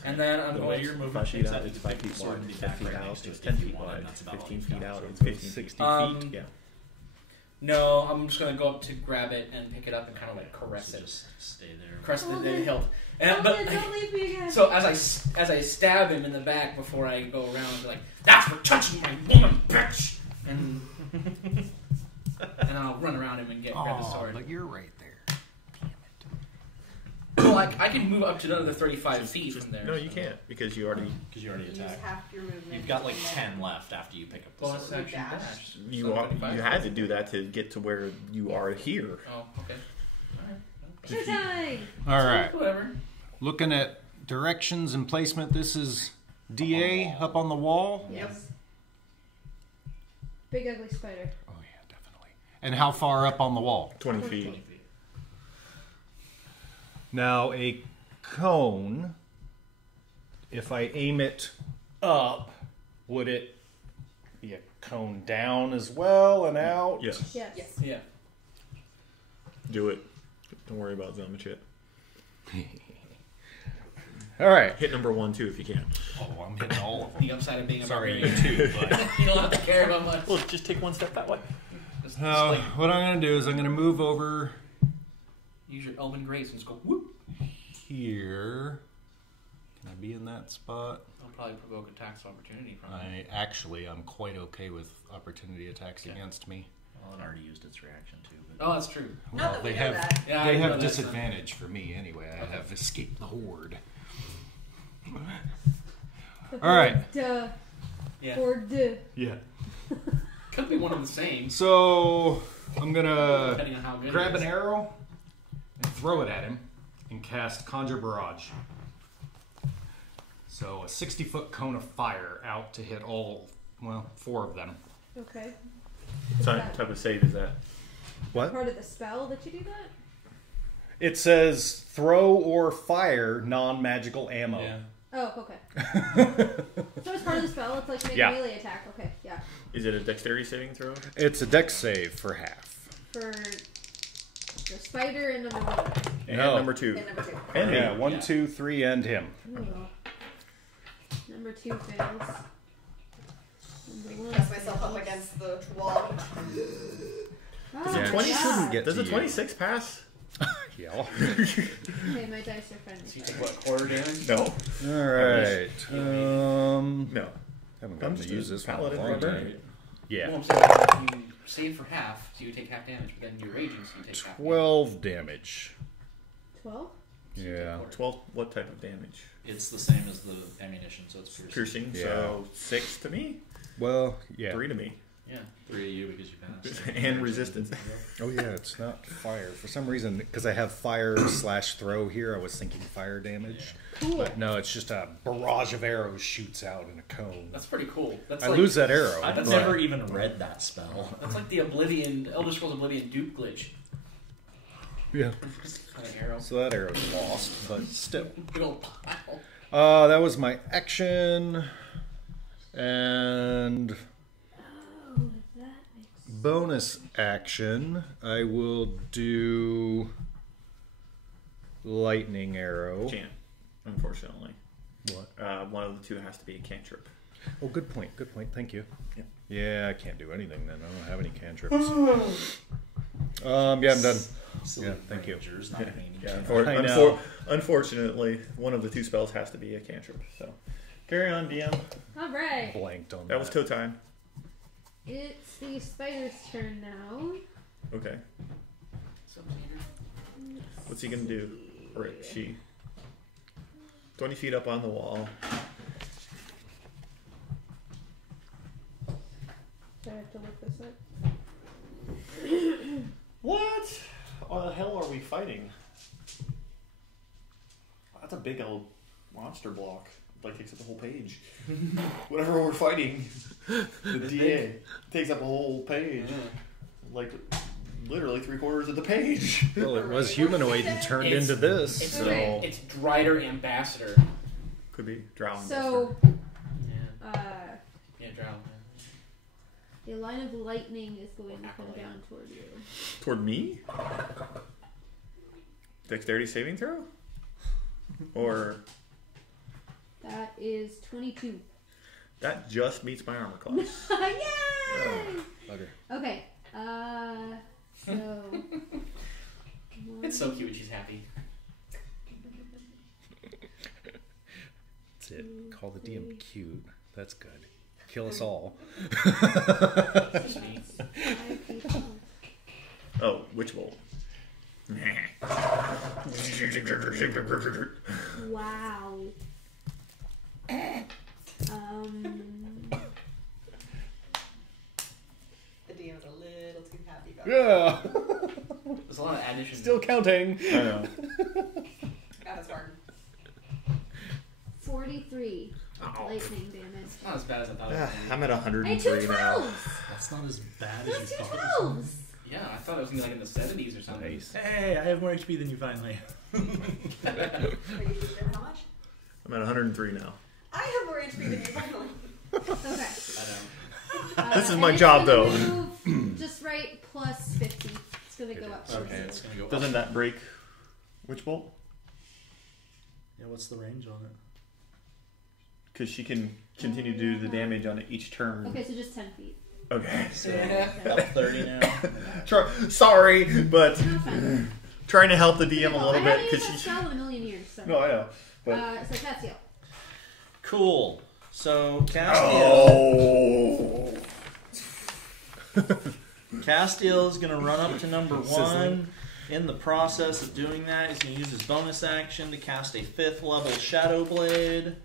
And then I'm The going way to your movement 5 feet shapes out, out, it's you 5 pick the feet sword wide. and be 10 back feet right out, next to it's it 10 if you feet want, wide. and that's about all 15 you've feet got. out, So it's 15 feet. 60 feet? Yeah. No, I'm just gonna go up to grab it and pick it up and kind of like caress So it, just stay there. caress Hold the it. hilt. And Eldon, but don't leave me again. so as I stab him in the back before I go around, I'll be like, "That's for touching my woman, bitch!" And I'll run around him and grab the sword. but you're right there. Well, I can move up to another 35 feet from there. No, you can't because you already Use attacked. half your movement. You've got like and then 10 left after you pick up the Bonus sword. action dash. dash. you So are, 35. you had to do that to get to where you are here. Oh, okay. Showtime! All right. Whatever. Looking at directions and placement, this is DA up on the wall. Yep. Big ugly spider. Oh, yeah, definitely. And how far up on the wall? 20 feet. Now, a cone, if I aim it up, would it be a cone down as well and out? Yes. Yes. Yeah. Do it. Don't worry about Zamochit. All right. Hit number 1 too if you can. Oh, I'm hitting all of them. The upside of being a Sorry, barbarian. you too, but... You don't have to care about much. Well, just take one step that way. Just What I'm going to do is I'm going to move over use your elven grace and just go whoop. here. Can I be in that spot? I'll probably provoke attacks of opportunity from it. I'm quite okay with opportunity attacks against me. Well, it already used its reaction too. But Oh, that's true. Not that we know that. Yeah, they I know have that, disadvantage for me anyway. I have escaped the horde. All right. Duh. Yeah. Or duh. Yeah. Could be one of the same. So I'm gonna Depending on how good grab it is. an arrow and throw it at him and cast Conjure Barrage. So a 60-foot cone of fire out to hit all, 4 of them. Okay. What type of save is that? What? Part of the spell that you do that? It says throw or fire non-magical ammo. yeah. Oh, okay. So it's part of the spell. It's like make Yeah. a melee attack. Okay, yeah. Is it a dexterity saving throw? It's a dex save for half. For the spider and number 1. And No. number 2. And number 2. And me. Yeah, 1, Yeah. 2, 3, and him. Ooh. Number 2 fails. Number 1 Press myself up fails. against the wall. Oh, Does Yeah, a 20 God. shouldn't get Does to a you. 26 pass? Yeah. Okay, my dice are friendly. So you take what, quarter damage? No. All right. No. Haven't I'm gotten just to use a this one in paladin a long barbarian. time. Yeah. Well, I'm saying you save for half, so you take half damage, but then you're raging, so you take half 12 damage. 12? Yeah. 12. What type of damage? It's the same as the ammunition, so it's piercing. Piercing. So 6 to me. Well, yeah. 3 to me. Yeah. 3 to you because you passed. And resistance. Oh yeah, it's not fire. For some reason, because I have fire/throw here, I was thinking fire damage. Cool. But no, it's just a barrage of arrows shoots out in a cone. That's pretty cool. That's I like, lose that arrow. I've but- never even read that spell. That's like the Oblivion, Elder Scrolls Oblivion dupe glitch. Yeah. Kind of arrow. So that arrow's lost, but still. Big old pile. That was my action. And Oh, that makes bonus action, I will do lightning arrow. Can't, unfortunately. What? One of the 2 has to be a cantrip. Oh, good point. Good point. Thank you. Yeah. Yeah, I can't do anything then. I don't have any cantrips. Yeah, I'm done. Silly Yeah, thank you. Rangers not paying Yeah, attention. I know. unfortunately, one of the 2 spells has to be a cantrip. So, carry on, DM. Alright. Blanked on That was toe time. It's the spider's turn now. Okay. What's he gonna do? Or she? 20 feet up on the wall. Do I have to look this up? What? What the hell are we fighting? That's a big old monster block. Like takes up the whole page. Whatever we're fighting, the DA takes up a whole page. Like literally 3/4 of the page. Well, it was humanoid and turned It's- into this. It's, So it's Drider Ambassador. Could be drown. So, Yeah. Yeah, Drow. the line of lightning is going to come down toward you. Toward me? Dexterity saving throw? Or That is 22. that just meets my armor class. Yay! okay. Okay. So. It's so cute when she's happy. That's it. Call the DM cute. That's good. Kill us all. Just me. 5 people. Oh, witch bolt. Wow. The DM's a little too happy about Yeah. There's a lot of addition. Still counting. I know. Got his barn. 43 Ow. lightning damage. It's not as bad as I thought it was. I'm at I had two 103 now. 12s! That's not as bad I as you had two thought. 12s! Yeah, I thought it was gonna be like in the 70s or something. Nice. Hey, I have more HP than you finally. Are you sure how much? I'm at 103 now. I have more HP than you finally. Okay. I know. This is and my it's job, gonna though. move just right plus 50. It's gonna go up. Okay, it's gonna go up. Doesn't that break witch bolt? Yeah, what's the range on it? Because she can continue to do the damage on each turn. Okay, so just 10 feet. Okay. So Okay. up 30 now. Sorry, but No, fine. trying to help the DM a little I bit haven't used because that she. spell in a million years, so. No, I know. But So Castiel. Cool. So Castiel. Castiel is going to run up to number 1. In the process of doing that, he's going to use his bonus action to cast a 5th level Shadow Blade.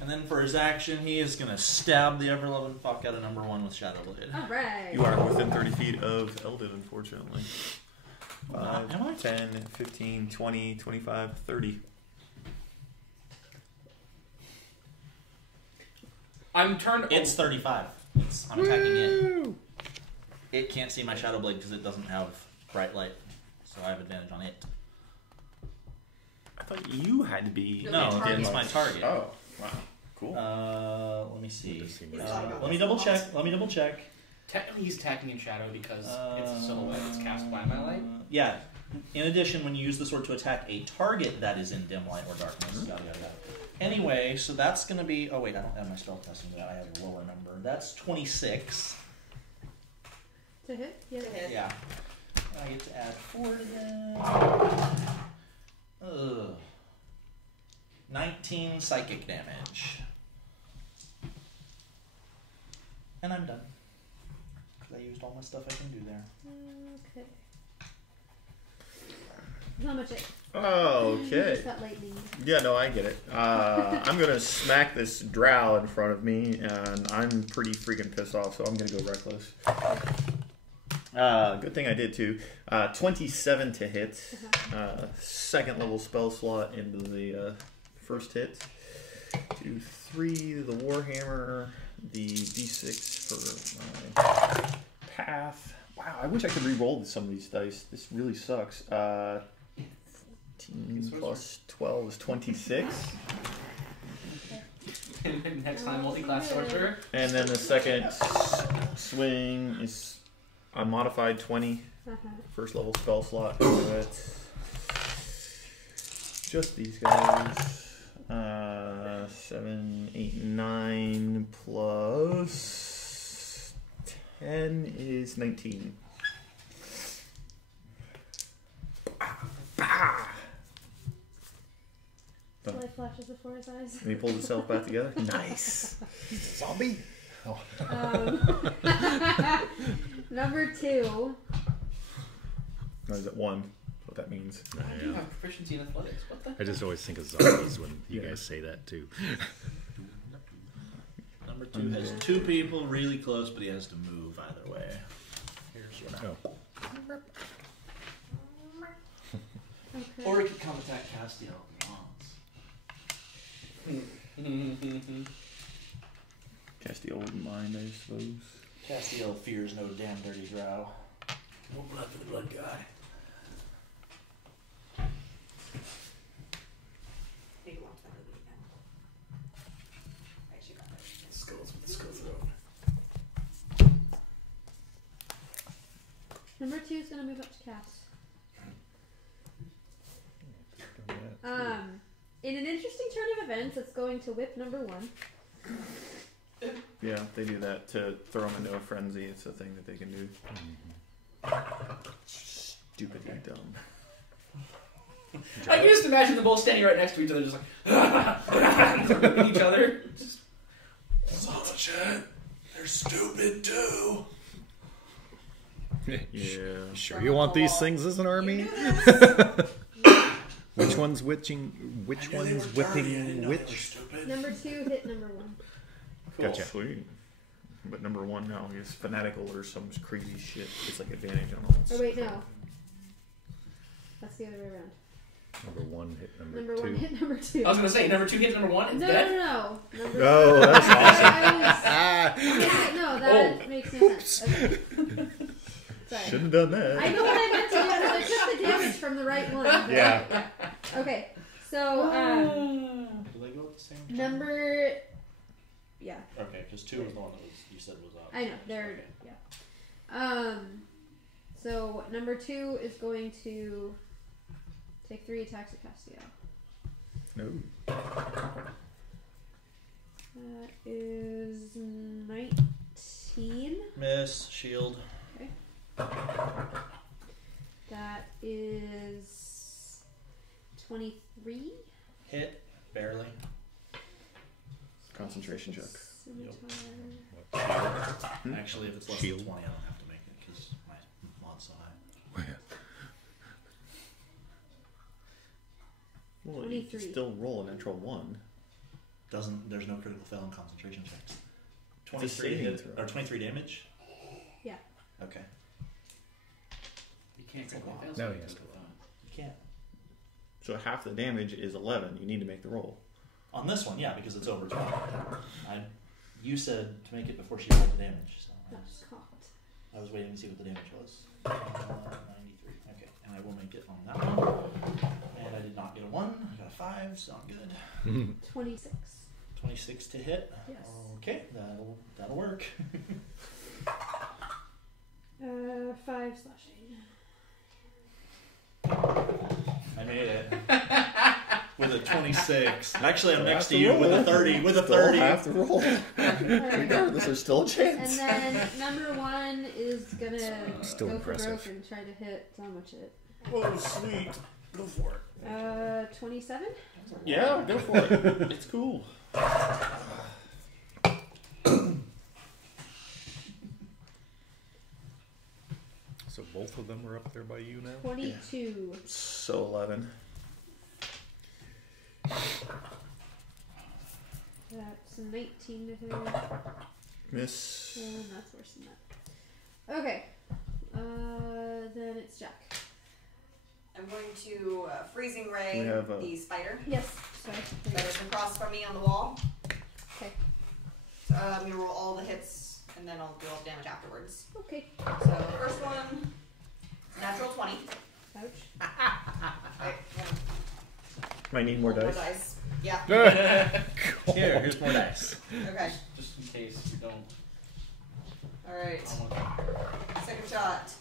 And then for his action, he is going to stab the ever-loving fuck out of number 1 with Shadow Blade. Alright. You are within 30 feet of Eldon, unfortunately. Am I? 10, 15, 20, 25, 30. I'm turned. It's 35. I'm attacking it. It can't see my Shadow Blade because it doesn't have bright light. So I have advantage on it. I thought you had to be. No, No, target. it's my target. Oh, wow. Cool. Let me see. not Let me double check. Technically, he's attacking in shadow because it's a silhouette. It's cast by my light. Yeah. In addition, when you use the sword to attack a target that is in dim light or darkness, yada yada yada. Anyway, so that's going to be. Oh wait, I don't have my spell testing yet. I have a lower number. That's 26. To hit? Yeah. To hit. Yeah. I get to add 4 to that. 19 psychic damage. And I'm done. Because I used all my stuff I can do there. Okay. How much it? Okay. Just got lightning. Yeah, no, I get it. I'm going to smack this drow in front of me, and I'm pretty freaking pissed off, so I'm going to go reckless. Good thing I did, too. 27 to hit. Second level spell slot into the first hit. 2, 3, the Warhammer, the D6 for my path. Wow, I wish I could re-roll some of these dice. This really sucks. 14 plus 12 is 26. Next time, multi-class sorcerer. And then the second swing is a modified 20. First level spell slot. So it's just these guys. 7, 8, 9 plus 10 is 19. Light flashes before his eyes. And he pulls himself back together. Nice. Zombie? Oh. Number 2. No, he's at 1. What that means. I do have proficiency in athletics. What the? I just always think of zombies when you guys say that too. Number 2 has 2 people really close, but he has to move either way. Here's your map. Oh. Okay. Or he could come attack Castiel if he wants. Castiel wouldn't mind, I suppose. Castiel fears no damn dirty drow. No blood for the blood guy. Take a long time to leave now. I actually got that. Skulls with the skull throat. Number 2 is going to move up to Cass. In an interesting turn of events, it's going to whip number 1. Yeah, they do that to throw him into a frenzy. It's a thing that they can do. Stupidly dumb. I can just imagine them both standing right next to each other, just like ripping each other. Zamochit, they're stupid too. Yeah. Sure you want these things as an army? Which one's whipping which? Number 2 hit number 1. Cool. Gotcha. Sweet. But number 1 now, he's fanatical or some crazy shit. It's like advantage on all. Oh wait, no. That's the other way around. Number 1 hit number Number 2. 1 hit number 2. I was gonna say number 2 hits number 1. It's No, dead. no. Number Oh, that's No, that makes no sense. Okay. Sorry. Shouldn't have done that. I know what I meant to do because I took the damage from the right one. Yeah. Okay, so Do they go at the same time? number, yeah, Okay, because 2 was the one that was you said was up. I know they're So number 2 is going to take 3 attacks at Castiel. No. That is 19. Miss, shield. That is 23. Hit, barely. concentration check. Scimitar. Actually, if it's less Shield. than 20, I don't have to make it because my mod's so high. Well, you 23. can still roll a natural 1. There's no critical fail in concentration checks. It's a 23 saving hit, throw. or 23 damage? Yeah. Okay. You can't That's a critical lot. fail. No, so he you has can to go down. You can't. So half the damage is 11. You need to make the roll. On this one, yeah, because it's over 20. You said to make it before she rolled the damage, so That's cocked. I was waiting to see what the damage was. 93. Okay, and I will make it on that one. And I did not get a 1. I got a 5, so I'm good. 26. 26 to hit. Yes. Okay, that'll work. 5 slashing. I made it. With a 26. Actually, I'm next to Have you to with a roll. 30. With a Still 30. have to roll. Alright. Regardless, there's still a chance. And then number 1 is gonna Still go impressive. for broke and try to hit Zamochit. Oh, sweet. Go for it. 27? Yeah, go for it. It's cool. So both of them are up there by you now? 22. So 11. That's 19 to hit. Miss. And that's worse than that. Okay. Then it's Jack. I'm going to freezing ray We have, the spider Yes. Sorry. that is across from me on the wall. Okay. So I'm going to roll all the hits and then I'll do all the damage afterwards. Okay. So first one, natural 20. Ouch. Right, yeah. Might need more Roll dice. Yeah. Here's more dice. Okay. Just in case you don't. Alright. I want Second shot.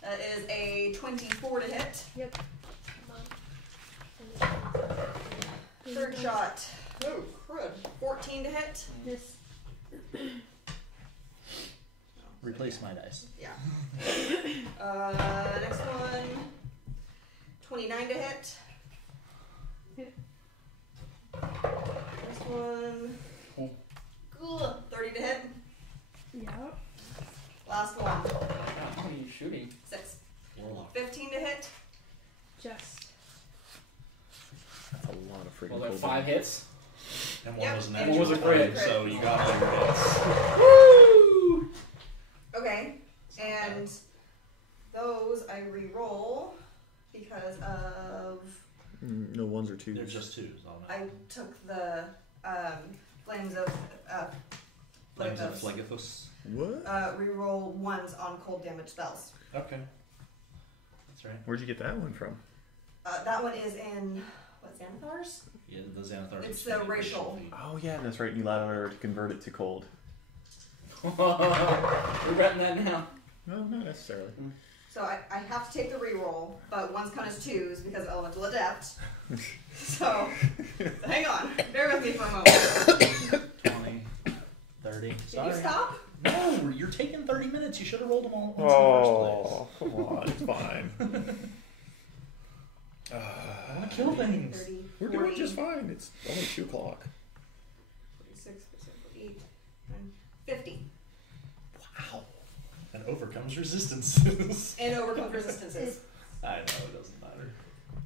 That is a 24 to hit. Yep. Third shot. Oh, crud. 14 to hit. Miss. Replace my dice. Yeah. Next one. 29 to hit. Hit. Next one. Ugh, 30 to hit. Yep. Last one. how are you shooting? 6. Warlock. 15 to hit. Just. That's a lot of freaking Well, there are cold 5 hits. And one Yep, was an and natural one was a crit. 20, so you got all your hits. Woo! Okay. And those I re-roll because of No ones or twos. They're just 2s. I took the flames of Flames of Phlegethos. Phlegethos. What? Re-roll 1s on cold damage spells. Okay. That's right. Where'd you get that one from? That one is in what, Xanathar's? Yeah, the Xanathar. It's the racial. Oh yeah, that's right. You allowed her to convert it to cold. Regretting that now. No, not necessarily. So I have to take the re-roll, but one's count as 2s because Elemental Adept. So hang on, bear with me for a moment. 20, 30. Did Sorry. you stop? No, you're taking 30 minutes. You should have rolled them all Oh, once come on, it's fine. in the first place. I want to kill things. 30, We're 40, doing just fine. It's only 2 o'clock. 46, 48, 50. Wow. And overcomes resistances. And overcomes resistances. I know, it doesn't matter.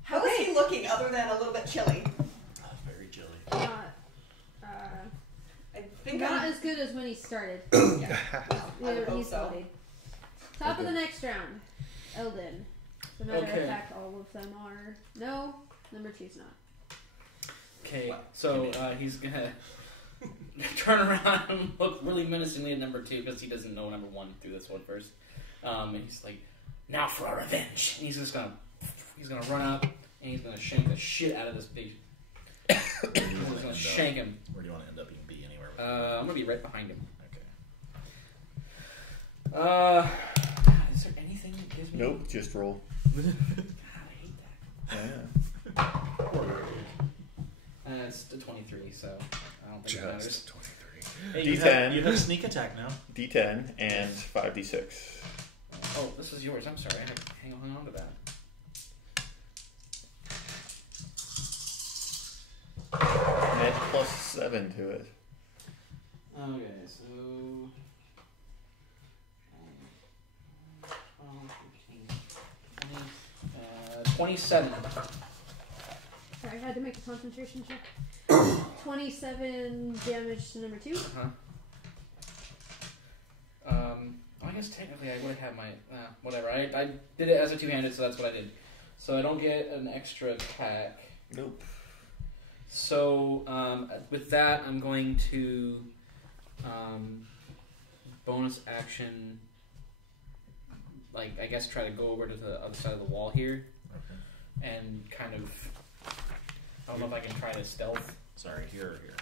How is he looking other than a little bit chilly? Very chilly. Not. I think Not I'm... as good as when he started. Yeah, well, I would Yeah, hope he's so. bloodied. Top of the next round. Eldon. As a matter Okay. of fact, all of them are. No, number 2's not. Okay, so he's gonna turn around and look really menacingly at number 2 because he doesn't know number 1 through this one first. And he's like, "Now for our revenge!" And he's gonna run up and he's gonna shank the shit out of this big. He's just gonna shank him. Where do you want to end up? You can be anywhere. I'm gonna be right behind him. Okay. God, is there anything that gives me? Nope, just roll. God, I hate that. Yeah. It's the 23, so I don't think it matters. Just 23. Hey, you D10. you have sneak attack now. D10 and 5d6. Oh, this is yours. I'm sorry. I had to hang on to that. Add +7 to it. Okay, so 27. Sorry, I had to make a concentration check. 27 damage to number 2. Uh-huh. I guess technically I would have my whatever. I did it as a two-handed, so that's what I did. So I don't get an extra attack. Nope. So with that, I'm going to bonus action. Like I guess try to go over to the other side of the wall here, and kind of. I don't know if I can try to stealth. Sorry, here or here?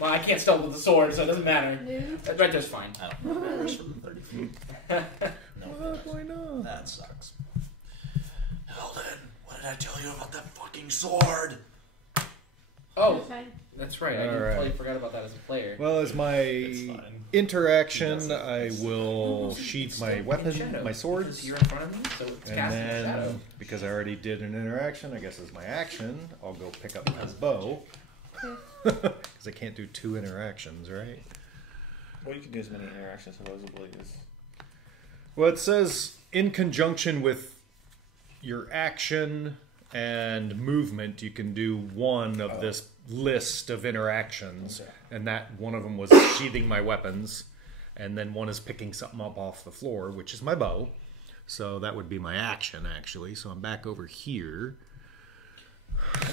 Well, I can't stealth with the sword, so it doesn't matter. No. That's just fine. I don't know. It matters from 30 feet. No, Why not? that sucks. Eldon, what did I tell you about that fucking sword? Oh, That's fine. that's right. I Alright. totally forgot about that as a player. Well, as It's my fine. interaction, I will sheath my weapon, my Because swords, you're in front of me, so it's and casting a shadow. then because I already did an interaction, I guess as my action, I'll go pick up my bow. Because I can't do 2 interactions, right? Well, you can do as many interactions supposedly as. Well, it says in conjunction with your action and movement, you can do one of this list of interactions, and that one of them was sheathing my weapons, and then one is picking something up off the floor, which is my bow. So that would be my action, actually. So I'm back over here.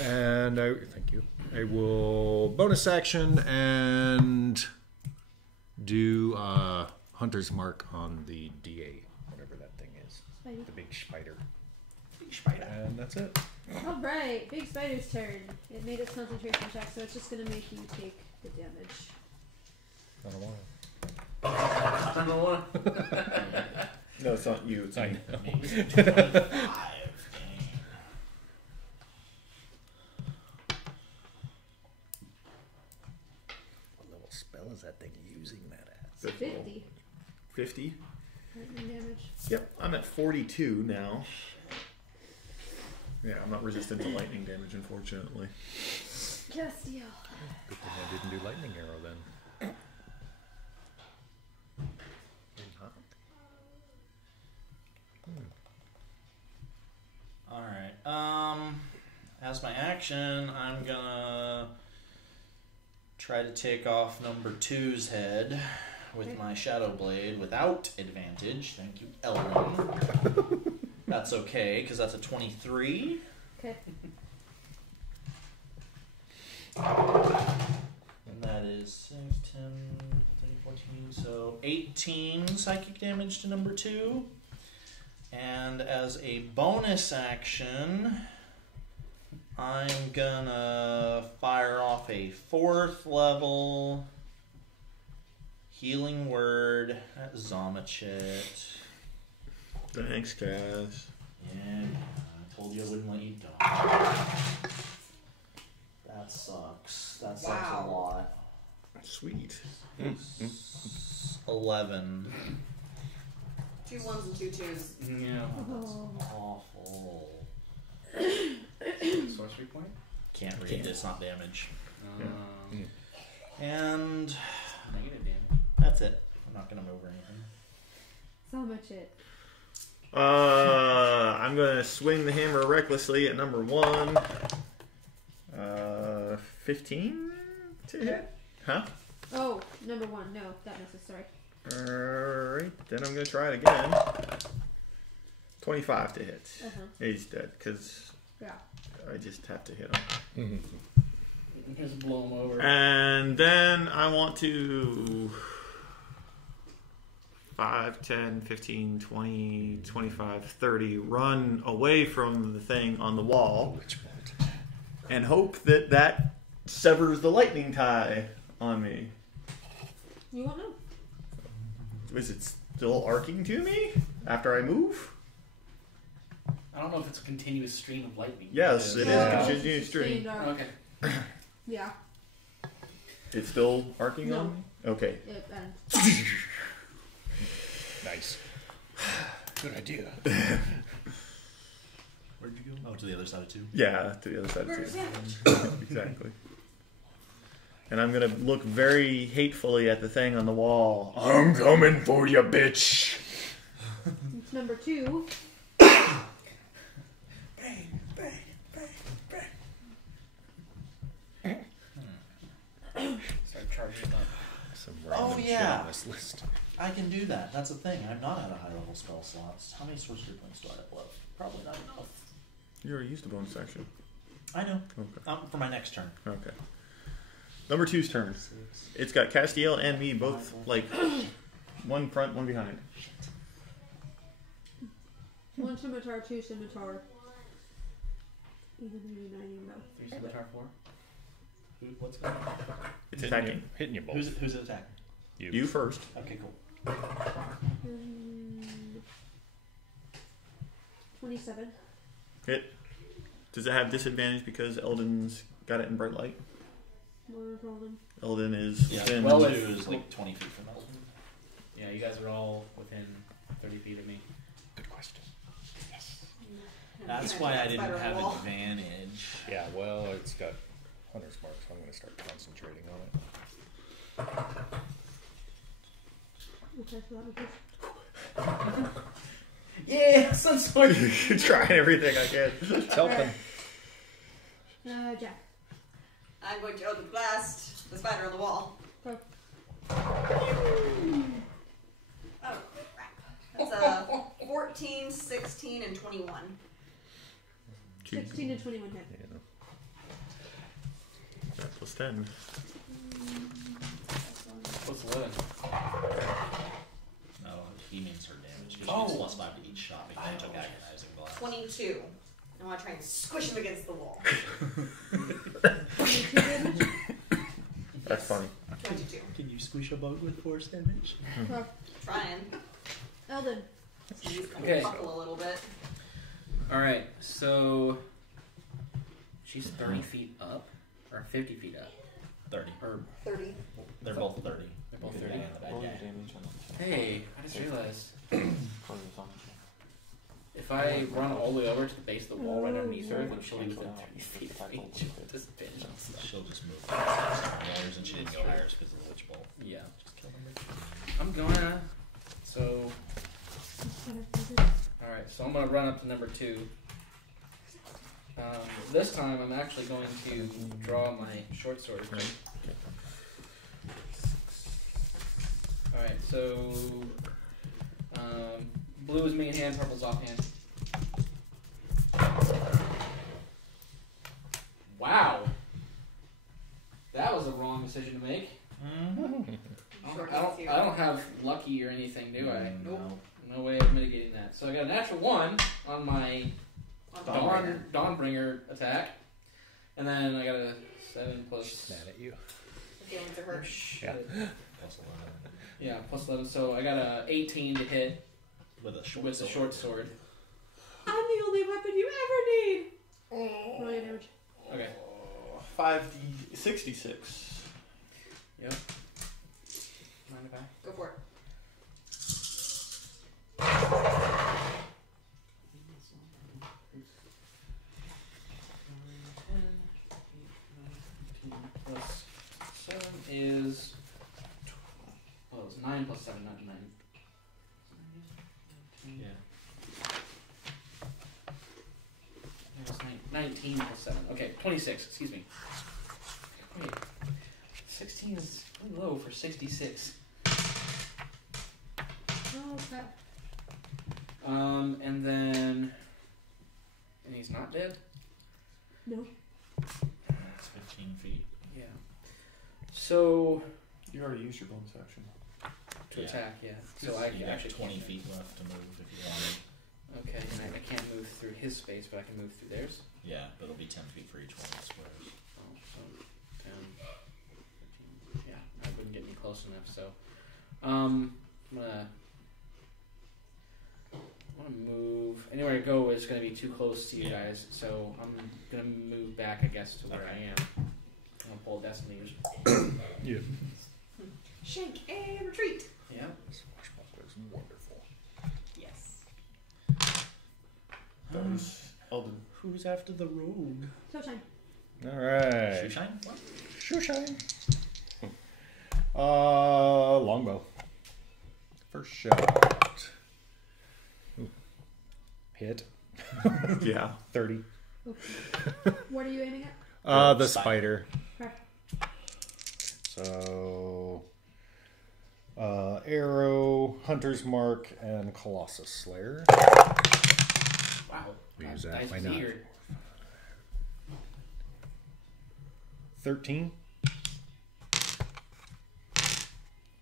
And thank you. I will bonus action and do Hunter's Mark on the DA, whatever that thing is. Spidey. The big spider. Big spider. And that's it. Alright, Big Spider's turn. It made its concentration check, so it's just gonna make you take the damage. I don't want I don't know what. No, it's not you. It's to. I me. know. Maybe 25. What level spell is that thing using that as? 50 50. lightning damage. Yep, I'm at 42 now. Yeah, I'm not resistant to lightning damage, unfortunately. Castiel. Good thing I didn't do lightning arrow then. Alright. As my action, I'm gonna try to take off number 2's head with my Shadow Blade without advantage. Thank you, Ellen. That's okay, because that's a 23. Okay. And that is 6, 10, 13, 14, so 18 psychic damage to number 2. And as a bonus action, I'm gonna fire off a 4th level healing word at Zamochit. Thanks, Cass. Yeah, I told you I wouldn't let you die. That sucks. That sucks a Wow. lot. Sweet. 11. 2 1s and 2 2s. Yeah. Oh. Awful. Sorcery point? Can't read. It's not damage. Um, And Negative damage. that's it. I'm not gonna move or anything. So much it. I'm gonna swing the hammer recklessly at number 1. 15 to hit? Huh? Oh, number 1. No, that misses. Sorry. Alright, then I'm gonna try it again. 25 to hit. Uh-huh. He's dead, because Yeah. I just have to hit him. Just blow him over. And then I want to 5, 10, 15, 20, 25, 30 run away from the thing on the wall and hope that that severs the lightning tie on me. You won't know. Is it still arcing to me after I move? I don't know if it's a continuous stream of lightning. Yes, it is Yeah. a continuous stream. Sustained arc. Okay. Yeah. It's still arcing No. on me? Okay. It ends. Nice. Good idea. Where'd you go? Oh, to the other side of 2. Yeah, to the other side Murder too. sandwich. Exactly. And I'm gonna look very hatefully at the thing on the wall. I'm coming for you, bitch. It's number 2. Start charging them up. Some Oh, random shit yeah. on this list. I can do that. That's the thing. I'm not at a high level spell slots. How many sorcery points do I have left? Probably not enough. You already used a bonus action. I know. Okay. For my next turn. Okay. Number 2's turn. It's got Castiel and me both, like, one front, one behind. 1 scimitar, 2 scimitar. Even though you're not even know. 3 scimitar, 4. What's going on? It's attacking. Hitting you both. Who's it attacking? You first. Okay, cool. 27. Hit. Does it have disadvantage because Eldon's got it in bright light? More Golden. Eldon is Yeah, within. well, it was like 20 feet from Elton. Yeah, you guys are all within 30 feet of me. Good question. That's why I didn't Spider have wall. advantage. Yeah, well, it's got Hunter's Mark, so I'm going to start concentrating on it. Okay, so that was Yeah, some sort. Trying everything I can. It's helping. Jack. I'm going to open blast the spider on the wall. Go. Oh, crap. That's 14, 16, and 21. 16 and 21 hit. Yeah. That plus 10. What's 11? No, he means her damage. She Oh. gets +5 to each shot because I took agonizing blast. 22. I want to try and squish him against the wall. 22 damage. That's funny. 22. Can you squish a bug with force damage? Go. Trying. Eldon. He's going Okay. to buckle a little bit. Alright, so. She's 30 feet up? Or 50 feet up? 30. Or 30. They're both 30. they're both Good 30? guy and the bad guy. Hey, I just realized. If I run all the way over to the base of the wall right underneath her, then she'll be within 30 feet of me. She'll disadvantage on stuff. She'll just move. The reason she didn't go higher is because of the Witch Bolt. Yeah. Just kill them. I'm gonna. So. Alright, so I'm gonna run up to number 2. This time I'm actually going to draw my short sword. Alright, so. Blue is main hand, purple's offhand. Wow! That was a wrong decision to make. I don't have lucky or anything, do I? Nope. No way of mitigating that. So I got a natural 1 on my Dawnbringer attack. And then I got a 7 plus. Mad at you. Feelings are hurt. Shit. Plus 11. Yeah, plus 11. So I got a 18 to hit With a short with the sword. short sword. I'm the only weapon you ever need. Roll your damage. Okay. 66. Yep. Mind if I? Go for it. Plus 7 is. Oh, it's 9 plus 7, not 9. Yeah. That's 19 plus 7. Okay, 26, excuse me. Wait. 16 is pretty low for 66. Oh, crap. And then. And he's not dead? No. It's 15 feet. Yeah. So. You already used your bonus action. To Yeah. attack, yeah. So I You got actually 20 can't feet left to move if you wanted. Okay, and I can't move through his space, but I can move through theirs. Yeah, but it'll be 10 feet for each one of the squares. Oh, so 10, 15. Yeah, that wouldn't get me close enough. So, I'm gonna move. Anywhere I go is gonna be too close to you Yeah. guys. So I'm gonna move back, I guess, to where Okay. I am. I'm gonna pull Destiny's. Yeah. Shank and retreat. Yeah. Swashbuckler is wonderful. Yes. That was Eldon. Who's after the rogue? So time. All right. Shoeshine? What? Shoeshine. Longbow. First shot. Ooh. Hit. Yeah. 30. What are you aiming at? The spider. Okay. So, arrow, hunter's mark, and Colossus Slayer. Wow. Use that. Nice Why not? weird. 13.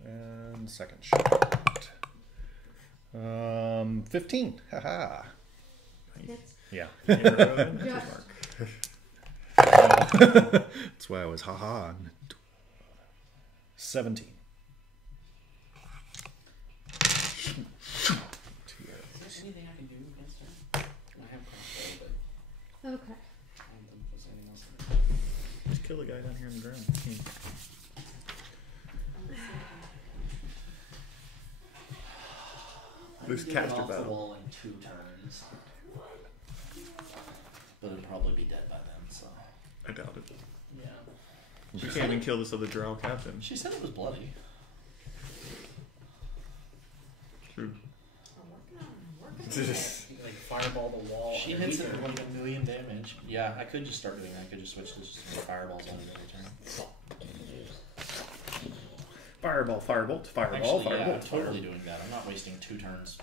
And second shot. 15. Haha. Hits. Yeah. Arrow and Just. mark. That's why I was haha. 17. Is there anything I can do against her? I have crossbow, but Okay. I don't think there's anything else. Just kill the guy down here on the ground. This Get it caster off the battle. wall in 2 turns. But it'll probably be dead by then, so. I doubt it. Yeah. You can't even kill this other drow captain. She said it was bloody. True. I'm working on it. You can, like fireball the wall. She hits it underneath with her. like 1,000,000 damage. Yeah, I could just start doing that. I could just switch to just fireballs on every turn. Fireball, firebolt, fireball, Actually, yeah, firebolt. I'm totally doing that. I'm not wasting 2 turns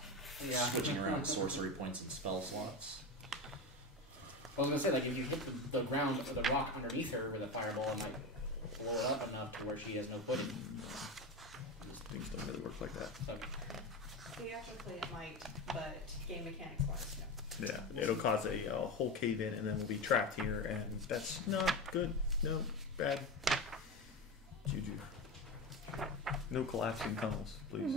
Yeah. switching around sorcery points and spell slots. I was gonna say, like, if you hit the ground or the rock underneath her with a fireball, it might blow it up enough to where she has no footing. Things don't really work like that. So, Theatrically it might, but game mechanics wise, no. Yeah, it'll cause a whole cave in, and then we'll be trapped here, and that's not good. No, bad. Juju. No collapsing tunnels, please.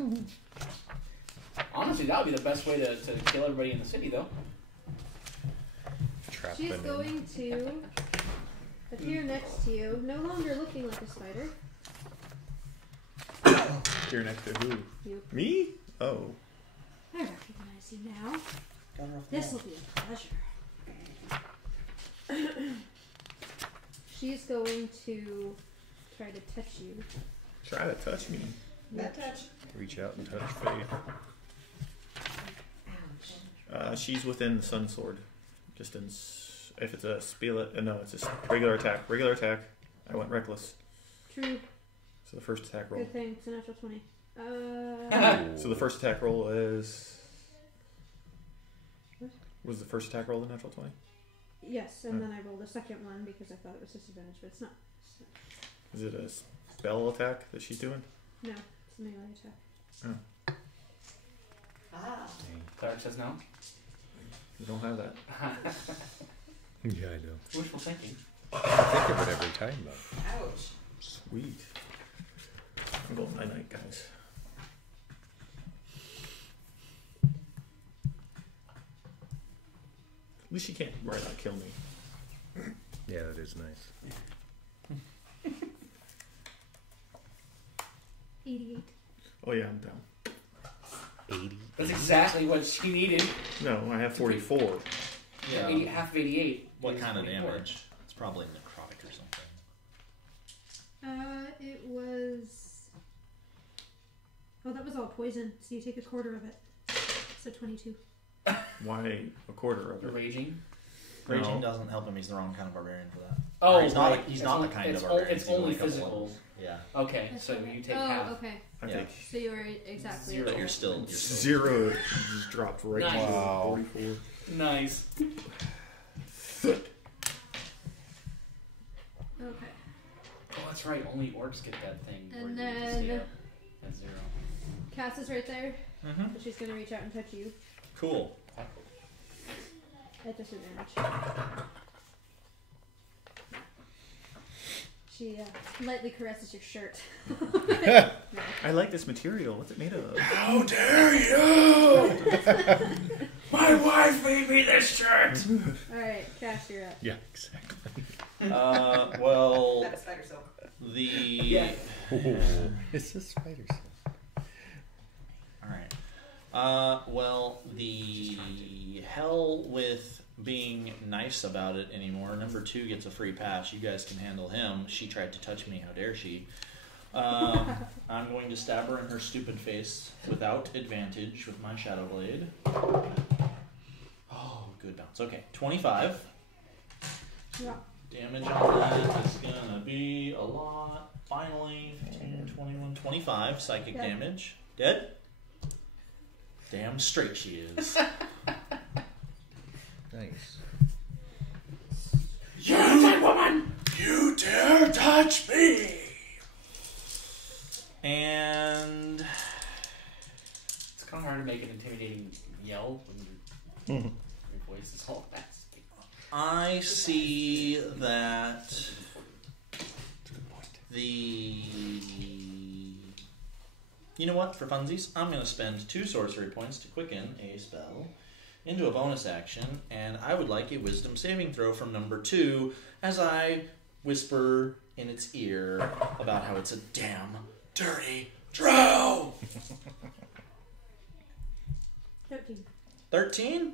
honestly, that would be the best way to kill everybody in the city, though. Trap She's them in. going to appear next to you, no longer looking like a spider. Here next to who? You. Me? Oh. I recognize you now. Got her off the This wall. will be a pleasure. She's going to try to touch you. Try to touch me. That touch. Reach out and touch Faith. She's within the sun sword. Just in. If it's a spell, no, it's a regular attack. Regular attack. I went reckless. True. So the first attack roll. Good thing. It's a natural 20. So the first attack roll is. Was the first attack roll the natural 20? Yes, and then I rolled a second one because I thought it was disadvantage, but it's not. Is it a spell attack that she's doing? No, it's a melee attack. Ah. Clark says no. You don't have that. Yeah, I know. Wishful thinking. I think of it every time, though. Ouch. Sweet. I'm going night night, guys. At least she can't right out kill me. Yeah, that is nice. 88. Oh yeah, I'm down. 80. That's exactly what she needed. No, I have 44. Yeah. 80, half of 88. What is kind of 24. damage? It's probably necrotic or something. It was. Oh, that was all poison, so you take a quarter of it. So 22. Why a quarter of The it? raging. Raging No. doesn't help him. He's the wrong kind of barbarian for that. Oh, Or he's not. right. He's It's not only- the kind it's of o- barbarian. it's He's only a couple physical. levels. Yeah. Okay, That's so right. you take oh, half. okay. I Yeah. take So you were exactly. Zero. But you're still. zero. It just dropped right Nice. to Wow. 44. Nice. Okay. Oh, that's right. Only orcs get that thing. where And you just then- stay up at 0. Cass is right there, Mm-hmm. but she's gonna reach out and touch you Cool. at disadvantage. She lightly caresses your shirt. I like this material. What's it made of? How dare you! My wife made me this shirt! Alright, Cass, you're up. Yeah, exactly. Well, That is spider silk. the. Yeah. It's a spider silk. All right. Well, the hell with being nice about it anymore. Number 2 gets a free pass. You guys can handle him. She tried to touch me. How dare she? I'm going to stab her in her stupid face without advantage with my Shadow Blade. Oh, good bounce. Okay, 25. Yeah. Damage on that is gonna be a lot. Finally, 15, 21, 25 psychic damage. Dead? Damn straight she is. Nice. You dead woman! You dare touch me! And It's kind of hard to make an intimidating yell when your voice is all raspy. I see that you know what? For funsies, I'm going to spend 2 sorcery points to quicken a spell into a bonus action, and I would like a wisdom saving throw from number 2 as I whisper in its ear about how it's a damn dirty drow. 13. 13?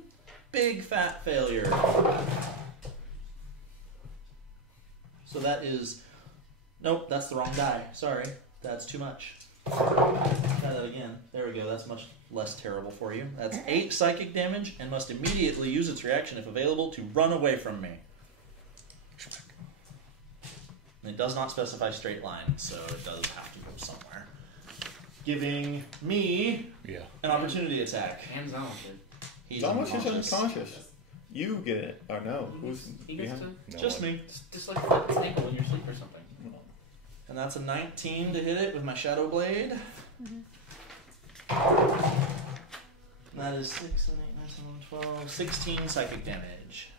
Big fat failure. So that is... Nope, that's the wrong die. Sorry. That's too much. Try that again. There we go. That's much less terrible for you. That's 8 psychic damage and must immediately use its reaction if available to run away from me. And it does not specify straight line, so it does have to go somewhere. Giving me an opportunity attack. And Zamochit. He's Zamochit's unconscious. unconscious. You get it. Or no. Who's He gets behind? to Just me. just like flip his ankle in your sleep or something. And that's a 19 to hit it with my Shadow Blade. That is 6, 7, 8, 9, 10, 12, 16 psychic damage.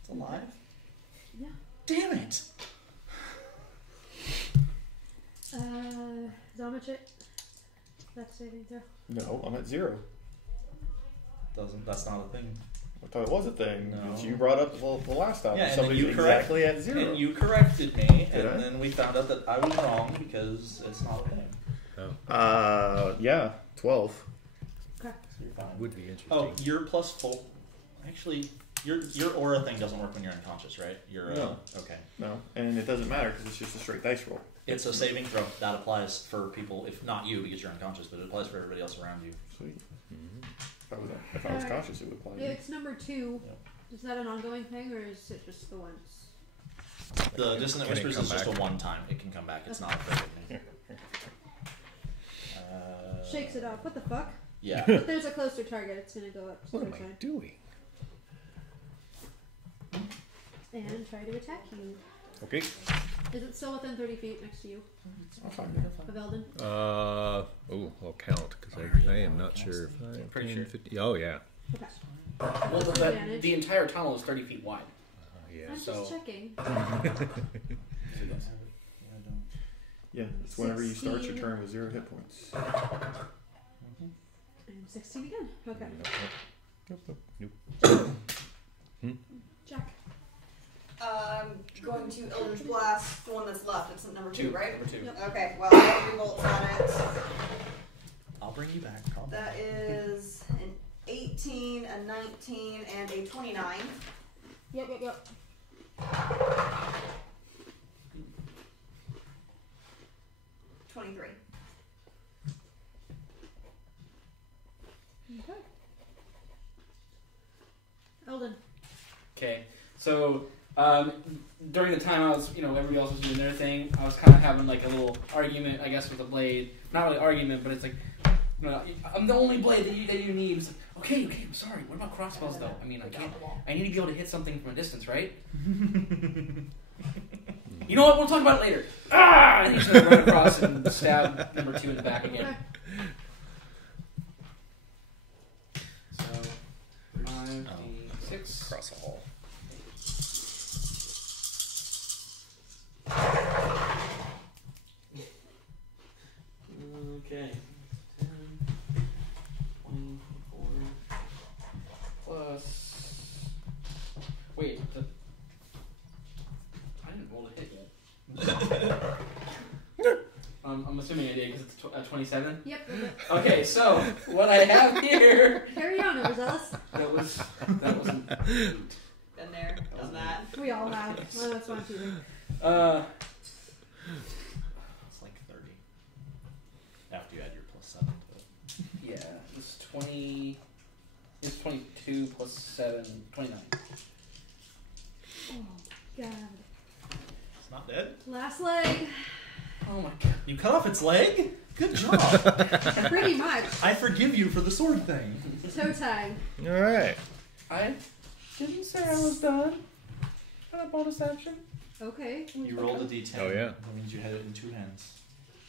It's alive? Yeah. Damn it! Zamochit. That's saving throw. No, I'm at 0. That's not a thing. I thought it was a thing. No. That you brought up the last time. Yeah, and Somebody's then you exactly at 0. And you corrected me, Did I? and then we found out that I was wrong because it's not a thing. Yeah, 12. So you're fine. Would be interesting. Oh, you're plus 4. Actually, your aura thing doesn't work when you're unconscious, right? No. Okay. No, and it doesn't matter because it's just a straight dice roll. It's a saving throw. That applies for people, if not you because you're unconscious, but it applies for everybody else around you. Sweet. If I was conscious, it would apply to me. It's number 2. Yep. Is that an ongoing thing, or is it just the once? The Dissonant Can it Whispers come is just back? a one time. It can come back. It's not a perfect thing. Shakes it off. What the fuck? Yeah. If there's a closer target, it's gonna go up. So What am it's I fine. doing? And try to attack you. Okay. Is it still within 30 feet next to you, I'll find it. of Eldon? Oh, I'll count because I am not sure. 5, Pretty 10, sure. 50. Oh yeah. Okay. Well, Advantage. the entire tunnel is 30 feet wide. Yeah. I'm So- just checking. Yeah, it's whenever you start your 16. turn with 0 hit points. And 16 again. Okay. Nope. Jack. Going to Eldritch Blast, the one that's left. It's number 2, right? Number 2. Yep. Okay, well, I have 3 bolts on it. I'll bring you back. Calm down. That is an 18, a 19, and a 29. Yep. 23. Okay. Eldon. Okay, so during the time I was, everybody else was doing their thing, I was kind of having like a little argument, I guess, with the blade. Not really argument, but it's like, I'm the only blade that you need. It's like, okay, I'm sorry. What about crossbows though? I mean, I need to be able to hit something from a distance, right? You know what? We'll talk about it later. And he's gonna run across and stab number 2 in the back again. So 5d6. Across the hall. Okay. 10, 24 plus. Wait, I didn't roll a hit yet. I'm assuming I did because it's 27. Yep. Okay, so what I have here. Carry on, overzealous. That wasn't. Been there, done that. We all have. Well, that's one too. It's like 30. After you add your +7 to it. Yeah, it's 20. It's 22 plus 7, 29. Oh God. It's not dead. Last leg. Oh my god. You cut off its leg? Good job. Pretty much. I forgive you for the sword thing. Toe time. All right. I didn't say I was done. A bonus action. Okay. You rolled a d10. Oh, yeah. That means you had it in 2 hands.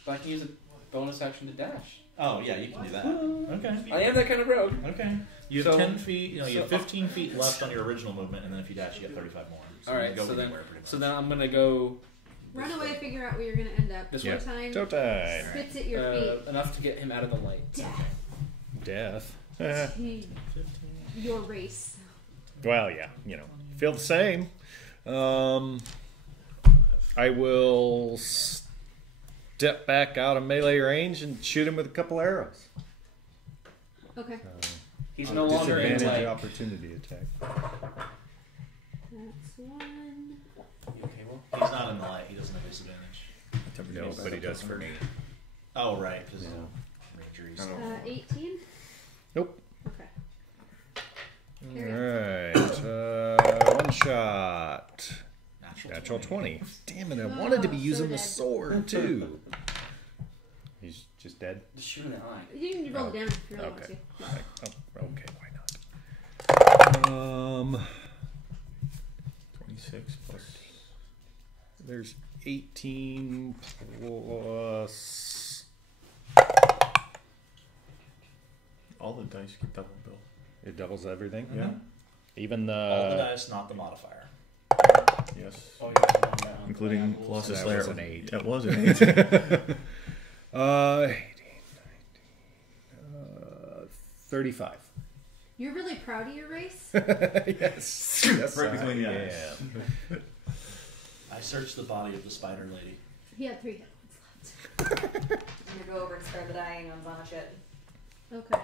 But I can use a bonus action to dash. Oh, yeah, you can do that. Okay. I am that kind of rogue. Okay. You have So- 10 feet, you have so- 15 feet left on your original movement, and then if you dash, you get 35 more. So All you right, can go so then, anywhere pretty much. so then I'm gonna go Run away, figure out where you're gonna end up. This Toe way. time. Toe time. Spits at your feet. enough to get him out of the light. Death. Your race. Well, yeah, feel the same. I will step back out of melee range and shoot him with a couple arrows. Okay. He's no longer in Disadvantage light. opportunity attack. That's one. You okay, Will? He's not in the light, he doesn't have disadvantage. No, but he does for me. Oh, right, because I injuries. don't know. 18. Nope. Okay. Alright, one shot. Natural 20. Damn it, I wanted to be Oh, using so the dead. sword too. He's just dead? Just shoot him in the eye. You can roll it down if you really want Okay. to. Okay, why not? 26 plus. There's 18 plus. All the dice get double, Bill. It doubles everything? Yeah. Even All the the. dice, not the modifier. Yes. Oh, you're going down. Including Yeah, plus So a that slayer. was an 8. That was an 8. 18, 19, 35. You're really proud of your race? Yes. Yes, Right between the I eyes. am. I searched the body of the spider lady. He had 3 hit points I'm gonna go over and spare the dying on Zamochit. left. Okay.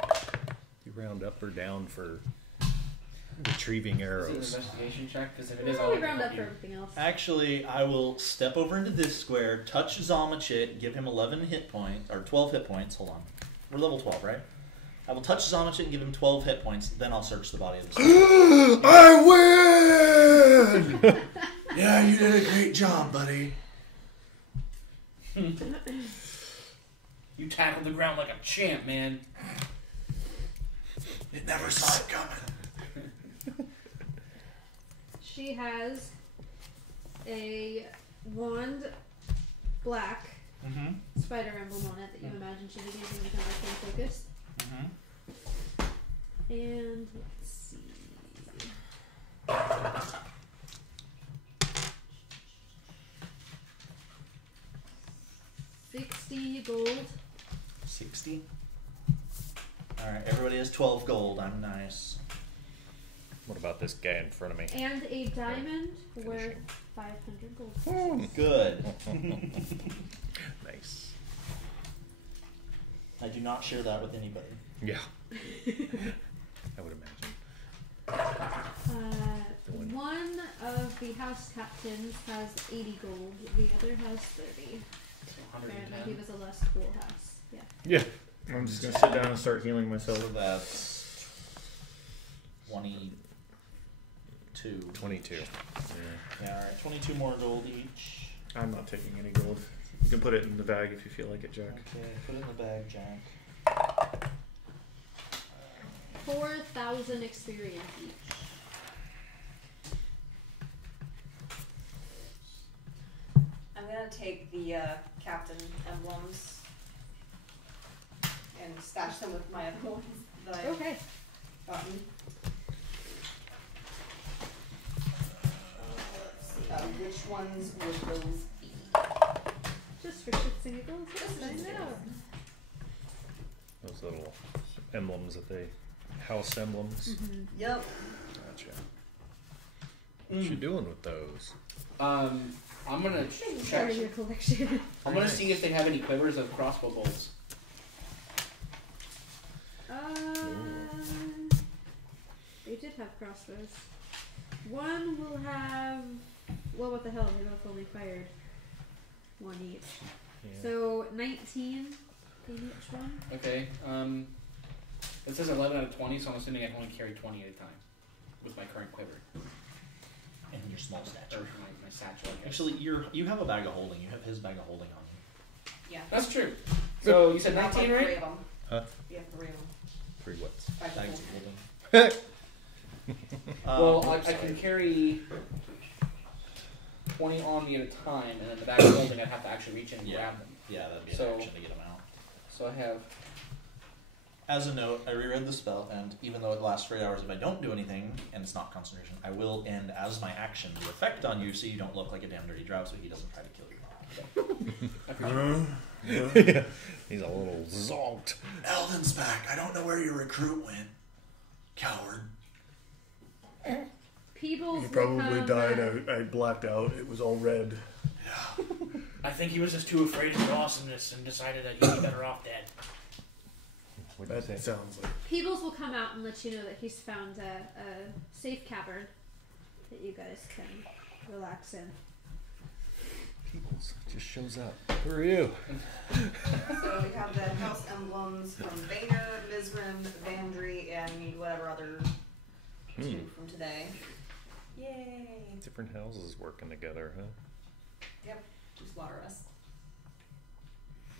You round up or down for retrieving Is it an arrows. investigation check? Because if it is, Well, I'll we round help up for you. everything else. Actually, I will step over into this square, touch Zamochit, give him 11 hit points, or 12 hit points. Hold on. We're level 12, right? I will touch Zamochit and give him 12 hit points, then I'll search the body of the spider. I win! Yeah, you did a great job, buddy. You tackled the ground like a champ, man. It never saw it coming. She has a wand, black, Mm-hmm. spider emblem on it that you imagine she'd be using with an arcane focus. Mm-hmm. And let's see. $60 gold. 60. Alright, everybody has 12 gold. I'm nice. What about this guy in front of me? And a diamond Finish worth him. 500 gold. Good. Nice. I do not share that with anybody. Yeah. I would imagine. One of the house captains has 80 gold, the other has 30. Apparently he 110. was a less cool house. Yeah. Yeah. I'm just gonna sit down and start healing myself. So that's 22. 22. Yeah, alright. 22 more gold each. I'm not taking any gold. You can put it in the bag if you feel like it, Jack. Okay, put it in the bag, Jack. 4,000 experience each. I'm gonna take the captain emblems and stash them with my other ones that I've Okay. gotten. Let's see, which ones would those be? Just for shits and giggles. Yes, I know. Those little emblems that they. House emblems. Mm-hmm. Yep. Gotcha. What you doing with those? I'm gonna Part check. of your collection. I'm gonna see if they have any quivers of crossbow bolts. They did have crossbows. One will have. Well, what the hell? They both only fired one each. Yeah. So 19 in each one. Okay. It says 11 out of 20, so I'm assuming I can only carry 20 at a time with my current quiver And your small or stature. my satchel. I guess. Actually, you have a bag of holding. You have his bag of holding on you. Yeah. That's true. So you said You have, 19, like, right? 3 of them. Huh? You have 3 of them. 3 what's? 5 Bags of of holding. Well, I sorry. can carry 20 on me at a time, and then the bag of holding, I'd have to actually reach in and Yeah. grab them. Yeah, that'd be an So- action to get them out. So I have. As a note, I reread the spell, and even though it lasts 3 hours, if I don't do anything, and it's not concentration, I will end as my action the effect on you so you don't look like a damn dirty drow so he doesn't try to kill you. I appreciate Yeah. He's a little zonked. Eldon's back. I don't know where your recruit went. Coward. Peebles He will probably come, died. I blacked out. It was all red. I think he was just too afraid of the awesomeness and decided that he'd be better off dead. What'd you That say? sounds like. Peebles will come out and let you know that he's found a safe cavern that you guys can relax in. Peoples just shows up. Who are you? So we have the house emblems from Boehner, Mizrim, Vandry, and whatever other two from today. Yay! Different houses working together, huh? Yep, just slaughter us.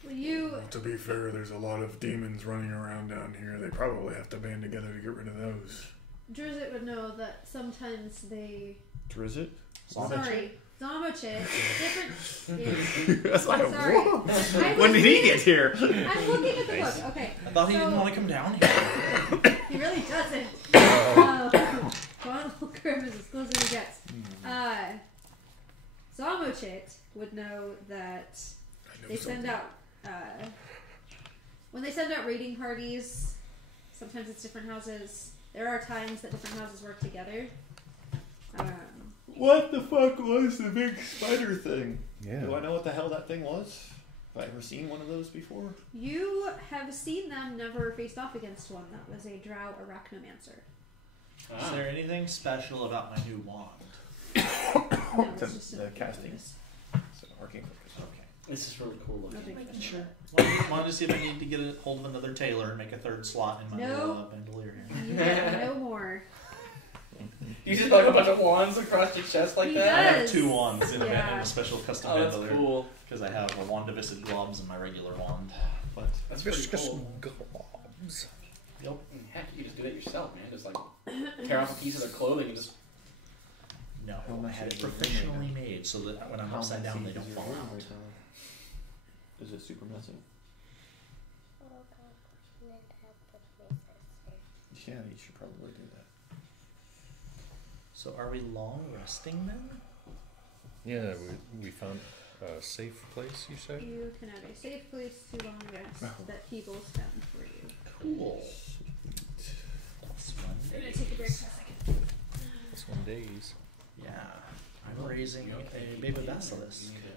Will you? To be fair, there's a lot of demons running around down here. They probably have to band together to get rid of those. Drizzt would know that sometimes they. Drizzt? Sorry, Zamochit. Different. That's like a Sorry. whoa. I When was did he reading- get here? I'm looking at the Nice. book. Okay. I thought he So- didn't want to come down here. He really doesn't. Bottle Grim is as close as he gets. Zamochit would know that I know they send something. out when they send out raiding parties. Sometimes it's different houses. There are times that different houses work together. What the fuck was the big spider thing? Yeah. Do I know what the hell that thing was? Have I ever seen one of those before? You have seen them never faced off against one that was a drow arachnomancer. Is there anything special about my new wand? No, it's The- just the a casting. So, working focus. Okay. This is really cool looking. Nothing Making special. sure. Wanted to see if I need to get a hold of another tailor and make a third slot in my No. little bandolier here. You have no more. You just like a bunch of wands across your chest like He that? I have Yes. 2 wands in, Yeah. in a special custom Oh, that's bandolier. cool. Because I have a wand of viscid gloves and my regular wand. What? That's pretty Viscous cool. globs. Yep. Heck, you just do that yourself, man. Just like tear off a piece of their clothing and just. No, How I much had it is your room professionally right made so that when I'm How upside down messy they is don't your fall room out. right now? Is it super messy? Yeah, you should probably do that. So are we long resting then? Yeah, we found a safe place, you said? You can have a safe place to long rest that Peebles found for you. Cool. That's fun. I'm gonna take a break for a second. This one days. Yeah. I'm raising a baby basilisk. You need to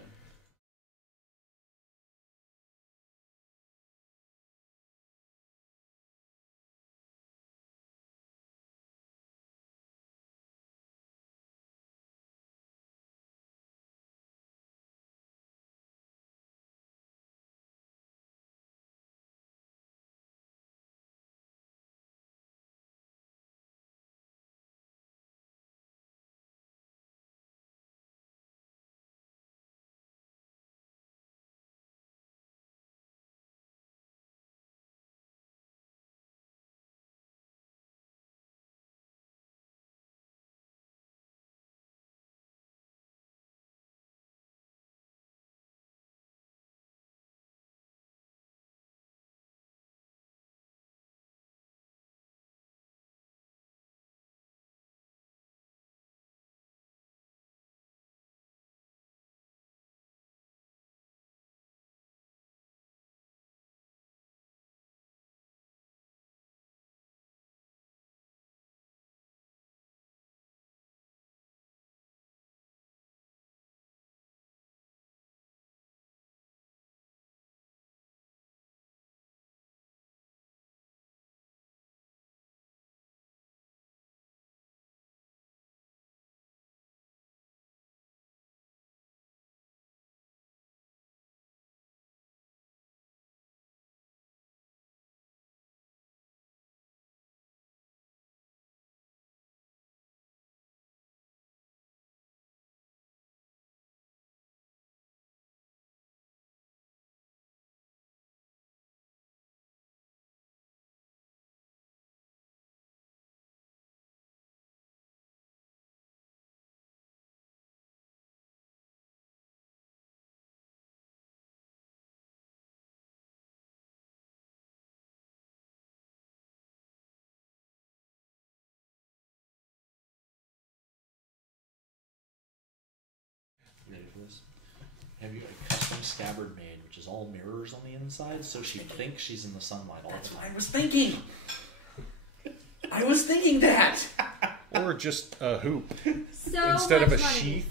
have you a custom scabbard made, which is all mirrors on the inside, so she thinks she's in the sunlight all That's the what time. I was thinking. I was thinking that. Or just a hoop So instead of a much money. sheath.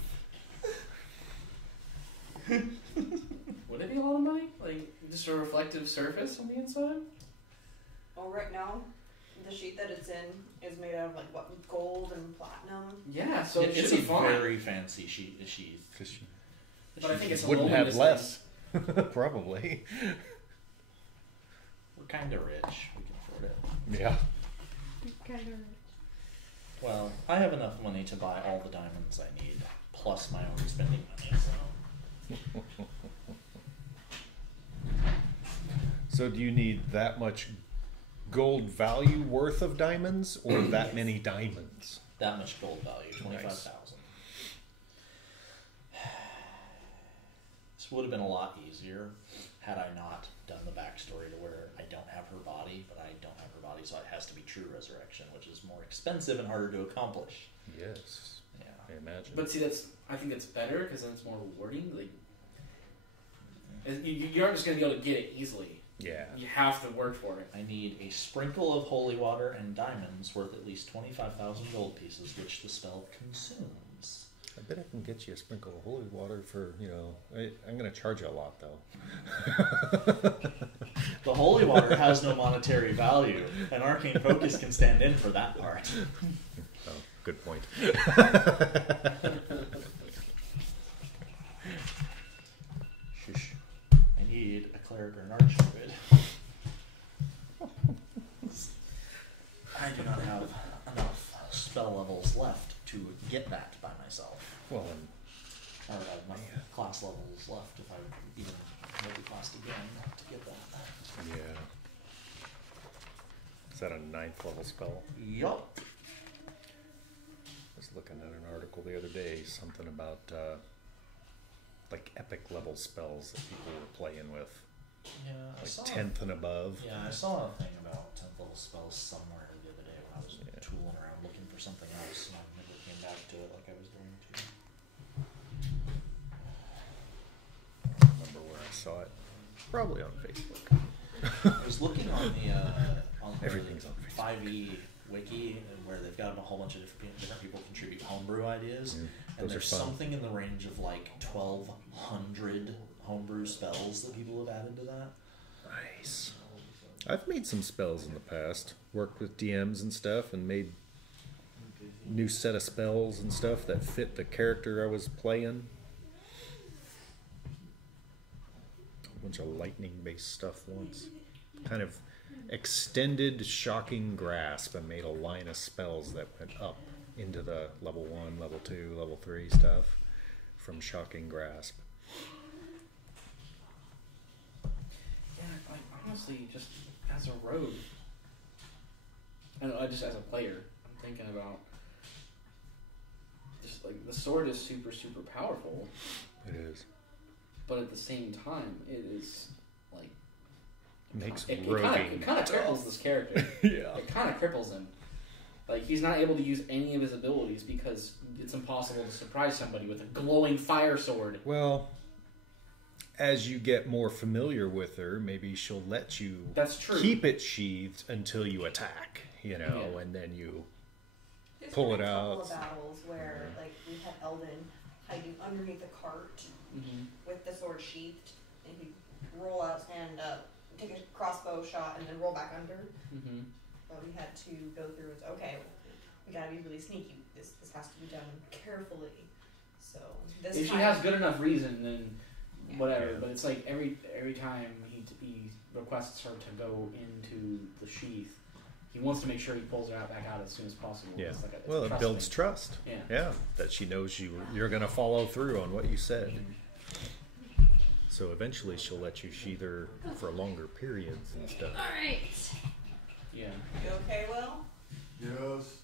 Would it be a lot of money? Like just a reflective surface on the inside? Oh, right now, the sheet that it's in is made out of like what, gold and platinum. Yeah, so it should It's be a fine. very fancy sheath. But I think it's a Wouldn't have luminous less. Probably. We're kind of rich. We can afford it. Yeah. Kind of. Well, I have enough money to buy all the diamonds I need, plus my own spending money, so... So do you need that much gold value worth of diamonds, or that many diamonds? That much gold value, 25,000. This would have been a lot easier had I not done the backstory to where I don't have her body, but I don't have her body, so it has to be true resurrection, which is more expensive and harder to accomplish. Yes. Yeah. I imagine. But see, I think it's better because then it's more rewarding. Like, you aren't just gonna be able to get it easily. Yeah. You have to work for it. I need a sprinkle of holy water and diamonds worth at least 25,000 gold pieces, which the spell consumes. I bet I can get you a sprinkle of holy water for, I'm going to charge you a lot, though. The holy water has no monetary value, and arcane focus can stand in for that part. Oh, good point. Shush. I need a cleric or an archdruid. I do not have enough spell levels left to get that by myself. Well, Or enough class levels left if I even multi-classed again to get that. yeah. Is that a 9th level spell? Yup. I was looking at an article the other day, something about like epic level spells that people were playing with, Yeah, I like saw 10th and above. Yeah, I saw a thing about 10th level spells somewhere the other day when I was tooling around looking for something else, and I never came back to it like I was going to. I don't remember where I saw it. Probably on Facebook. I was looking on the Everything's on Facebook. 5e wiki, and where they've got a whole bunch of different people contribute homebrew ideas, Yeah, and those are there's fun. something in the range of like 1,200 homebrew spells that people have added to that. Nice. I've made some spells in the past. Worked with DMs and stuff, and made new set of spells and stuff that fit the character I was playing. A bunch of lightning-based stuff once. Kind of extended Shocking Grasp and made a line of spells that went up into the level 1, level 2, level 3 stuff from Shocking Grasp. Yeah, like, honestly, just as a rogue, I don't know, just as a player, I'm thinking about just like the sword is super, super powerful, It is. but at the same time, it is like Makes it roguing kind of cripples this character. Yeah. It kind of cripples him. Like he's not able to use any of his abilities because it's impossible to surprise somebody with a glowing fire sword. Well, as you get more familiar with her, maybe she'll let you That's true. keep it sheathed until you attack, Yeah. and then you There's pull been it a couple out. of battles where like we had Eldon hiding underneath a cart Mm-hmm. with the sword sheathed, and he'd roll out his hand up, take a crossbow shot, and then roll back under. Mm-hmm. But we had to go through it. Okay, we gotta be really sneaky. This has to be done carefully. So this If she time, has good enough reason, then Yeah. whatever. Yeah. But it's like every time he requests her to go into the sheath, he wants to make sure he pulls her back out as soon as possible. Yeah. It's like it's Well, a it trust builds thing. trust. Yeah. Yeah, that she knows you're going to follow through on what you said. So eventually she'll let you sheathe her for longer periods and stuff. Alright. Yeah. you okay, Will? Yes,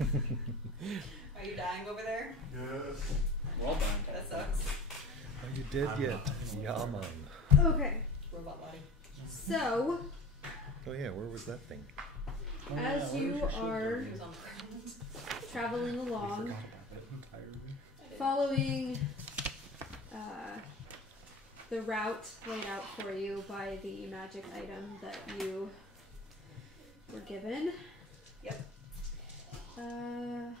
Are you dying over there? yes. Well done. That sucks. Are you dead yet? Yeah, man. Okay. Robot body. So, Oh yeah, where was that thing? as you are He was on the ground. traveling I along, forgot about that entirely. following the route laid out for you by the magic item that you were given. Yep. Are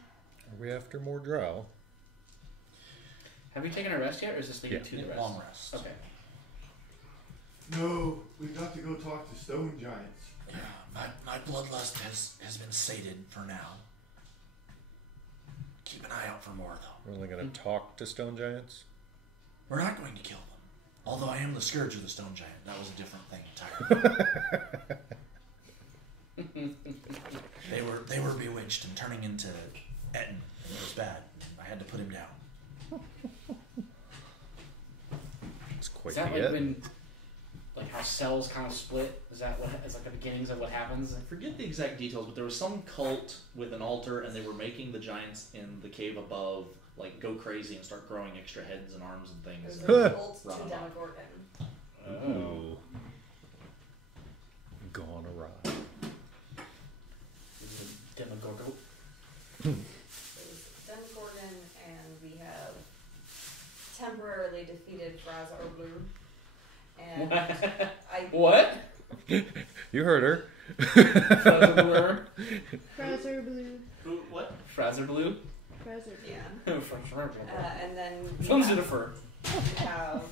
we after more drow? Have we taken a rest yet, or is this leading to the rest? Long rest. Okay. No, we've got to go talk to stone giants. Yeah, my bloodlust has been sated for now. Keep an eye out for more, though. We're only going to talk to stone giants? We're not going to kill them. Although I am the scourge of the stone giant. That was a different thing entirely. They were bewitched and turning into Etten, and it was bad. I had to put him down. It's quite Is that the like end. when, like how cells kind of split? Is that what is like the beginnings of what happens? I forget the exact details, but there was some cult with an altar, and they were making the giants in the cave above like go crazy and start growing extra heads and arms and It was things. a cult to Run amok. Demogorgon. Ooh. Gone awry. Demogorgon. There's Demogorgon, and we have temporarily defeated Frazar Blue. And What? You heard her. Frazer Blue. Blue. What? Frazer Blue? Fraser. yeah. And then we Films it a have, fur. we have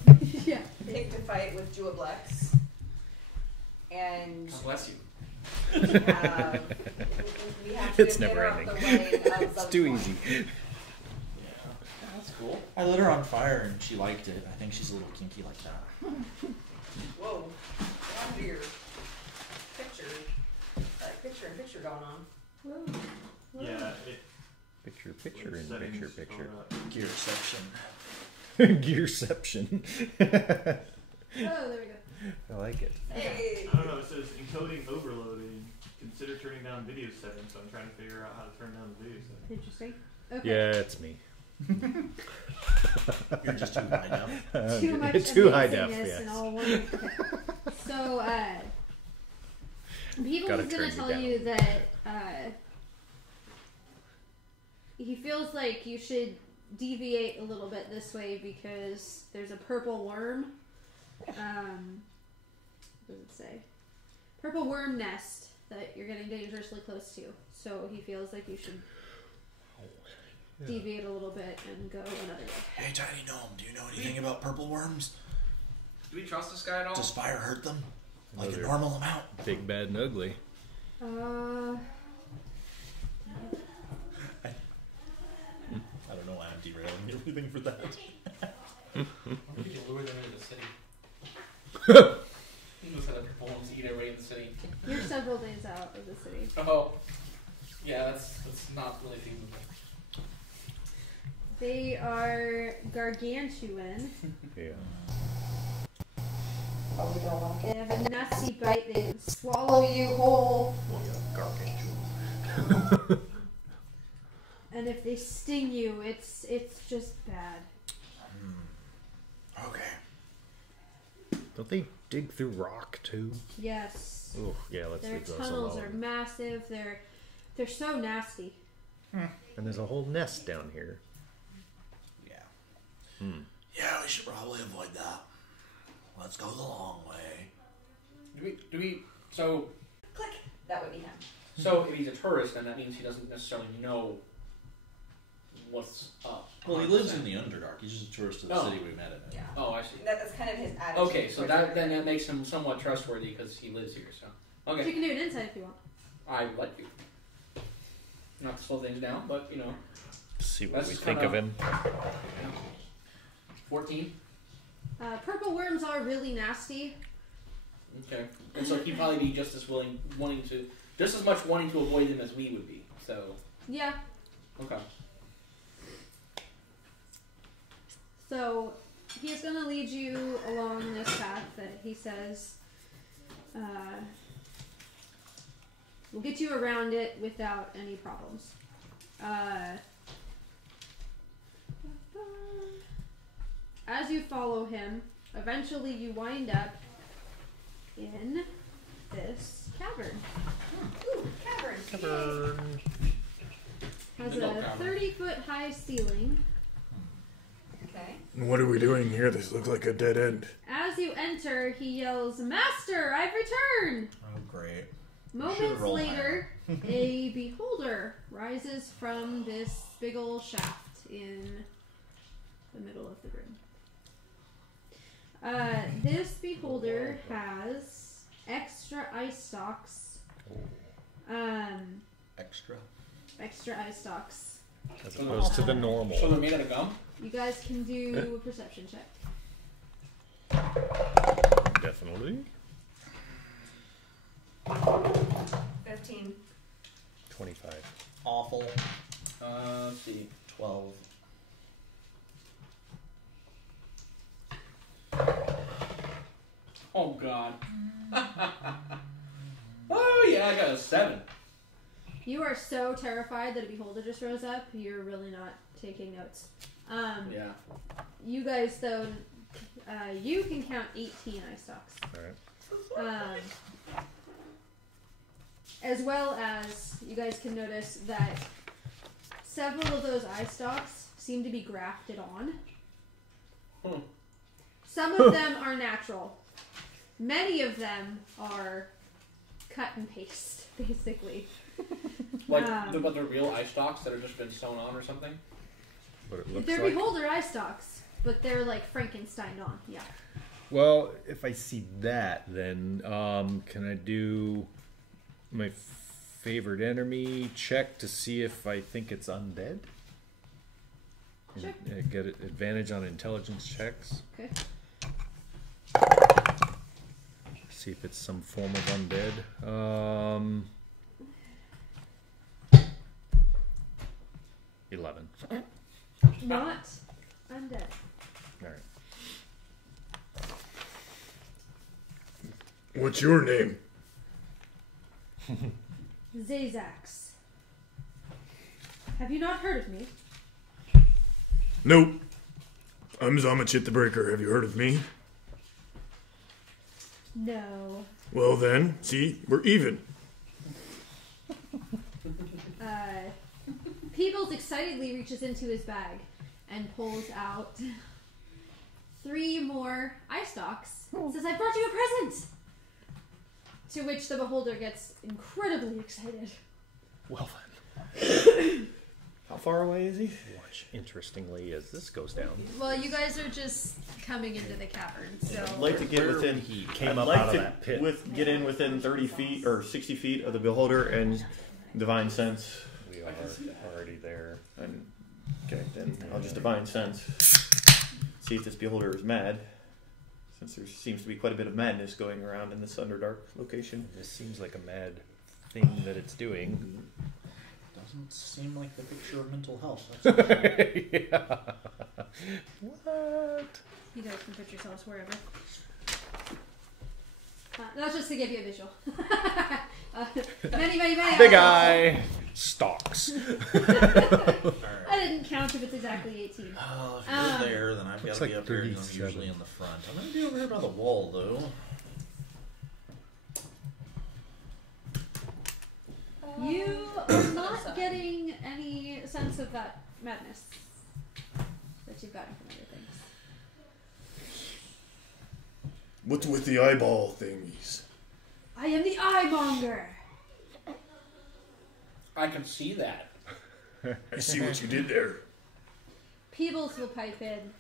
Yeah. picked a fight with Juablex. And God bless you. we have to It's get never her out ending. the way of It's the too point. easy. That's cool. I lit her on fire, and she liked it. I think she's a little kinky like that. Whoa. Get under your picture. Picture going on. Whoa. Whoa. Yeah. Picture in picture. Gearception. Gearception. Oh, there we go. I like it. Hey. I don't know. It says encoding overloading. Consider turning down video settings. So I'm trying to figure out how to turn down the video settings. Interesting. Okay. Yeah, it's me. You're just too high now. Too much Too high def, amazingness yes. and all one. Okay. So, Peoples Gotta is turn gonna you tell down. you that he feels like you should deviate a little bit this way because there's a purple worm. What does it say? Purple worm nest that you're getting dangerously close to. So he feels like you should deviate a little bit and go another way. Hey, Tiny Gnome, do you know anything about purple worms? Do we trust this guy at all? Does fire hurt them? Like a they're- normal amount? Big, bad, and ugly. I don't know why I'm derailing everything for that. Why don't you lure them into the city? Just have the wolves eat their way in the city. You're several days out of the city. Oh. Yeah, that's not really feasible. They are gargantuan. Yeah. They have a nasty bite. They can swallow you whole. And if they sting you, it's just bad. Okay. Don't they dig through rock too? Yes. Oh, yeah. Let's Their leave those tunnels are alone. massive. They're so nasty. And there's a whole nest down here. Yeah. Yeah, we should probably avoid that. Let's go the long way. Do we so Click. That would be him. if he's a tourist, then that means he doesn't necessarily know what's up. Well, he lives in the Underdark. He's just a tourist to the Oh. city we met in. Yeah. Oh, I see. That's kind of his attitude. Okay, so towards that everything. makes him somewhat trustworthy because he lives here. So You okay, can do an insight if you want. I like you. Not to slow things down, but you know, See what That's we just think of kinda- him. 14. Purple worms are really nasty. Okay, and so he'd probably be just as just as much wanting to avoid them as we would be. So Yeah. okay. So he's going to lead you along this path that he says will get you around it without any problems. As you follow him, eventually you wind up in this cavern. Ooh, cavern. Has Middle a cavern. 30-foot high ceiling. Okay. What are we doing here? This looks like a dead end. as you enter, he yells, "Master, I've returned!" Oh, great. Moments roll later, a beholder rises from this big ol' shaft in the middle of the room. This beholder has extra ice stalks. Extra ice stalks. As opposed to the normal. So they're made out of gum? You guys can do a perception check. Definitely. 15. 25. Awful. Let's see. 12. Oh, God. Oh, yeah, I got a 7. You are so terrified that a beholder just rose up, you're really not taking notes. Yeah. You guys, though, you can count 18 eye stalks. Alright. As well as you guys can notice that several of those eye stalks seem to be grafted on. Some of them are natural. Many of them are cut and paste, basically. Like, but they're real eye stalks that have just been sewn on or something? What it looks They're like. beholder eye stalks, but they're like Frankenstein on, yeah. Well, if I see that, then can I do my favorite enemy check to see if I think it's undead? Sure. Get advantage on intelligence checks. Okay. See if it's some form of undead. 11. Not undead. Alright. What's your name? Zazax. Have you not heard of me? Nope. I'm Zamochit the Breaker. Have you heard of me? No. Well then, see, we're even. Peebles excitedly reaches into his bag and pulls out 3 more eye stalks. Says, "I brought you a present!" To which the beholder gets incredibly excited. Well then. How far away is he? Watch interestingly as this goes down. Well, you guys are just coming into the cavern, so... I'd like to get within. He came I'd up like out of to that pit. get in within 30 feet or 60 feet of the beholder and divine sense. We are already there. And okay, then I'll just divine sense. See if this beholder is mad, since there seems to be quite a bit of madness going around in this Underdark location. This seems like a mad thing that it's doing. Doesn't seem like the picture of mental health. That's Yeah. What? You guys can put yourselves wherever. That's just to give you a visual. Many. Big eye. Stalks. I didn't count if it's exactly 18. Oh, if you're there, then I've got looks to be like up here. 'Cause I'm 37. usually in the front. I'm going to be over here by the wall, though. You are not getting any sense of that madness that you've gotten from other things. What's with the eyeball thingies? I am the Eyemonger! I can see that. I see what you did there. Peebles will pipe in.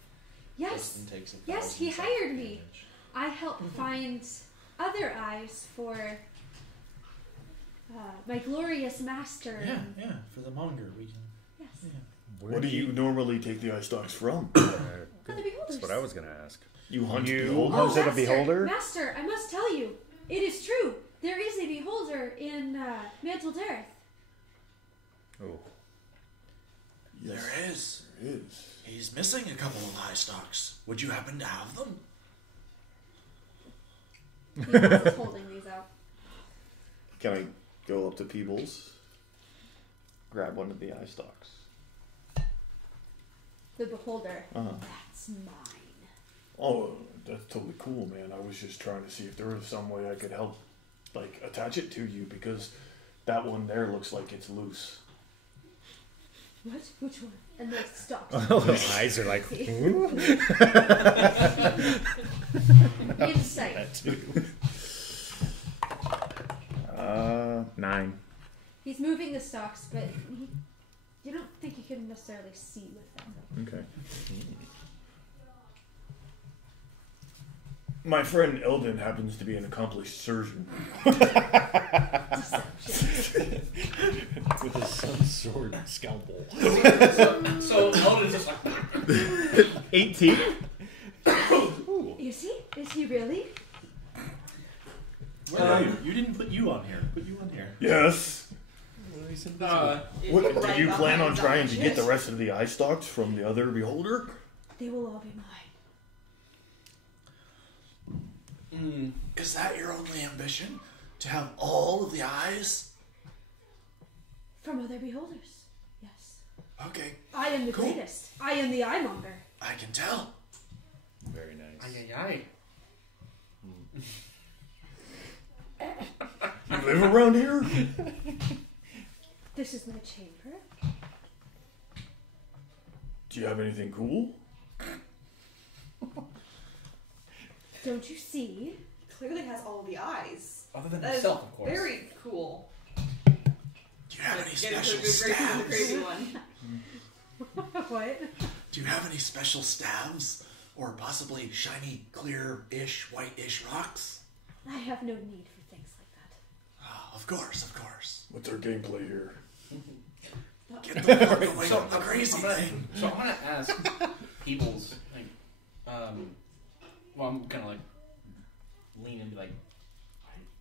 Yes, Kristen takes a yes, he 1,000 hired me. damage. I help find other eyes for my glorious master. Yeah, for the monger we can. Yes. Yeah. What do you normally take the eye stalks from? For the beholders. That's what I was going to ask. You hunt You- beholders? Was it a Master, beholder? Master, I must tell you, it is true. There is a beholder in Mantle Dareth. Oh. Yes, There is. there is. He's missing a couple of eye stalks. Would you happen to have them? Peebles is holding these out. Can I go up to Peebles, grab one of the eye stalks? The beholder. Uh-huh. That's mine. Oh, that's totally cool, man. I was just trying to see if there was some way I could help, like, attach it to you, because that one there looks like it's loose. What? Which one? And they stopped. The eyes are like, Insight. that too. 9. He's moving the stalks, but you don't think you can necessarily see with them. Okay. My friend Eldon happens to be an accomplished surgeon. Deception. With his son's sword and scalpel. So Eldon's just like, 18. Is he? Is he really? Where are you? You didn't put you on here. Put you on here. Yes. What, do Right you plan on behind trying to Zamochit. get the rest of the eye stalks from the other beholder? They will all be mine. Is that your only ambition? To have all of the eyes? From other beholders. Yes. Okay, I am the Cool. greatest. I am the eye monger. I can tell. Very nice. ay. You live around here? This is my chamber. Do you have anything cool? Don't you see? Clearly has all the eyes. Other than That is himself, of course. very cool. Do you have any Getting to a special good grade for the stabs? crazy one. What? Do you have any special stabs? Or possibly shiny, clear-ish, white-ish rocks? I have no need for things like that. Oh, of course, of course. What's our gameplay here? Get the fuck away So from the crazy I'm gonna, thing. So I want to ask Peebles, like, well, I'm gonna like lean and be like,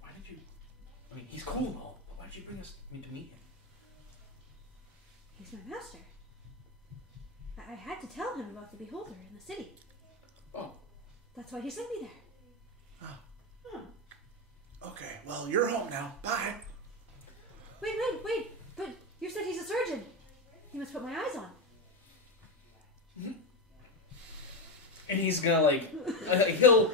why did you? I mean, he's cool and all, but why did you bring us to meet him? He's my master. I had to tell him about the beholder in the city. Oh, That's why he sent me there. Okay, well, you're home now. Bye. Wait. But you said he's a surgeon. He must put my eyes on. and he's gonna like, he'll,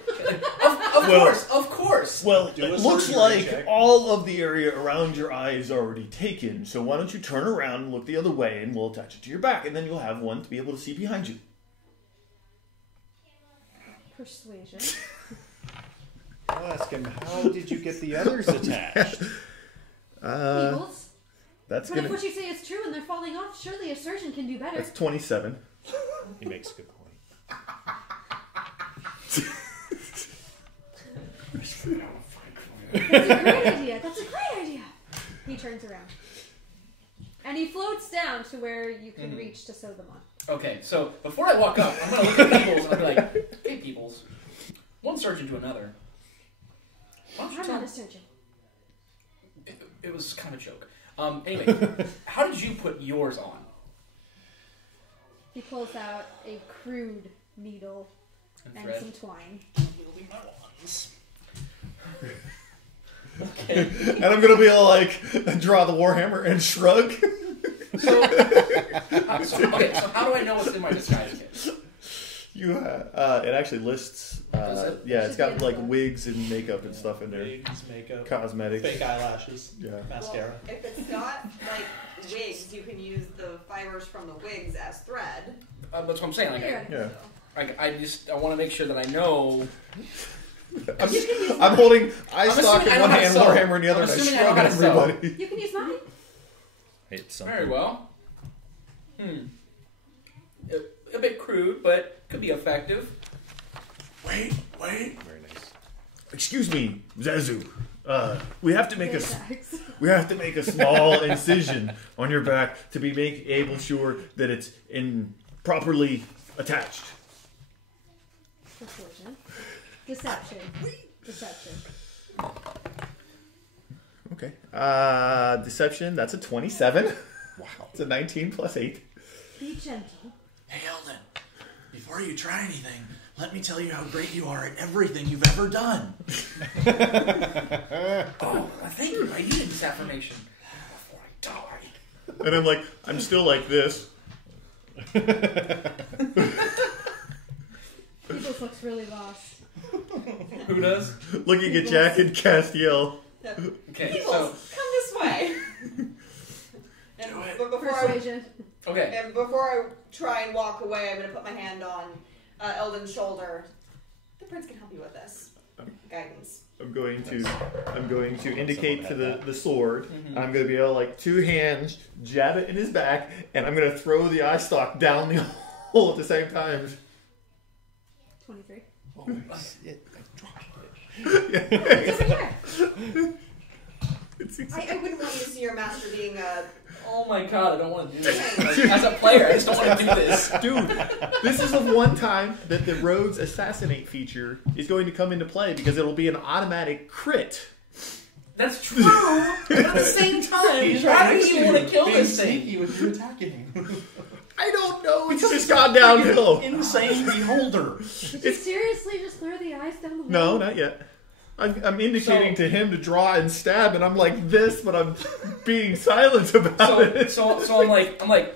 of course. Well, Do a it looks surgery like check. all of the area around your eye is already taken, so why don't you turn around and look the other way and we'll attach it to your back, and then you'll have one to be able to see behind you. Persuasion. I'll ask him, how did you get the others attached? Peebles. That's But gonna. if what you say is true and they're falling off, surely a surgeon can do better. That's 27. He makes a good point. That's a great idea. That's a great idea. He turns around. And he floats down to where you can reach to sew them on. Okay, so before I walk up, I'm gonna look at Peebles and I'll be like, hey Peebles, one surgeon to another. Why don't you I'm tell not a surgeon. It was kind of a joke. Anyway, how did you put yours on? He pulls out a crude needle and thread? some twine. Okay. And I'm gonna be all like, draw the warhammer and shrug. So how do I know what's in my disguise kit? You, it actually lists. Does it? Yeah, it's Should be got like in the- wigs and makeup and stuff in there. Wigs, makeup, Cosmetics. fake eyelashes, Yeah. mascara. Well, if it's got like wigs, you can use the fibers from the wigs as thread. That's what I'm saying. Like, Here. Yeah. I want to make sure that I know. I'm holding eye I'm stock assuming I in know one how to hand, sew. warhammer in the other, I'm and I assuming I know shrug how at to sew. everybody. You can use mine. It's something. Very well. A bit crude, but could be effective. Wait. Very nice. Excuse me, Zazu. We have to make Exact. we have to make a small incision on your back to be able sure that it's properly attached. Persuasion. Deception. Deception. Okay. Deception. That's a 27. Wow. It's a 19 plus 8. Be gentle. Hey, Eldon. Before you try anything, let me tell you how great you are at everything you've ever done. Oh, thank you. I needed this affirmation before I die. And I'm like, I'm still like this. People looks really lost. Who does? Looking at Jack and Castiel. Okay, Peebles, so come this way. And Do it. but before I Persuasion. Okay. And before I try and walk away, I'm going to put my hand on Eldon's shoulder. The prince can help you with this. Guidance. I'm going to indicate to the sword. Mm-hmm. I'm going to be able, like, 2 hands, jab it in his back, and I'm going to throw the eye stalk down the hole at the same time. 23. Oh, shit. I dropped it. It's over here. I wouldn't want you to see your master being a... Oh my god, I don't want to do this. Like, as a player, I just don't want to do this. Dude, this is the one time that the Rogue's Assassinate feature is going to come into play because it'll be an automatic crit. That's true, but at the same time, why do you want to kill this thing? Sneaky with you attacking. I don't know. It's just gone downhill. Insane beholder. Did you seriously just throw the eyes down the hole? No, not yet. I'm indicating to him to draw and stab, and I'm like this, but I'm being silent about it. So I'm like.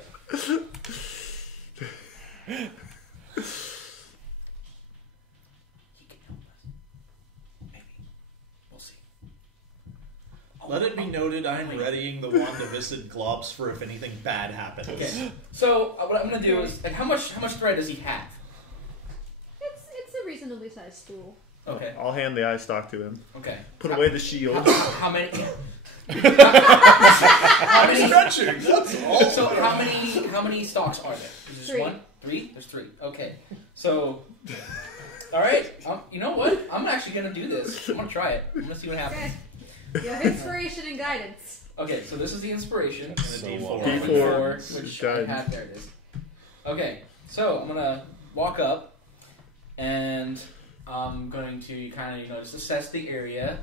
Let it be noted, I'm readying the wand of Viscid Globs for if anything bad happens. Okay. So what I'm gonna do is, like, how much thread does he have? It's a reasonably sized stool. Okay. I'll hand the eye stalk to him. Okay. Put away the shield. How many? How many? Stretching, that's all. So how many stalks are there? Is there 3. 1? 3? There's 3. Okay. So, all right. You know what? I'm actually gonna do this. I'm gonna try it. I'm gonna see what happens. Okay. You have inspiration and guidance. Okay. So this is the inspiration. And a So, D4. D4, which guidance. I have. There it is. Okay. So I'm gonna walk up, and I'm going to kind of just assess the area.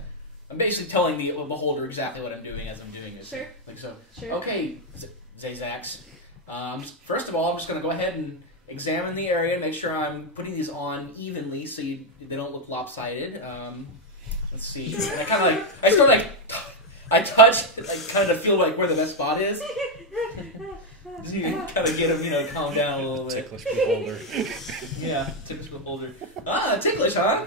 I'm basically telling the beholder exactly what I'm doing as I'm doing this. Sure. Like so. Sure. Okay, Zazax. First of all, I'm just going to go ahead and examine the area, make sure I'm putting these on evenly so they don't look lopsided. Let's see. And I kind of I touch, like, kind of feel like where the best spot is. Just need to kind of get him, calm down a little bit. Ticklish beholder. Yeah, ticklish beholder. Ah, ticklish, huh?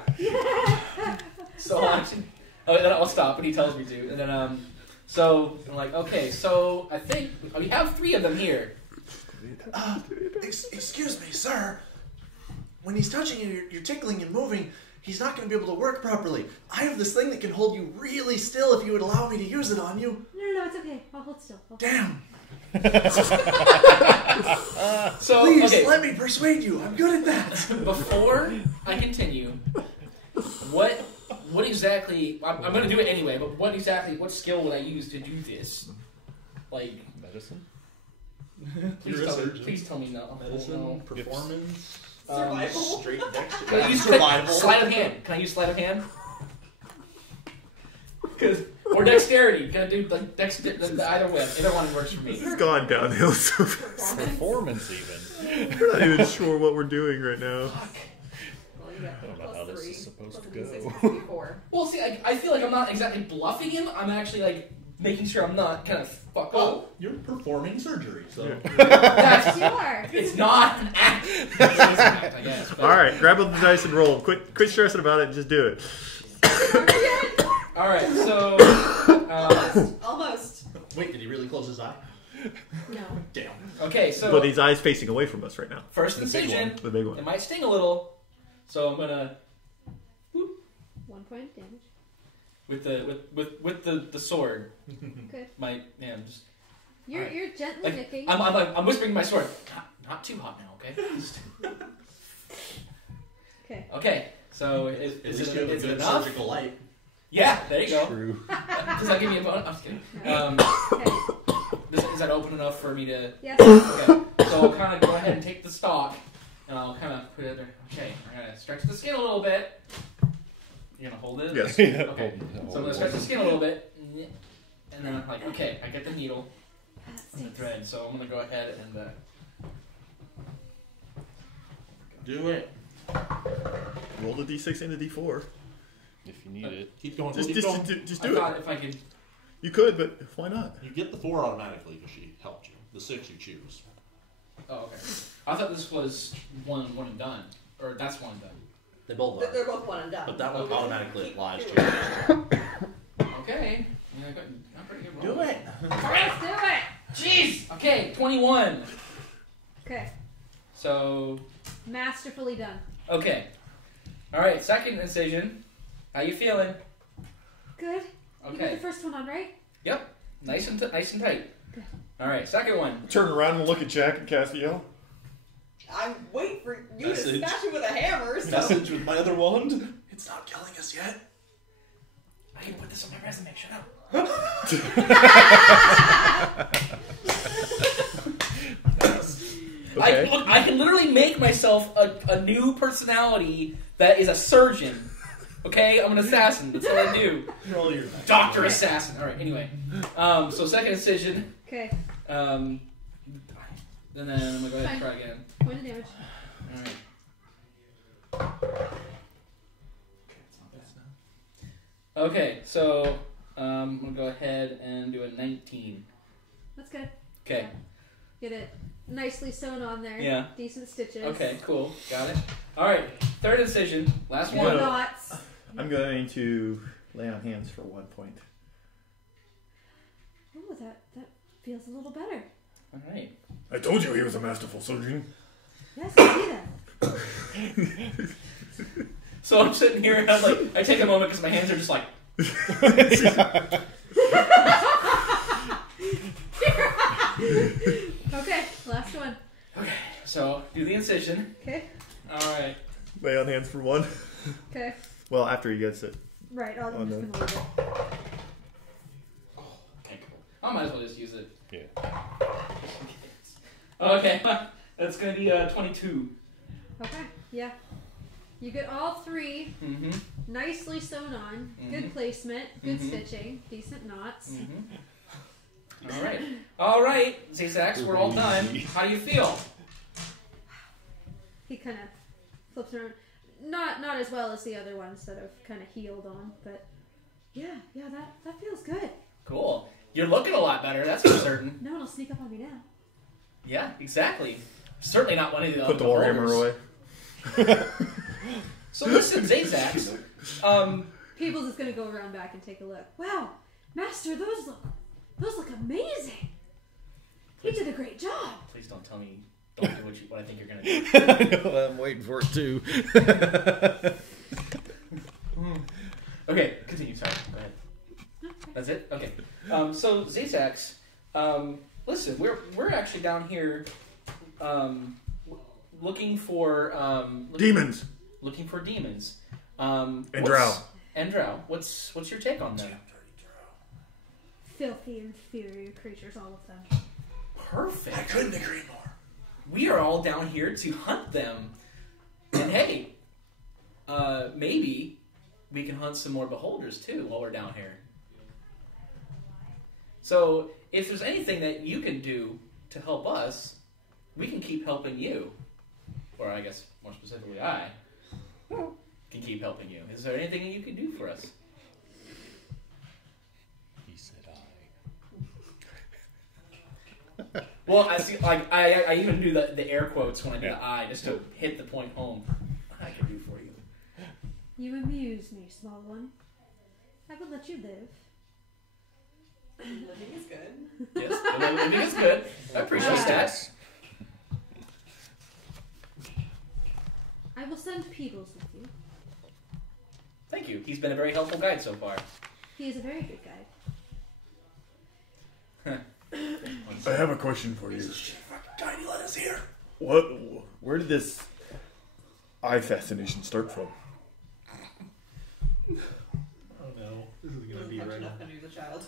So actually, then I'll stop when he tells me to, and then so I'm like, okay, so I think we have 3 of them here. Excuse me, sir. When he's touching you, you're tickling and moving. He's not going to be able to work properly. I have this thing that can hold you really still if you would allow me to use it on you. No, it's okay. I'll hold still. Damn. So Please, okay, let me persuade you. I'm good at that. before I continue, what exactly? I'm going to do it anyway. But what skill would I use to do this? Like Medicine? please tell me no. Medicine, No. performance, Survival? straight dexterity. Can I use survival. sleight of hand? Can I use sleight of hand? Or dexterity? Can I do like either way? Either one works for me. It's gone downhill so fast. Performance, even. We're not even sure what we're doing right now. Well, you got I don't know plus how this 3, is supposed to plus go. 6, plus 4. Well, see, I feel like I'm not exactly bluffing him. I'm actually like making sure I'm not kind of fuck up. Well, you're performing surgery, so. That's You are. it's not an act. It's an act, I guess. But, All right, grab up the dice and roll. Quit stressing about it. Just do it. All right. So. Almost. Wait, did he really close his eye? No. Damn. Okay. So. But his eyes facing away from us right now. First The big incision. one. The big one. It might sting a little, so I'm gonna 1 point damage. with the sword. Good. Just You're gently like nicking. I'm whispering to my sword. Not too hot now, okay? Okay. Okay. So At is least you have a it good enough? surgical light. Yeah. There you go. True. Does that give me a bonus? I'm just kidding. Okay. Is that open enough for me to? Yes. Okay. So I'll kind of go ahead and take the stalk, and I'll kind of put it there. Okay. I'm gonna stretch the skin a little bit. You're gonna hold it? Yes. Yeah, Okay. So I'm gonna stretch the skin a little bit, and then I'm like, okay, I get the needle and the thread. So I'm gonna go ahead and Do it. Roll the d6 and the d4. If you need it. Keep going. Just keep going. do I it. thought if I could. You could, but why not? You get the 4 automatically because she helped you. The 6 you choose. Oh, okay. I thought this was one and done, or that's one and done. They both are. They're both 1 and done. But that one Okay. automatically applies to doing you. Okay. Yeah, I got pretty good roll. Do it. Let's do it. Jeez. Okay, 21. So, Masterfully done. okay. All right, second incision. How you feeling? Good. You got Okay. the first one on, right? Yep. Nice and tight. Good. All right, second one. Turn around and look at Jack and Castiel. I'm waiting for you Message. to smash it with a hammer. So. Message with my other wand. It's not killing us yet. I can put this on my resume. Shut up. Okay. I can literally make myself a new personality that is a surgeon. Okay, I'm an assassin. That's what I do. Roll your Doctor assassin. All right. Anyway, so second incision. Okay. And then I'm gonna go ahead and try again. Point of damage. All right. Okay, it's not bad now. Okay, so I'm gonna go ahead and do a 19. That's good. Okay. Get it nicely sewn on there. Yeah. Decent stitches. Okay. Cool. Got it. All right. Third incision. Last More one. knots. I'm going to lay on hands for 1 point. Oh, that feels a little better. All right. I told you he was a masterful surgeon. Yes, I see that. So I'm sitting here and I'm like, I take a moment because my hands are just like. Okay, last one. Okay. So do the incision. Okay. All right. Lay on hands for 1. Okay. Well, after he gets it. Right, I'm Oh, just no. gonna leave it. Okay. Cool. I might as well just use it. Yeah. Okay. That's gonna be 22. Okay, yeah. You get all three Mm-hmm. nicely sewn on. Mhm. Good placement, good Mhm. stitching, decent knots. Mm-hmm. All right. All right. Z-Sax, we're all done. How do you feel? He kind of flips around. Not as well as the other ones that have kind of healed on, but yeah, that feels good. Cool. You're looking a lot better, that's for certain. No one will sneak up on me now. Yeah, exactly. Certainly not one of the Put the warhammer away. So listen, Zazax. People's is gonna go around back and take a look. Wow, Master, those look amazing. He did a great job. Please don't tell me. Don't do what I think you're gonna do. I know, I'm waiting for it too. Okay, continue. Sorry. Go ahead. That's it. Okay. So Zazax, listen, we're actually down here, looking for Demons. Looking for demons. And drow. And drow. What's your take on them? Filthy, inferior creatures, all of them. Perfect. I couldn't agree more. We are all down here to hunt them. And hey, maybe we can hunt some more beholders too while we're down here. So if there's anything that you can do to help us, we can keep helping you. Or I guess more specifically, I can keep helping you. Is there anything that you can do for us? He said Well, I see. Like I even do the air quotes when I do Yeah. the I, just to hit the point home. I can do for you. You amuse me, small one. I will let you live. Living is good. Yes, living is good. I appreciate that. I will send Peebles with you. Thank you. He's been a very helpful guide so far. He is a very good guide. I have a question for you. God, you let us here. Where did this eye fascination start from? Oh no, this is gonna be right. Enough when you're the child.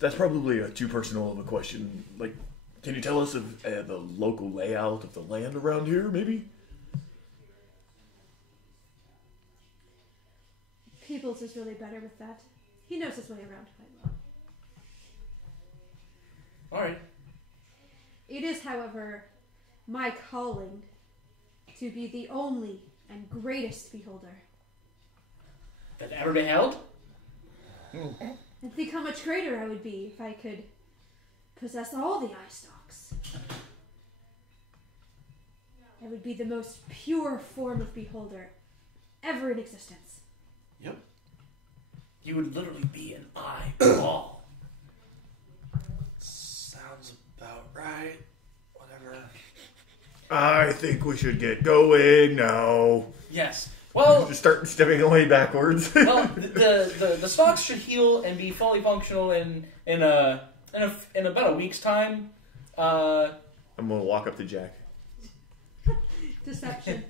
That's probably too personal of a question. Like, can you tell us of the local layout of the land around here, maybe? Peebles is really better with that. He knows his way around quite well. All right. It is, however, my calling to be the only and greatest beholder. That ever been held? And think how much greater I would be if I could possess all the eye stalks. I would be the most pure form of beholder ever in existence. Yep. You would literally be an eyeball. Sounds about right. Whatever. I think we should get going now. Yes. Well, Just start stepping away backwards. well, the stocks should heal and be fully functional in about a week's time. I'm gonna walk up to Jack. Deception.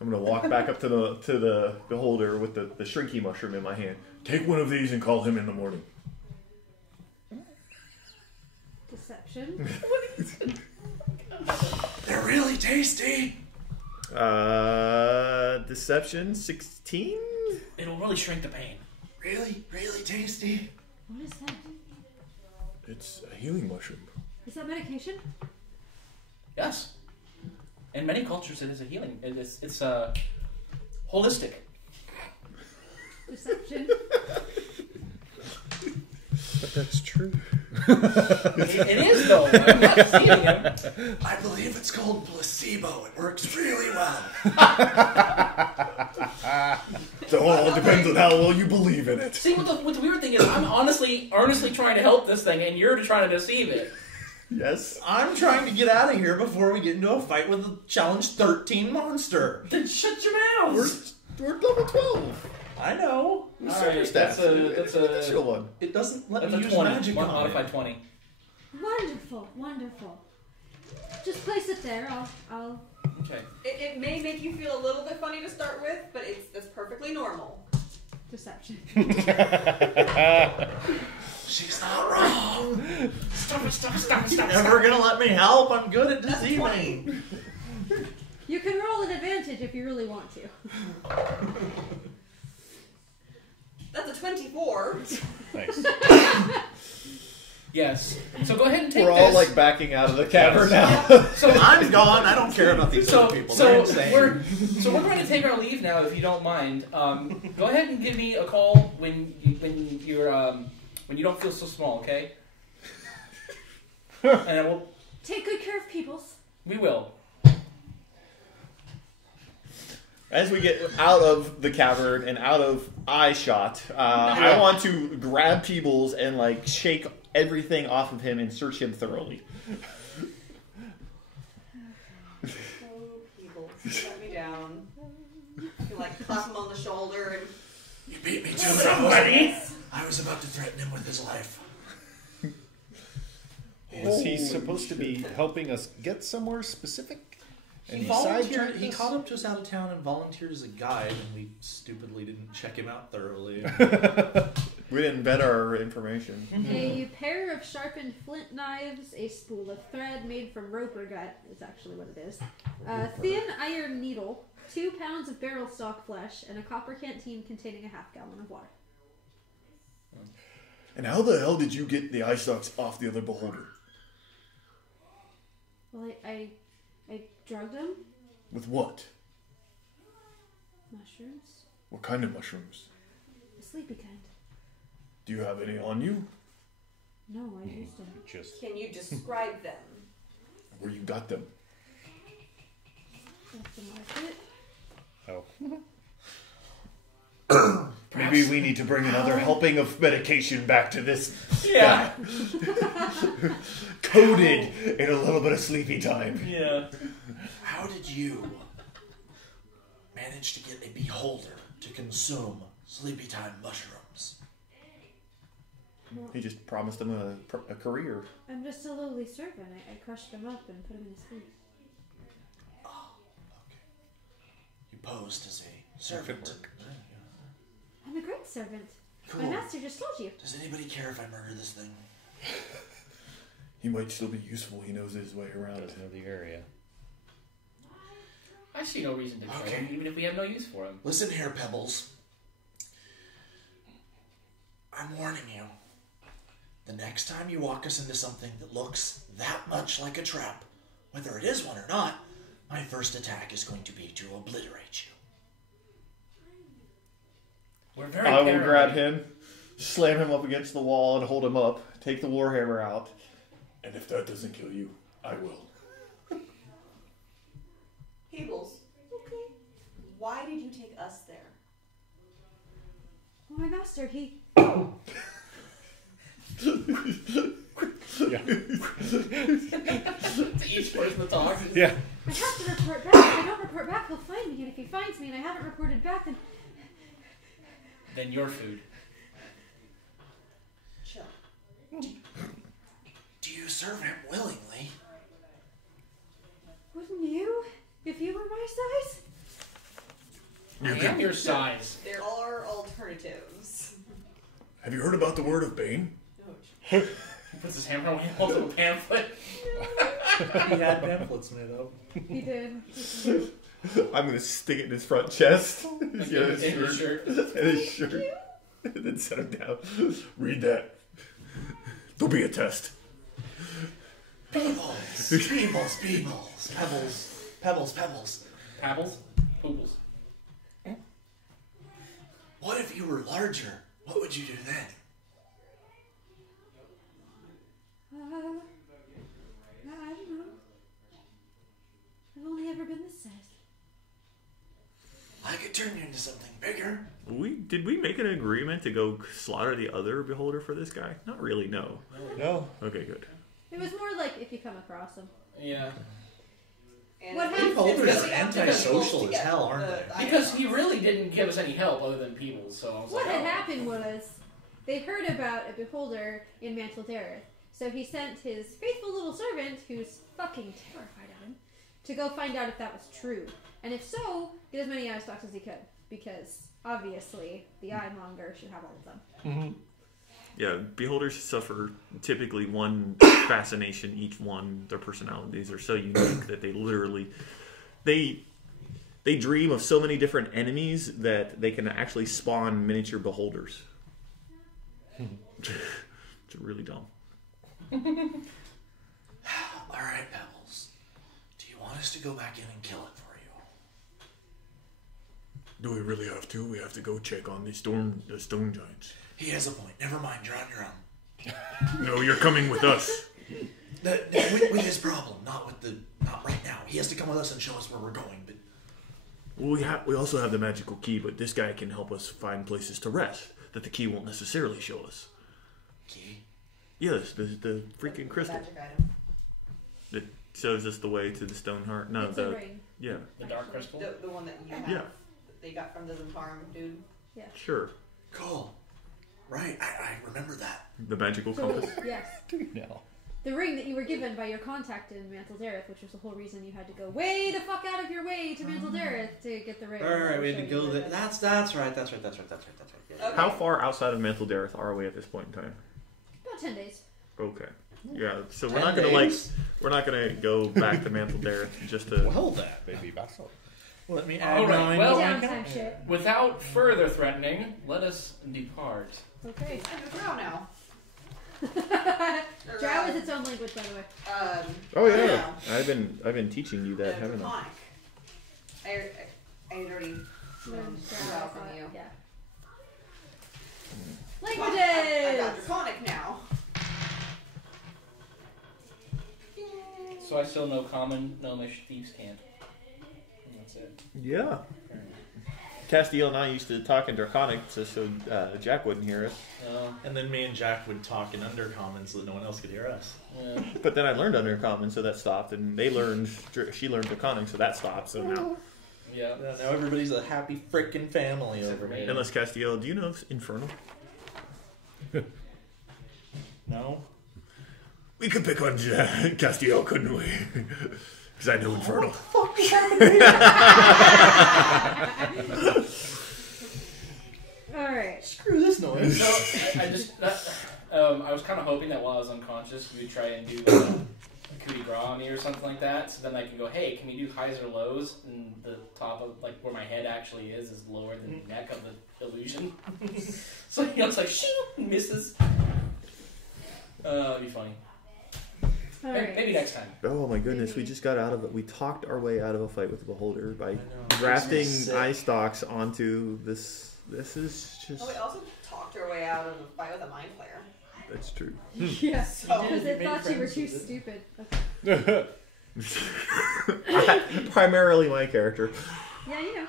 I'm gonna walk back up to the beholder with the shrinky mushroom in my hand. Take one of these and call him in the morning. Deception. They're really tasty. Deception 16. It'll really shrink the pain. Really, really tasty. What is that? It's a healing mushroom. Is that medication? Yes. In many cultures, it is a healing. It's holistic. Deception. But that's true. It is though. I'm not deceiving him. I believe it's called placebo. It works really well. So it all depends on how well you believe in it. See, what the weird thing is, I'm honestly, earnestly trying to help this thing, and you're trying to deceive it. Yes. I'm trying to get out of here before we get into a fight with a challenge 13 monster. Then shut your mouth. We're level 12. I know. All right, that's Additional a one. It doesn't let that's me a use 20. magic on Modified it. 20. Wonderful, wonderful. Just place it there. I'll. Okay. It may make you feel a little bit funny to start with, but that's perfectly normal. Deception. She's not wrong. Stop it! You're never gonna let me help. I'm good at That's deceiving. You can roll an advantage if you really want to. That's a 24. Nice. Yes. So go ahead and take We're this. all like backing out of the cavern now. So I'm gone. I don't care about these other people. They're insane. we're going to take our leave now, if you don't mind. Go ahead and give me a call when you don't feel so small, okay? And I will. Take good care of peoples. We will. As we get out of the cavern and out of eye shot, I want to grab Peebles and like shake everything off of him and search him thoroughly. Oh, people, let me down. You like clap him on the shoulder and. You beat me to Somebody. it. I was about to threaten him with his life. Is he supposed to be helping us get somewhere specific? He volunteered. He caught up to us out of town and volunteered as a guide, and we stupidly didn't check him out thoroughly. We didn't vet our information. A pair of sharpened flint knives, a spool of thread made from roper gut is actually what it is. A thin iron needle, 2 pounds of barrel stock flesh, and a copper canteen containing a half-gallon of water. And how the hell did you get the eye stalks off the other beholder? Well, I drugged them. With what? Mushrooms. What kind of mushrooms? The sleepy kind. Do you have any on you? No, I used them. Just Can you describe them? Where you got them? At the market. oh, Maybe we need to bring another helping of medication back to this. Yeah. Coated in a little bit of sleepy time. Yeah. How did you manage to get a beholder to consume sleepy time mushrooms? He just promised him a career. I'm just a lowly servant. I crushed them up and put them in his sleep. Oh, okay. You posed as a servant. I'm a great servant. Cool. My master just told you. Does anybody care if I murder this thing? He might still be useful. He knows his way around. does know the area. I see no reason to kill Okay. him, even if we have no use for him. Listen here, Pebbles. I'm warning you. The next time you walk us into something that looks that much like a trap, whether it is one or not, my first attack is going to be to obliterate you. We're very I will paranoid. grab him, slam him up against the wall, and hold him up. Take the warhammer out. And if that doesn't kill you, I will. Peebles. Okay. Why did you take us there? Oh, my master, he Yeah. To each person to talk. Yeah. I have to report back. If I don't report back, he'll find me. And if he finds me and I haven't reported back, Then your food. Chill. Do you serve him willingly? wouldn't you? If you were my size? I am your size. There are alternatives. Have you heard about the word of Bane? He puts his hammer away and holds up a pamphlet. He had pamphlets made up. He did. I'm gonna stick it in his front chest. In Yeah, his shirt. And his shirt. And then set him down. Read that. There'll be a test. Peebles. Peebles. Peebles. Pebbles. Pebbles. Pebbles. Pebbles? Pooples. What if you were larger? What would you do then? I don't know. I've only ever been this size. I could turn you into something bigger. Did we make an agreement to go slaughter the other beholder for this guy? Not really, no. No. Okay, good. It was more like if you come across him. Yeah. And What it's- happens Beholders it's are really up to antisocial people as to hell, get aren't the- they? I Because know. he really didn't give us any help other than people, so I was What like, had oh. happened was they heard about a beholder in Mantle Dareth. So he sent his faithful little servant, who's fucking terrified of him, to go find out if that was true. And if so, get as many eye stalks as he could. Because, obviously, the eye monger should have all of them. Yeah, beholders suffer typically one fascination each one. Their personalities are so unique that they literally they dream of so many different enemies that they can actually spawn miniature beholders. It's really dumb. Alright, Pebbles. Do you want us to go back in and kill it for you? Do we really have to? We have to go check on the stone giants. He has a point. Never mind, you're on your own. No, you're coming with us. With his problem, not right now. He has to come with us and show us where we're going, but Well, we also have the magical key, but this guy can help us find places to rest that the key won't necessarily show us. key. Yes, the freaking crystal Magic item. that shows us the way to the stone heart. No, It's a ring. yeah, The dark crystal? The one that you have. Yeah. That they got from the Zamochit dude. sure. Cool. Right, I remember that. The magical So, compass. yes. No. The ring that you were given by your contact in Mantle Dareth, which was the whole reason you had to go way the fuck out of your way to Mantle Dareth to get the ring. Alright, we had to Show go you there. where That's right. Yeah. Okay. How far outside of Mantle Dareth are we at this point in time? About 10 days. Okay. Yeah, so we're 10 not gonna days? we're not gonna go back to Mantle Dareth just to. Well, hold that, baby. That's all. Let me All right, well, Downtime shit. without further threatening, let us depart. Okay. I'm a drow now. Drow is its own language, by the way. Oh I yeah, know. I've been teaching you that, haven't I? Draconic. I had already Learned learned Drow, drow I from thought, you. Yeah. Well, I Languages! got Draconic now. So I still know Common, Gnomish, Thieves' Cant. And that's it. Yeah. Castiel and I used to talk in Draconic so Jack wouldn't hear us. And then me and Jack would talk in Undercommon so that no one else could hear us. Yeah. But then I learned Undercommon, so that stopped, and she learned Draconic, so that stopped. So now, Yeah. Now everybody's a happy frickin' family over for here. me. unless Castiel, do you know Infernal? No? We could pick on Castiel, couldn't we? Because I know Infernal. Fuck is happening? Alright. Screw this noise. So I was kind of hoping that while I was unconscious, we would try and do a coup de grace on me or something like that. So then I can go, hey, can we do highs or lows? And the top of like where my head actually is lower than the neck of the illusion. So it's like shing, misses. It'd be funny. Alright. Maybe next time. Oh my goodness, we just got out of it. We talked our way out of a fight with the Beholder by know. grafting Makes me sick. eye stalks onto this. This is just. Oh, we also talked our way out of a fight with a mind player. That's true. Yeah. So- Because it made thought you were friends too with it. stupid. Okay. Primarily my character. Yeah, you know.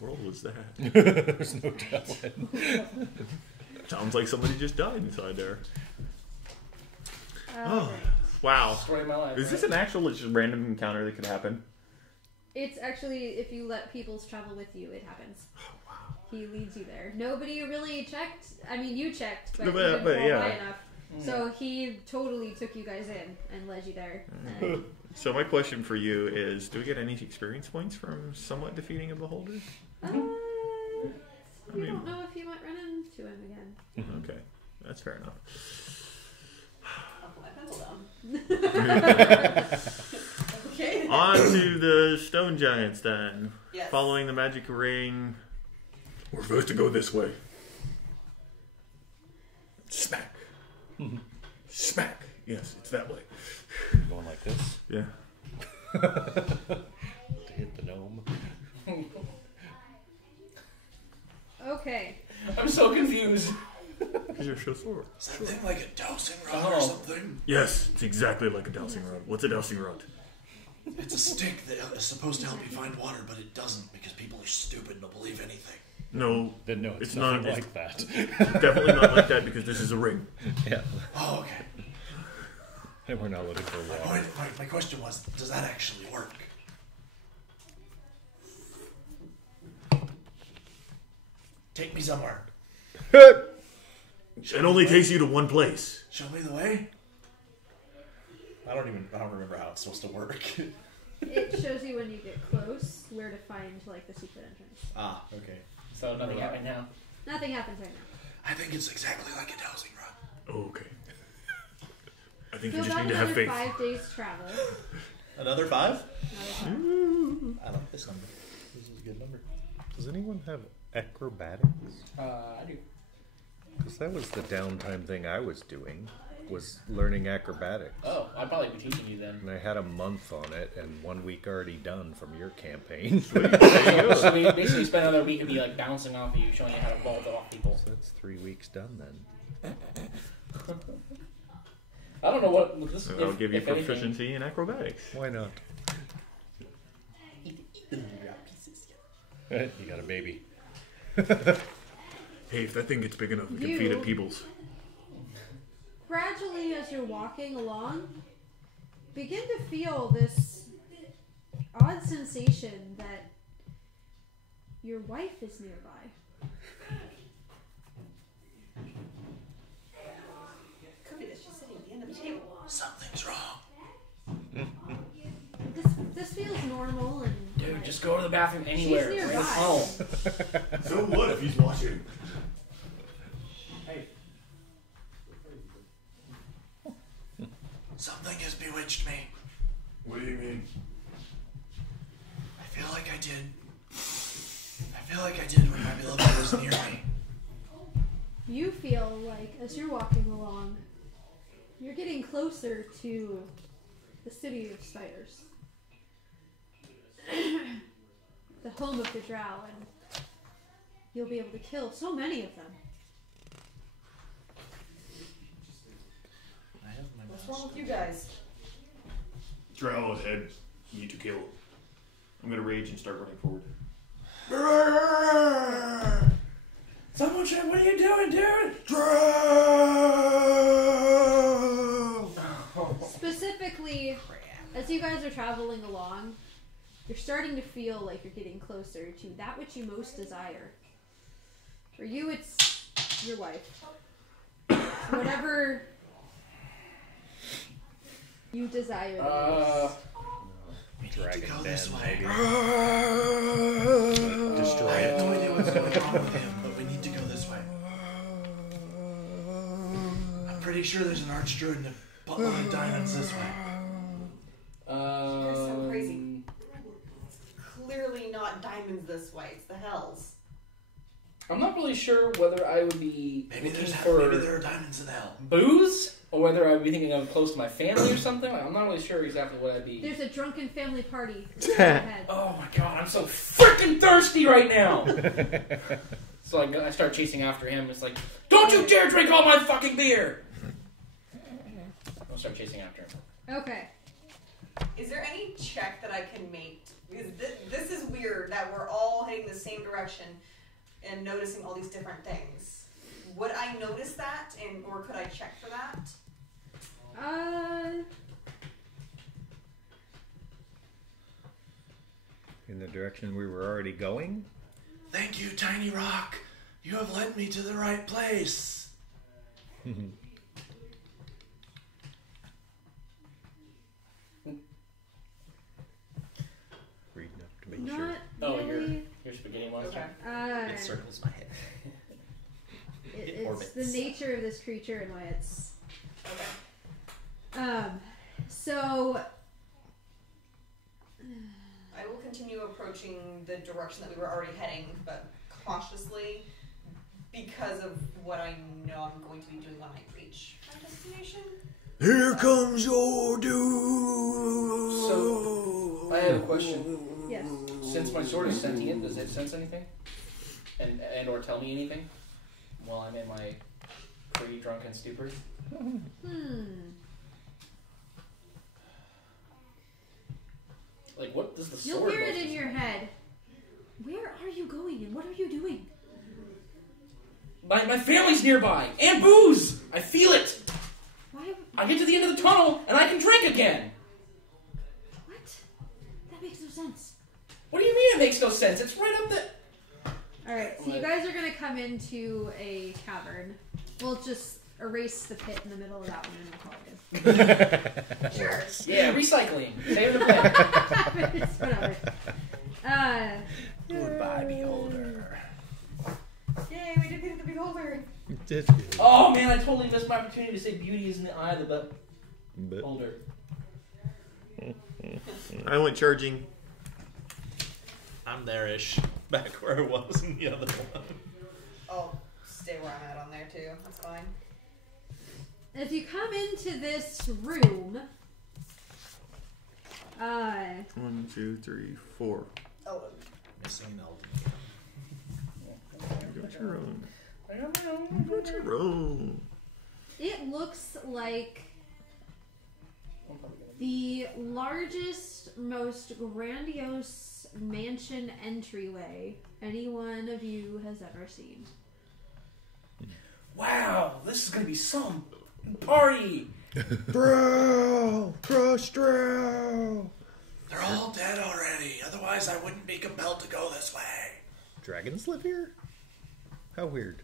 What world was that? There's no telling. Sounds like somebody just died inside there. Alright. Wow. Story of my life. Is this an actual just random encounter that could happen? It's actually, if you let peoples travel with you, it happens. Oh, wow. He leads you there. Nobody really checked. I mean, you checked, but, No, you didn't roll yeah. high enough. So he totally took you guys in and led you there. So my question for you is, do we get any experience points from somewhat defeating a beholder? You don't know if you might run into him again. Okay, that's fair enough. I'll put my pencil down. Okay. On to the stone giants then. Yes. Following the magic ring. We're supposed to go this way. Smack. Smack. Yes, it's that way. Going like this Yeah. to hit the gnome. Okay. I'm so confused. Because you're so sore. Something like a dowsing rod or something? Yes, it's exactly like a dowsing rod. What's a dowsing rod? It's a stick that is supposed to help you find water, but it doesn't because people are stupid and don't believe anything. No, Then no, it's It's nothing not- like that. definitely not like that because this is a ring. Yeah, Oh, okay. and we're not looking for water. My question was, does that actually work? Take me somewhere. It only takes you to one place. Show me the way. I don't remember how it's supposed to work. It shows you when you get close where to find like the secret entrance. Ah, okay. So nothing happened now. Nothing happens right now. I think it's exactly like a dowsing rod. Okay. I think So you just about need to have another faith. 5 days travel. Another 5? Another 5. I like this number. This is a good number. Does anyone have acrobatics? I do. Because that was the downtime thing I was doing, was learning acrobatics. Oh, I'd probably be teaching you then. And I had a month on it, and 1 week already done from your campaign. So we basically spent another week of me like bouncing off of you, showing you how to vault off people. So that's 3 weeks done then. I don't know what this. I'll give you if anything- proficiency in acrobatics. Why not? You got a baby. Hey, if that thing gets big enough, we can You- feed it Peebles. Gradually, as you're walking along, begin to feel this odd sensation that your wife is nearby. Could be that she's sitting at the end of the table. Something's wrong. This feels normal and Dude, just go to the bathroom anywhere. She's Bring nearby. us home. So what if he's watching? Hey. Something has bewitched me. What do you mean? I feel like I did when my beloved was near me. you feel like as you're walking along, you're getting closer to the city of spiders. The home of the drow, and you'll be able to kill so many of them. I have my What's wrong with you guys? Drow ahead. Need to kill. I'm gonna rage and start running forward. Zamochit, what are you doing, dude? Specifically, as you guys are traveling along, you're starting to feel like you're getting closer to that which you most desire. For you, it's your wife. Whatever you desire the most. Dragon Go Den, this way. maybe. Destroy I have no idea what's going on with him, but we need to go this way. I'm pretty sure there's an archdruid and a buttload of diamonds this way. You're so crazy. Clearly not diamonds this way. It's the hells. I'm not really sure whether I would be Maybe looking maybe for there are diamonds in hell. booze, or whether I'd be thinking I'm close to my family or something. Like, I'm not really sure exactly what I'd be. There's a drunken family party ahead. Oh my god, I'm so freaking thirsty right now! So I start chasing after him. It's like, don't you dare drink all my fucking beer! I'll start chasing after him. Okay. Is there any check that I can make? Because this is weird that we're all heading the same direction and noticing all these different things. would I notice that, or could I check for that? In the direction we were already going? Thank you, Tiny Rock. You have led me to the right place. Reading up to make Not sure. Oh, really. your spaghetti monster. It circles my head. It's orbits. the nature of this creature and why it's. Okay. So. I will continue approaching the direction that we were already heading, but cautiously, because of what I know I'm going to be doing when I reach my destination. Here comes your doom. So, I have a question. Yes. Since my sword is sentient, does it sense anything? And or tell me anything? While I'm in my pretty drunken stupor? Like, what does the sword You'll hear it know? in your head. Where are you going and what are you doing? My family's nearby! And booze! I feel it! Why? I get to the end of the tunnel, and I can drink again! What? That makes no sense. What do you mean it makes no sense? It's right up the... Alright, so you guys are going to come into a cavern. We'll just erase the pit in the middle of that one and we'll call it good. Sure. Yeah, recycling. Save the pen. It's whatever. Goodbye, beholder. Yay, we did get the beholder. Oh man, I totally missed my opportunity to say beauty is in the eye of the beholder. I went charging. I'm there-ish. Back where I was in the other one. I'll stay where I'm at on there too. That's fine. If you come into this room, 1, 2, 3, 4. Oh, Missing an elder. You got your own. You got your own. it looks like the largest, most grandiose mansion entryway any one of you has ever seen. Wow, this is gonna be some party! Drow! Crush Drow! They're all dead already. Otherwise, I wouldn't be compelled to go this way. Dragons live here? How weird.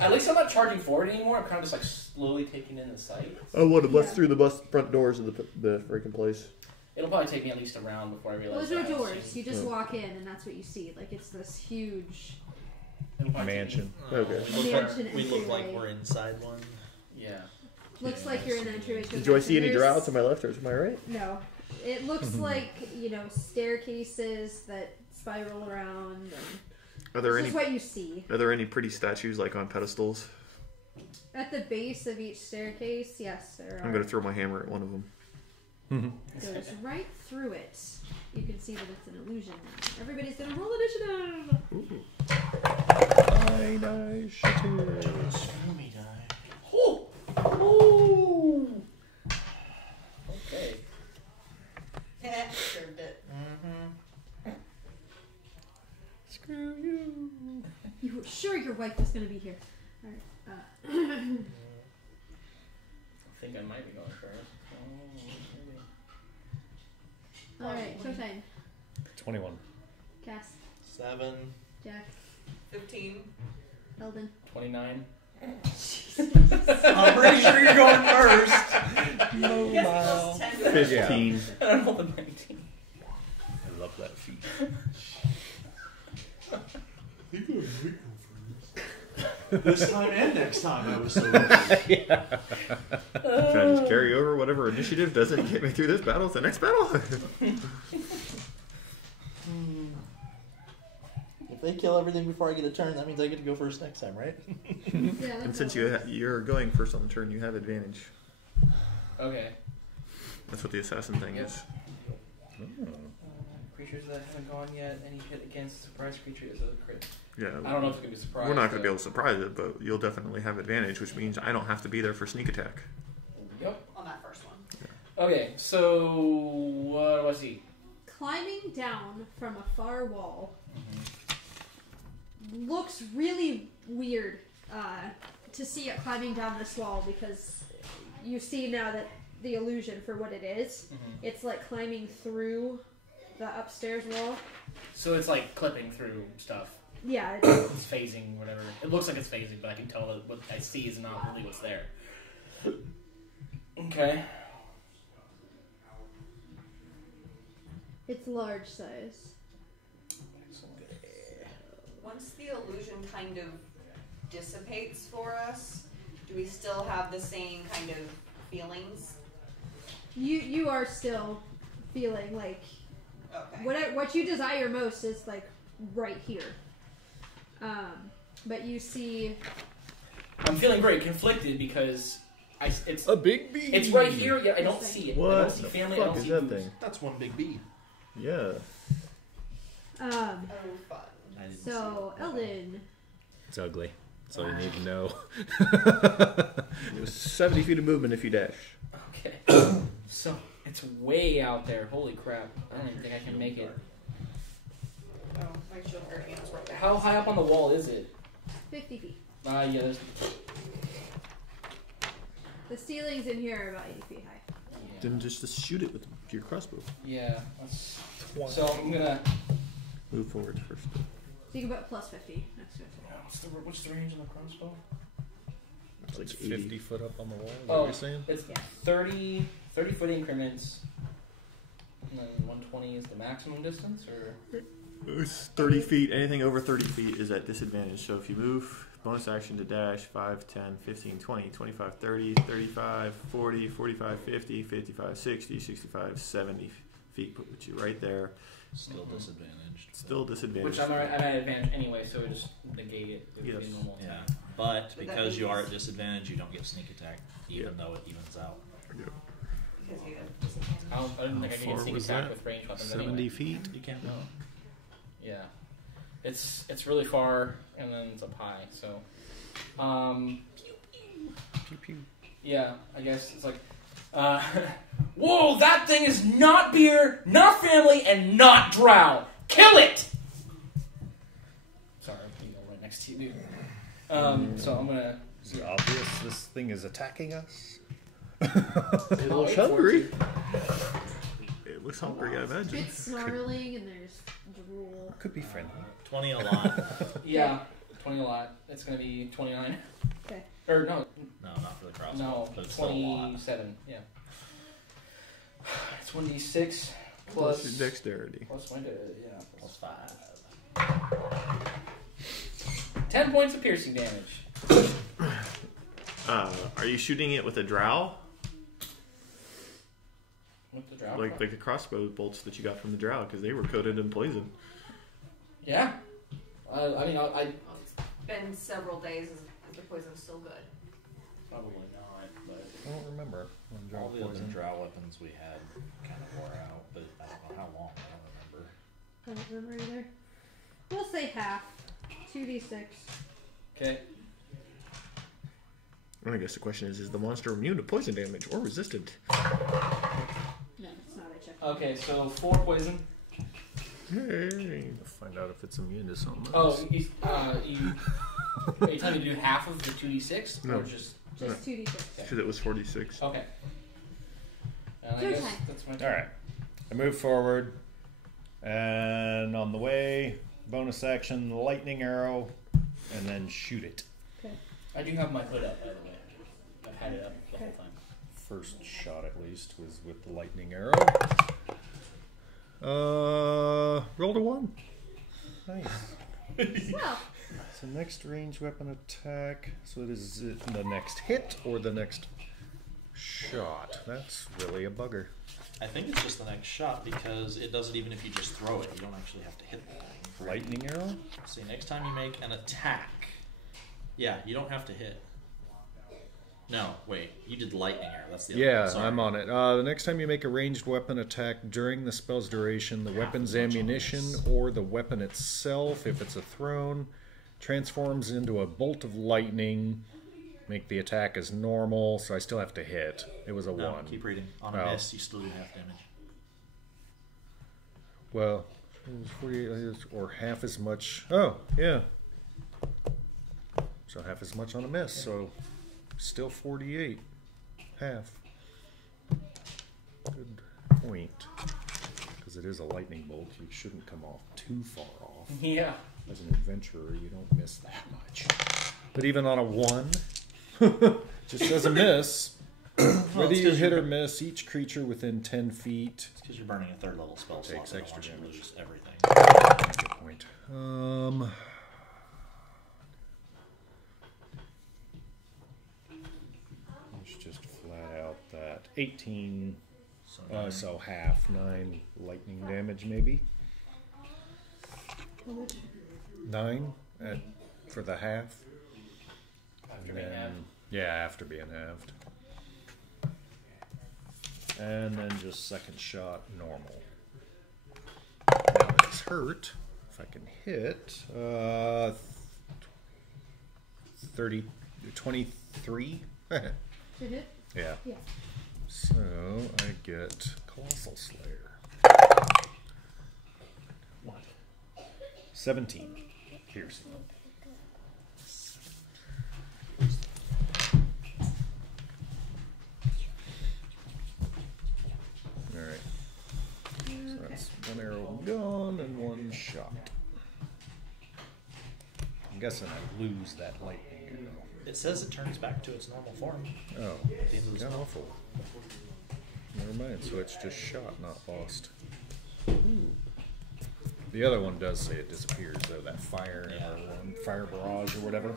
At least I'm not charging forward anymore. I'm kind of just like slowly taking in the sight. I want to bust Yeah. through the front doors of the freaking place. It'll probably take me at least a round before I Well, realize. there's no that I've doors. seen- You just walk in and that's what you see. Like, it's this huge... It'll probably take Mansion. Okay. Mansion We look like entryway. we're inside one. me- Yeah. Looks like you're in the entryway. Did you see any There's- drow to my left or to my right? No. It looks like, staircases that spiral around. And Are there this any? is what you see. Are there any pretty statues like on pedestals? At the base of each staircase, yes, there are. I'm gonna throw my hammer at one of them. Goes right through it. You can see that it's an illusion now. Everybody's gonna roll initiative. Oh! Oh! Okay. sure bit. Screw you. You were sure your wife was gonna be here. Alright. I think I might be going first. Oh, maybe. Alright, showtime. 21. Cass, 7. Jack, 15. Eldon. 29. I'm pretty sure you're going first. Yes, plus 10. 15. I don't know the 19. I love that feat. This time and next time I was so lucky. Can I just carry over whatever initiative doesn't get me through this battle to the next battle? If they kill everything before I get a turn, that means I get to go first next time, right? Yeah, And that's since all. you're going first on the turn, you have advantage. Okay. That's what the assassin thing is. Creatures that haven't gone yet, any hit against surprise creature is a crit. Yeah. I don't know if it's going to be surprised. We're not going to be able to surprise it, but you'll definitely have advantage, which means I don't have to be there for sneak attack. Yep. On that first one. Okay, so what do I see? Climbing down from a far wall looks really weird to see it climbing down this wall, because you see now that the illusion for what it is, it's like climbing through the upstairs wall. So it's like clipping through stuff. Yeah. It's phasing, whatever. It looks like it's phasing, but I can tell that what I see is not really what's there. Okay. It's large size. Once the illusion kind of dissipates for us, do we still have the same kind of feelings? You are still feeling like Okay. what you desire most is like right here. But you see, I'm feeling very conflicted because it's A big bee. it's right here. Yeah, I don't see it. I What don't see the family. I fuck don't is see that moves. thing? That's one big bee. Yeah. Oh, fun. I didn't so see it. Eldon, It's ugly. That's all you need to know. It was 70 feet of movement if you dash. Okay. So it's way out there. Holy crap! I don't even think I can make it. Oh, my shield guardian's right there. How high up on the wall is it? 50 feet. Yeah, there's. The ceilings in here are about 80 feet high. Then just shoot it with your crossbow. Yeah. So I'm gonna. Move forward first. So you can put plus 50 next to it. What's the range of the crossbow? It's like It's 80. 50 foot up on the wall. Is that Oh, what you're saying? It's Yeah. 30 foot increments. And then 120 is the maximum distance, or It's 30 feet. Anything over 30 feet is at disadvantage. So if you move, bonus action to dash 5, 10, 15, 20, 25, 30, 35, 40, 45, 50, 55, 60, 65, 70 feet. Put you right there. Still disadvantaged. Still disadvantaged. which I'm at advantage anyway, so just negate it. It would Yes. be normal. Yeah, but that because you means- are at disadvantage, you don't get sneak attack, even though it evens out. Because you have disadvantage. I didn't think I could far get sneak was attack that? with ranged weapons 70 anyway. feet. You can't know. Yeah, it's really far, and then it's up high. So, Pew, pew. yeah, I guess it's like, whoa, that thing is not beer, not family, and not drow. Kill it! Sorry, I'm right next to you, dude. So I'm gonna. Is it obvious this thing is attacking us? It looks hungry. It looks hungry, I imagine. It's snarling and there's drool. Could be friendly. 20 a lot. Yeah, 20 a lot. It's gonna be 29. Okay. Or no, No, not for the crossbow. no, but it's still a lot. 27. Yeah. It's 1d6 Plus plus your dexterity. plus my yeah. Plus 5. 10 points of piercing damage. Are you shooting it with a drow? With the drow. Like the crossbow bolts that you got from the drow, because they were coated in poison. Yeah. I mean, I It's been several days. Is the poison still good? probably not, but I don't remember. When All drow the other poison. drow weapons we had kind of wore out, but I don't know how long. I don't remember. I don't remember either. We'll say half. 2d6. okay. And I guess the question is the monster immune to poison damage or resistant? No, it's not. I checked. Okay, so 4 poison. Hey. We'll find out if it's immune to something Oh, else. you are you telling me to do half of the 2d6 No. or just Just 2d6. Because it was 46. okay? And I Your guess time. that's my turn. All right. I move forward, and on the way, bonus action, lightning arrow, and then shoot it. I do have my hood up, by the way. I've had it up the whole Okay. time. First shot, at least, was with the lightning arrow. Rolled a 1. Nice. Well, So next range weapon attack. So is it the next hit or the next shot? That's really a bugger. I think it's just the next shot because it does it even if you just throw it. You don't actually have to hit the thing. Lightning arrow? See, next time you make an attack, yeah, you don't have to hit. No, wait, you did lightning arrow. That's the other Yeah, one. Sorry. I'm on it. The next time you make a ranged weapon attack during the spell's duration, the weapon's much on ammunition this. or the weapon itself, if it's a thrown, transforms into a bolt of lightning. Make the attack as normal, so I still have to hit. It was a No, 1. keep reading. On a Oh. miss, you still do half damage. Well, 48 or half as much. Oh, yeah. So half as much on a miss. So still 48. Half. Good point. Because it is a lightning bolt, you shouldn't come off too far off. Yeah. As an adventurer, you don't miss that much. But even on a 1, just as a miss, whether you hit or miss, each creature within 10 feet It's because you're burning a 3rd level spell slot. takes I don't extra want you to damage. lose everything. Good point. Let's just flat out that 18. So half, 9 lightning damage, maybe. How much? 9 for the half. After being halved. Yeah, after being halved. And then just second shot, normal. Now that it's hurt, if I can hit, 23. Did it? Yeah. Yeah. So I get Colossal Slayer. 17 piercing. Alright. So that's 1 arrow gone and 1 shot. I'm guessing I lose that lightning arrow. It says it turns back to its normal form. Oh, At the end of the kind of spell. awful. Never mind, so it's just shot, not lost. The other one does say it disappears, though, that fire, Yeah. fire barrage or whatever.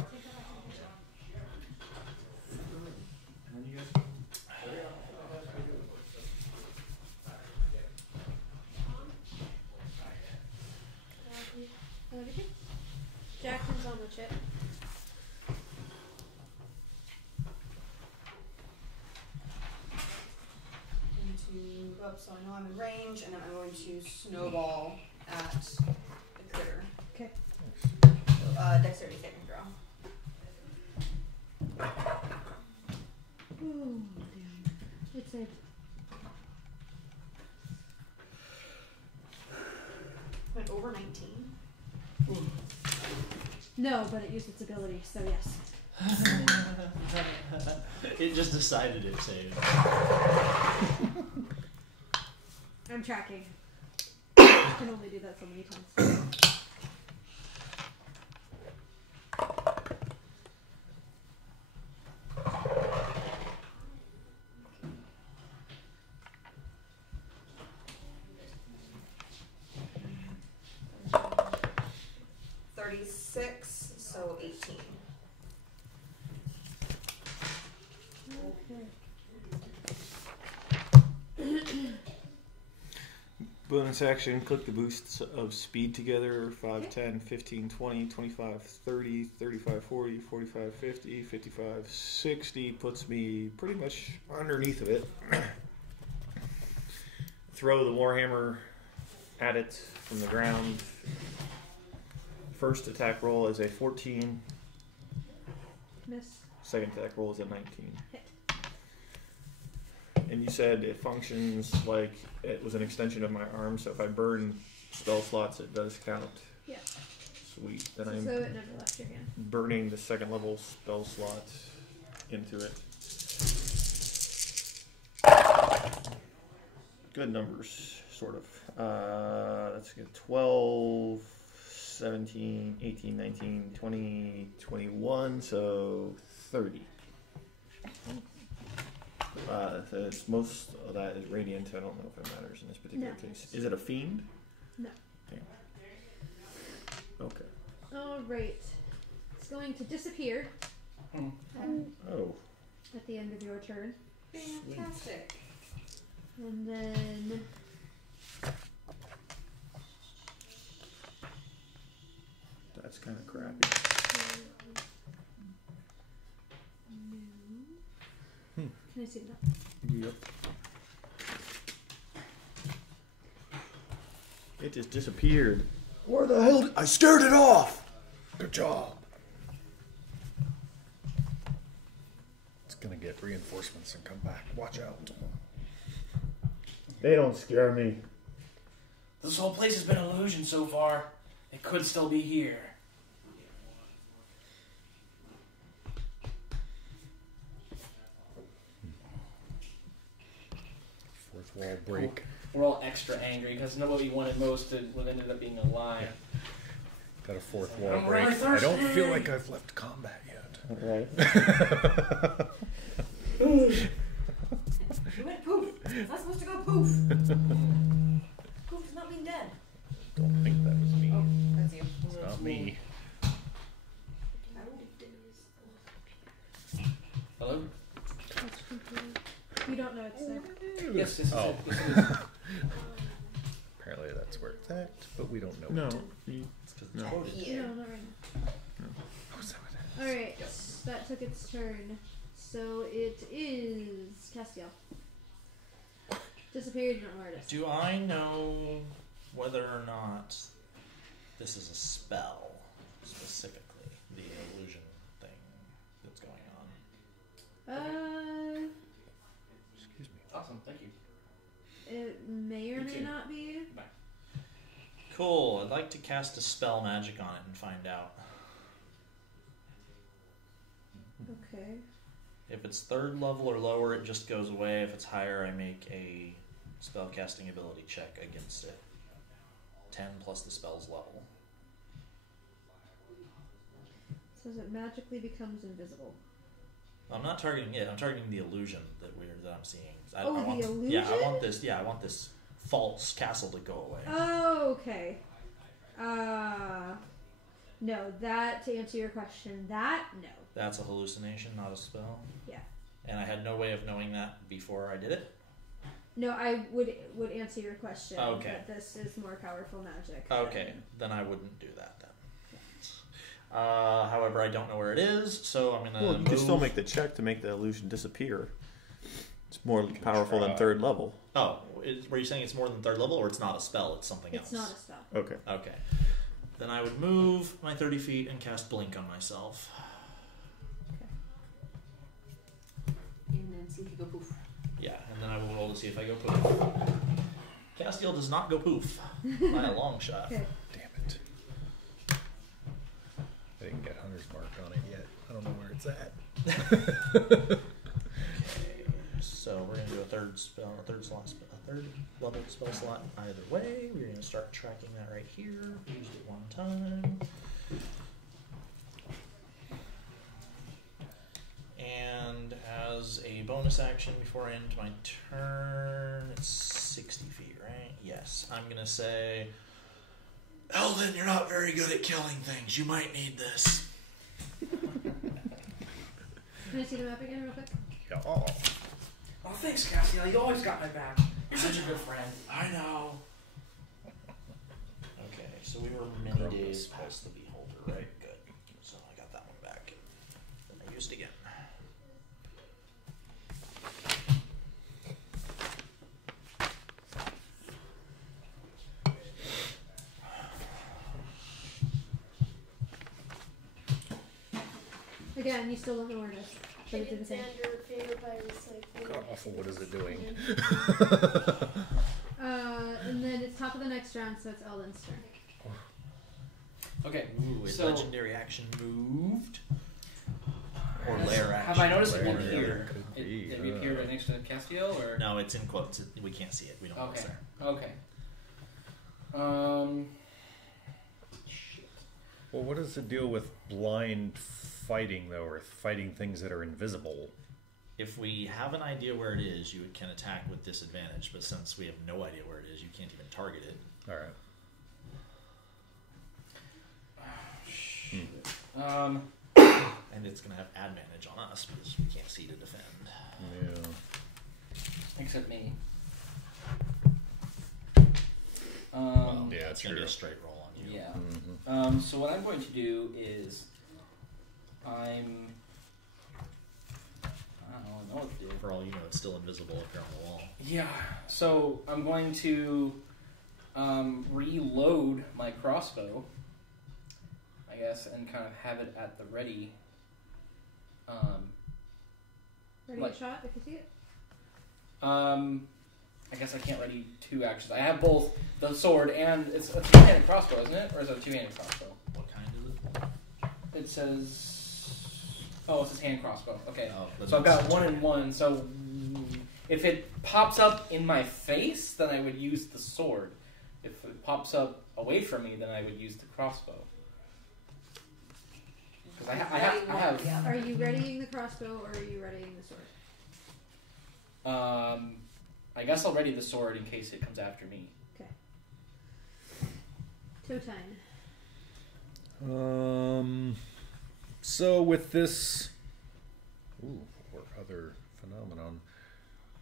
Jackson's on the chip. Into go up so I know I'm in range, and then I'm going to snowball at the critter. Okay. Dexterity saving throw. Ooh, damn. It's a Went over 19. no, but it used its ability, so yes. It just decided it saved. I'm tracking. I can only do that so many times. So 18. Bonus action, click the boosts of speed together. 5, 10, 15, 20, 25, 30, 35, 40, 45, 50, 55, 60. Puts me pretty much underneath of it. Throw the Warhammer at it from the ground. First attack roll is a 14. Miss. Second attack roll is a 19. Hit. And you said it functions like it was an extension of my arm, so if I burn spell slots, it does count. Yeah. Sweet. Then So I'm it never left your hand. burning the second level spell slot into it. Good numbers, sort of. Let's get 12, 17, 18, 19, 20, 21, so 30. So it's most of that is radiant. I don't know if it matters in this particular No. case. Is it a fiend? No. Okay. Alright. It's going to disappear Oh. at the end of your turn. Fantastic. And then That's kind of crappy. can I see that? Yep. It just disappeared. Where the hell? I scared it off. Good job. It's gonna get reinforcements and come back. Watch out. They don't scare me. This whole place has been an illusion so far. It could still be here. wall break. We're all extra angry because what we wanted most would ended up being a lie. Got a fourth wall I'm break. really I don't thirsty. feel like I've left combat yet. Right. You went poof. It's not supposed to go poof. Poof does not mean dead. Don't think that was me. Oh, that's you. It's not me. Hello? You don't know it's there. Yes, this is Oh. it. This is Apparently that's where it's at, but we don't know. No. it. It's 'cause it's No. quoted. Here. No, not right now. Oh, is that what that is? Alright, that took its turn. So it is Castiel. Disappeared, you don't know where it is. Do I know whether or not this is a spell, specifically, the illusion thing that's going on? Excuse me. awesome, thank you. It may or Me may too. not be. Cool, I'd like to cast a spell magic on it and find out. Okay. If it's 3rd level or lower, it just goes away. If it's higher, I make a spell casting ability check against it. 10 plus the spell's level. Says it magically becomes invisible. I'm not targeting it. I'm targeting the illusion that I'm seeing. I Oh, the want, Yeah, I illusion? want this. Yeah, I want this false castle to go away. Oh, okay. No, that, to answer your question, that, no. That's a hallucination, not a spell. Yeah. And I had no way of knowing that before I did it. No, I would answer your question. Okay. That this is more powerful magic. Okay, then I wouldn't do that then. However, I don't know where it is, so I'm gonna. Well, you move. can still make the check to make the illusion disappear. It's more powerful than try. 3rd level. Oh, were you saying it's more than 3rd level, or it's not a spell? It's something It's else. not a spell. Okay. Okay. Then I would move my 30 feet and cast Blink on myself. And then see if you go poof. Yeah, and then I will roll to see if I go poof. Castiel does not go poof by a long shot. Okay. Damn it. I didn't get Hunter's Mark on it yet. I don't know where it's at. Okay, so we're gonna do a third level spell slot either way. We're gonna start tracking that right here. Used it one time. And as a bonus action before I end my turn, it's 60 feet, right? Yes. I'm gonna say, Eldon, you're not very good at killing things. You might need this. Can I see the map again real quick? Yeah. Oh, thanks, Castiel. You always got my back. You're such a good friend. I know. Okay, so we were many Grumble days spell. past the beholder, right? Good. So I got that one back. Then I used it again. Again, you still don't know where it is. But it did the It's same. under favored by recycling. God awful, what is it doing? And then it's top of the next round, so it's Elden's turn. Okay, Ooh, a so legendary action moved. Or Has- lair action. have I noticed it Lair didn't action. appear? Could It, be, did it appear right next to Castiel, or? No, it's in quotes. We can't see it. We don't know what's Okay. there. Okay. Shit. Well, what is the deal with blind fighting, though, or fighting things that are invisible? If we have an idea where it is, you can attack with disadvantage. But since we have no idea where it is, you can't even target it. All right. And it's going to have advantage on us because we can't see to defend. Yeah. Except me. Well, Yeah, it's going to be true. a straight roll on you. Yeah. Mm-hmm. So what I'm going to do is, I don't know what to do. For all you know, it's still invisible if you're on the wall. Yeah. So I'm going to reload my crossbow, I guess, and kind of have it at the ready. Ready Like- to shot if you see it? I guess I can't ready two actions. I have both the sword and it's a two-handed crossbow, isn't it? Or is it a two-handed crossbow? What kind is it? It says, oh, it says hand crossbow. Okay. Oh, So I've got one and one. So If it pops up in my face, then I would use the sword. If it pops up away from me, then I would use the crossbow. Because I have. Yeah. Are you readying the crossbow or are you readying the sword? I guess I'll ready the sword in case it comes after me. Okay. Toe time. So with this, or other phenomenon,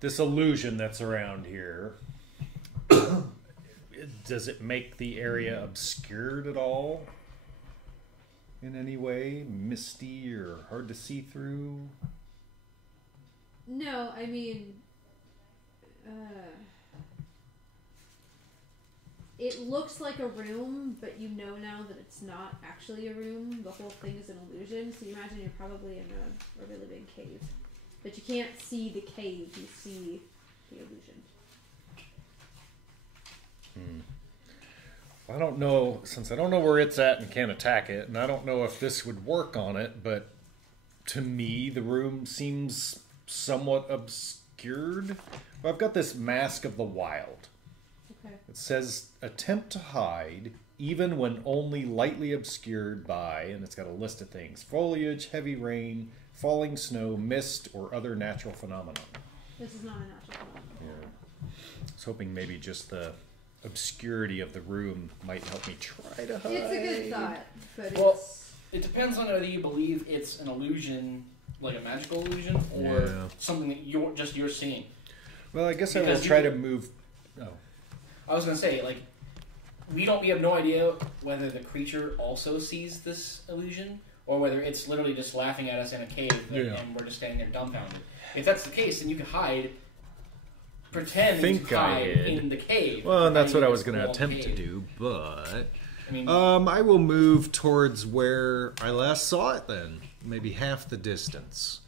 this illusion that's around here, does it make the area obscured at all? In any way, misty or hard to see through? No, I mean, it looks like a room, but you know now that it's not actually a room. The whole thing is an illusion. So you imagine you're probably in a really big cave. But you can't see the cave, you see the illusion. I don't know, since I don't know where it's at and can't attack it, and I don't know if this would work on it, but to me the room seems somewhat obscured. Well, I've got this Mask of the Wild. Okay. It says, attempt to hide, even when only lightly obscured by, and it's got a list of things, foliage, heavy rain, falling snow, mist, or other natural phenomenon. This is not a natural phenomenon. Yeah. I was hoping maybe just the obscurity of the room might help me try to hide. It's a good thought, but Well, it's... it depends on whether you believe it's an illusion, like a magical illusion, or Yeah. something that you're seeing. Well, I guess I will Because try to move... Oh. I was gonna say, like, we have no idea whether the creature also sees this illusion, or whether it's literally just laughing at us in a cave, and we're just standing there dumbfounded. If that's the case, then you can hide, pretend to hide in the cave. Well, and that's what I was going to walled attempt to cave. do, but... I mean, I will move towards where I last saw it then. Maybe half the distance.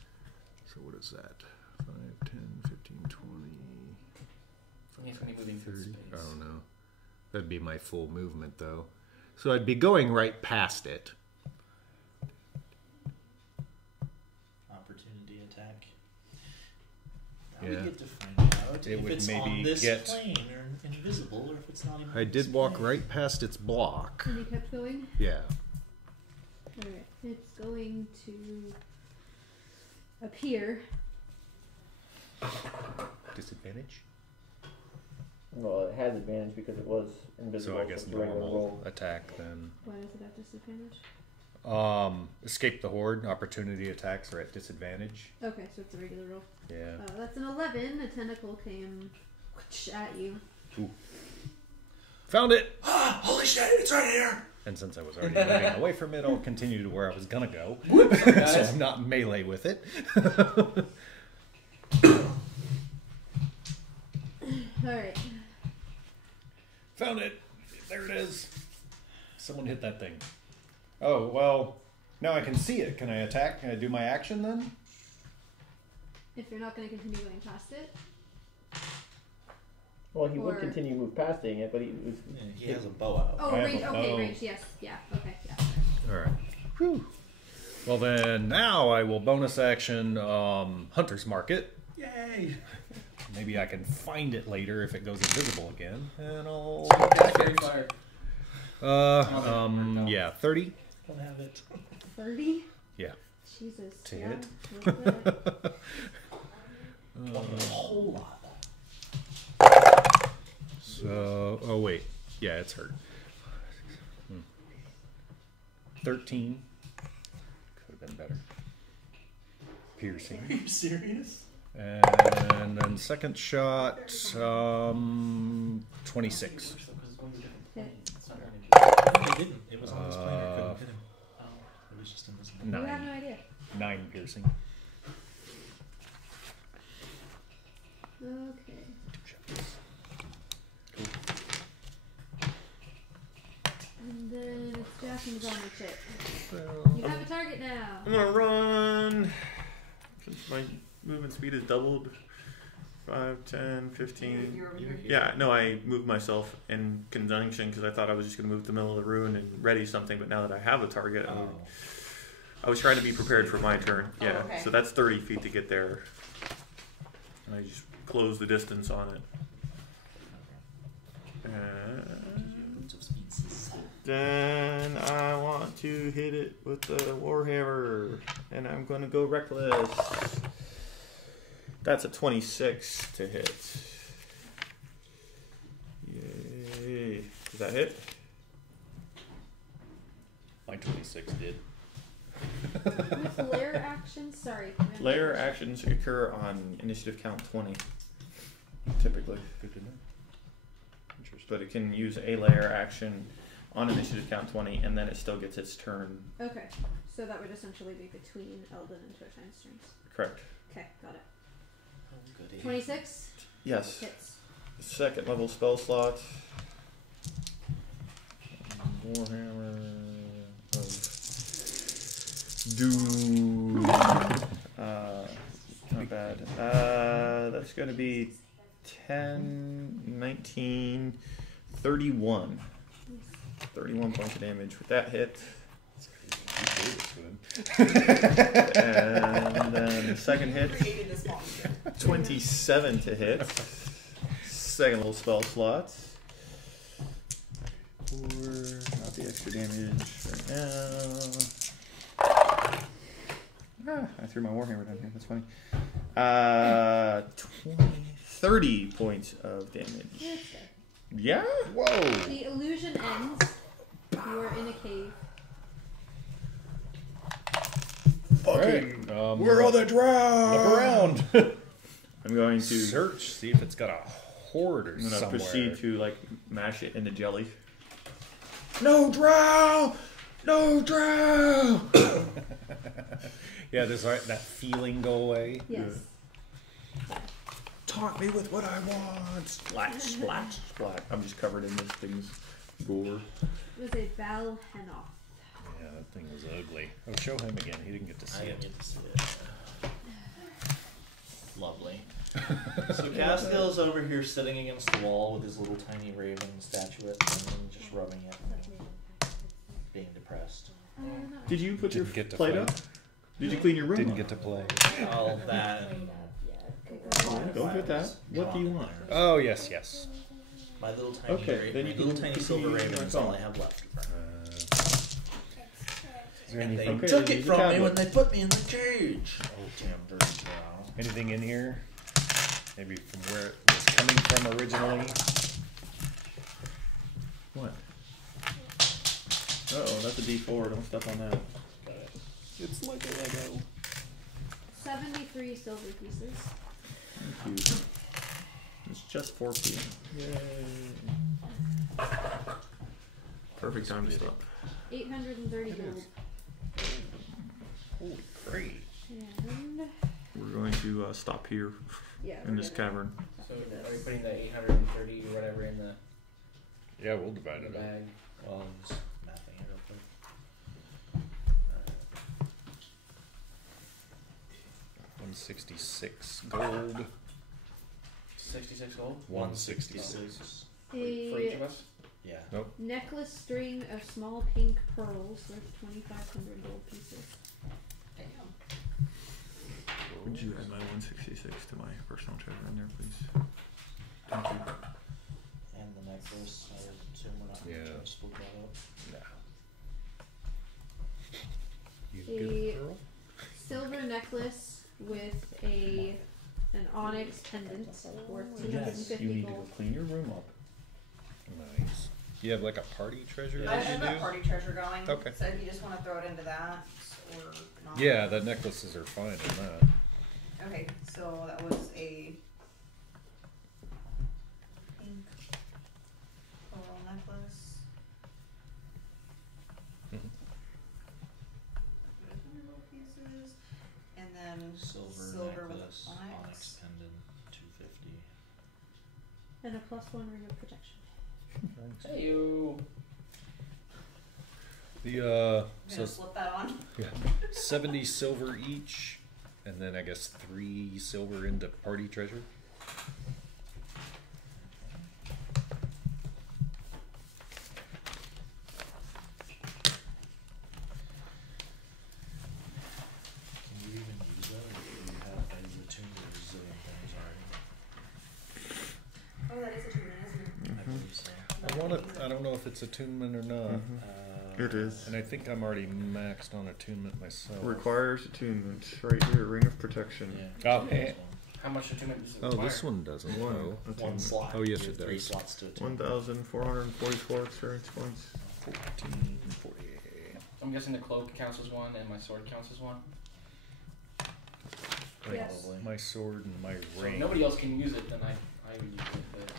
So what is that? 5, 10, 15, 20, he's gonna be moving through 30. space. I don't know. That'd be my full movement, though. So I'd be going right past it. Opportunity attack. Now Yeah. we get to find out It if would it's maybe on this get- plane or invisible, or if it's not even. I on did this walk plane. right past its block. And you kept going? Yeah. Alright, it's going to appear. Disadvantage? Well, it has advantage because it was invisible. So I guess it's a regular normal roll. attack then. Why is it at disadvantage? Escape the horde. Opportunity attacks are at disadvantage. Okay, so it's a regular roll. Yeah. That's an 11. A tentacle came at you. Found it! Holy shit! It's right here. And since I was already moving away from it, I'll continue to where I was gonna go. So I'm not in melee with it. Alright. Found it! There it is! Someone hit that thing. Oh, well, now I can see it. Can I attack? Can I do my action then? If you're not going to continue going past it. Well, he Or- would continue to move past it, but he was. Yeah, he has a bow out. Oh, I have range. a Okay, bow. range. Yes. Yeah. Okay. Yeah. Alright. Whew. Well then, now I will bonus action Hunter's Market. Yay! Maybe I can find it later if it goes invisible again. And I'll... Fairy fire. Yeah, 30? Don't have it. 30. Yeah. Jesus. To yeah, hit. a little bit. A whole lot. So, oh wait. Yeah, it's hurt. 13. Could have been better. Piercing. Are you serious? And then second shot, 26. Okay. It didn't. It was on this plane. I couldn't hit him. It was just invisible. You have no 9. idea. 9 piercing. Okay. 2 shots. And then it's Jack and Zamochit. Well, You have a target now. I'm gonna run. Since my movement speed is doubled. 5, 10, 15. You're over here. Yeah, no, I moved myself in conjunction because I thought I was just going to move to the middle of the ruin and ready something, but now that I have a target, I was trying to be prepared for my turn. Yeah, okay. so that's 30 feet to get there. And I just close the distance on it. And then I want to hit it with the Warhammer, and I'm going to go reckless. That's a 26 to hit. Yay. Does that hit? My 26 did. With layer actions, sorry. Layer actions occur on initiative count 20, typically. Good to know. Interesting. But it can use a layer action on initiative count 20, and then it still gets its turn. Okay, so that would essentially be between Eldon and Toshine's turns. Correct. Okay, got it. Oh, goody. 26 Yes. hits. Second level spell slot. Warhammer of Doom. Not bad. That's going to be 10, 19, 31. 31 points of damage with that hit. And then the second hit, Created this monster. 27 to hit. Second level spell slot. For not the extra damage right now. I threw my Warhammer down here. That's funny. 30 points of damage. That's good. Yeah? Whoa! The illusion ends. You are in a cave. Fucking. Right, Where are the drow? Look around. I'm going to Search, see if it's got a hoard or I'm gonna somewhere. proceed to like mash it into jelly. No drow! No drow! Yeah, does that feeling go away? Yes. Taunt me with what I want. Splat, splat, splat. I'm just covered in this thing's gore. It was a Val Henoth. Yeah, that thing was ugly. Oh, show him again. He didn't get to I see didn't it. get to see it. Lovely. So Castiel's over here sitting against the wall with his little tiny raven statuette and just rubbing it and being depressed. Did you put your Didn't get to plate play. up? Did you clean your room Didn't up? get to play. All that. Go get that. What do you want? Oh, yes, yes. My little tiny Okay, raven, then my you little can tiny continue silver raven your is all phone. I have left. Is there And they anything, took Okay, it from me tablet. when they put me in the cage. Oh, damn dirty drow. anything in here? Maybe from where it was coming from originally? What? Uh-oh, that's a D4. Don't step on that. It's like a Lego. 73 silver pieces. Thank you. It's just 4 p.m. Yay. Perfect time to stop. 830 gold. Holy great. And We're going to stop here yeah, in we're this gonna- cavern. So are we putting the 830 or whatever in the Yeah, we'll divide it up. bag? Well, I'm just mapping it real quick. 166 gold. 66 gold 166. for each of A us. Yeah. necklace string of small pink pearls worth 2,500 gold pieces. Damn. Would you add my 166 to my personal treasure in there, please? Thank you. And the necklace, I assume we're not Yeah. going to split that up. Nah. You A- good, Pearl? Silver necklace with an onyx pendant worth Yes, 250 you need to go gold. clean your room up. Nice. You have like a party treasure I that have you that do? party treasure going. Okay. So if you just want to throw it into that or not. Yeah, the necklaces are fine in that. Okay, so that was a pink coral necklace. Mhm. With 100 gold pieces. And then Silver with necklace, onyx. onyx pendant, 250. And a +1 ring of protection. Hey you. The I'm so gonna slip that on. yeah, 70 silver each, and then I guess 3 silver into party treasure. Can you even use that, or do you have a attuned to a zillion things already? don't know if it's attunement or not. It is. And I think I'm already maxed on attunement myself. Requires attunement. Right here, Ring of Protection. Yeah. Oh, hey. How much attunement does it Oh, require? this one doesn't. One. Oh. One Attunement. slot. Oh, yes, You have it 3 does. slots to attune. 1,444 experience points. 1440. I'm guessing the cloak counts as one and my sword counts as one. Yes. Probably. My sword and my So ring. if nobody else can use it, then I would use it.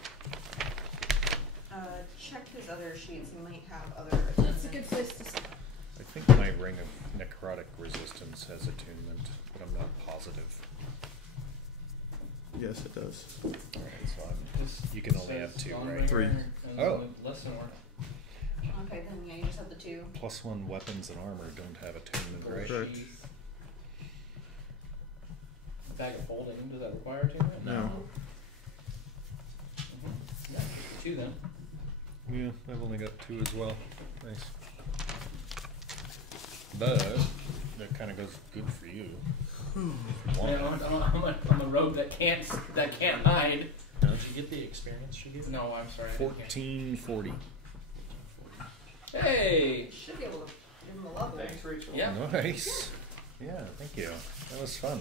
But Check his other sheets. He might have other. That's a good place to start. I think my ring of necrotic resistance has attunement, but I'm not positive. Yes, it does. Alright, so you can only have 2, right? 3. Oh. Lesson or Okay, then yeah, you just have the 2. +1 weapons and armor don't have attunement, right? Correct. Bag of holding, does that require attunement? No. Mm-hmm. Yeah, just the 2 then. Yeah, I've only got 2 as well. Nice. But that kind of goes good for you. Man, I'm a rogue that can't hide. Did you get the experience she gave? No, I'm sorry. I didn't get- 1440. Hey! Should be able to give him a level. Thanks, Rachel. Yeah. Nice. Yeah, thank you. That was fun.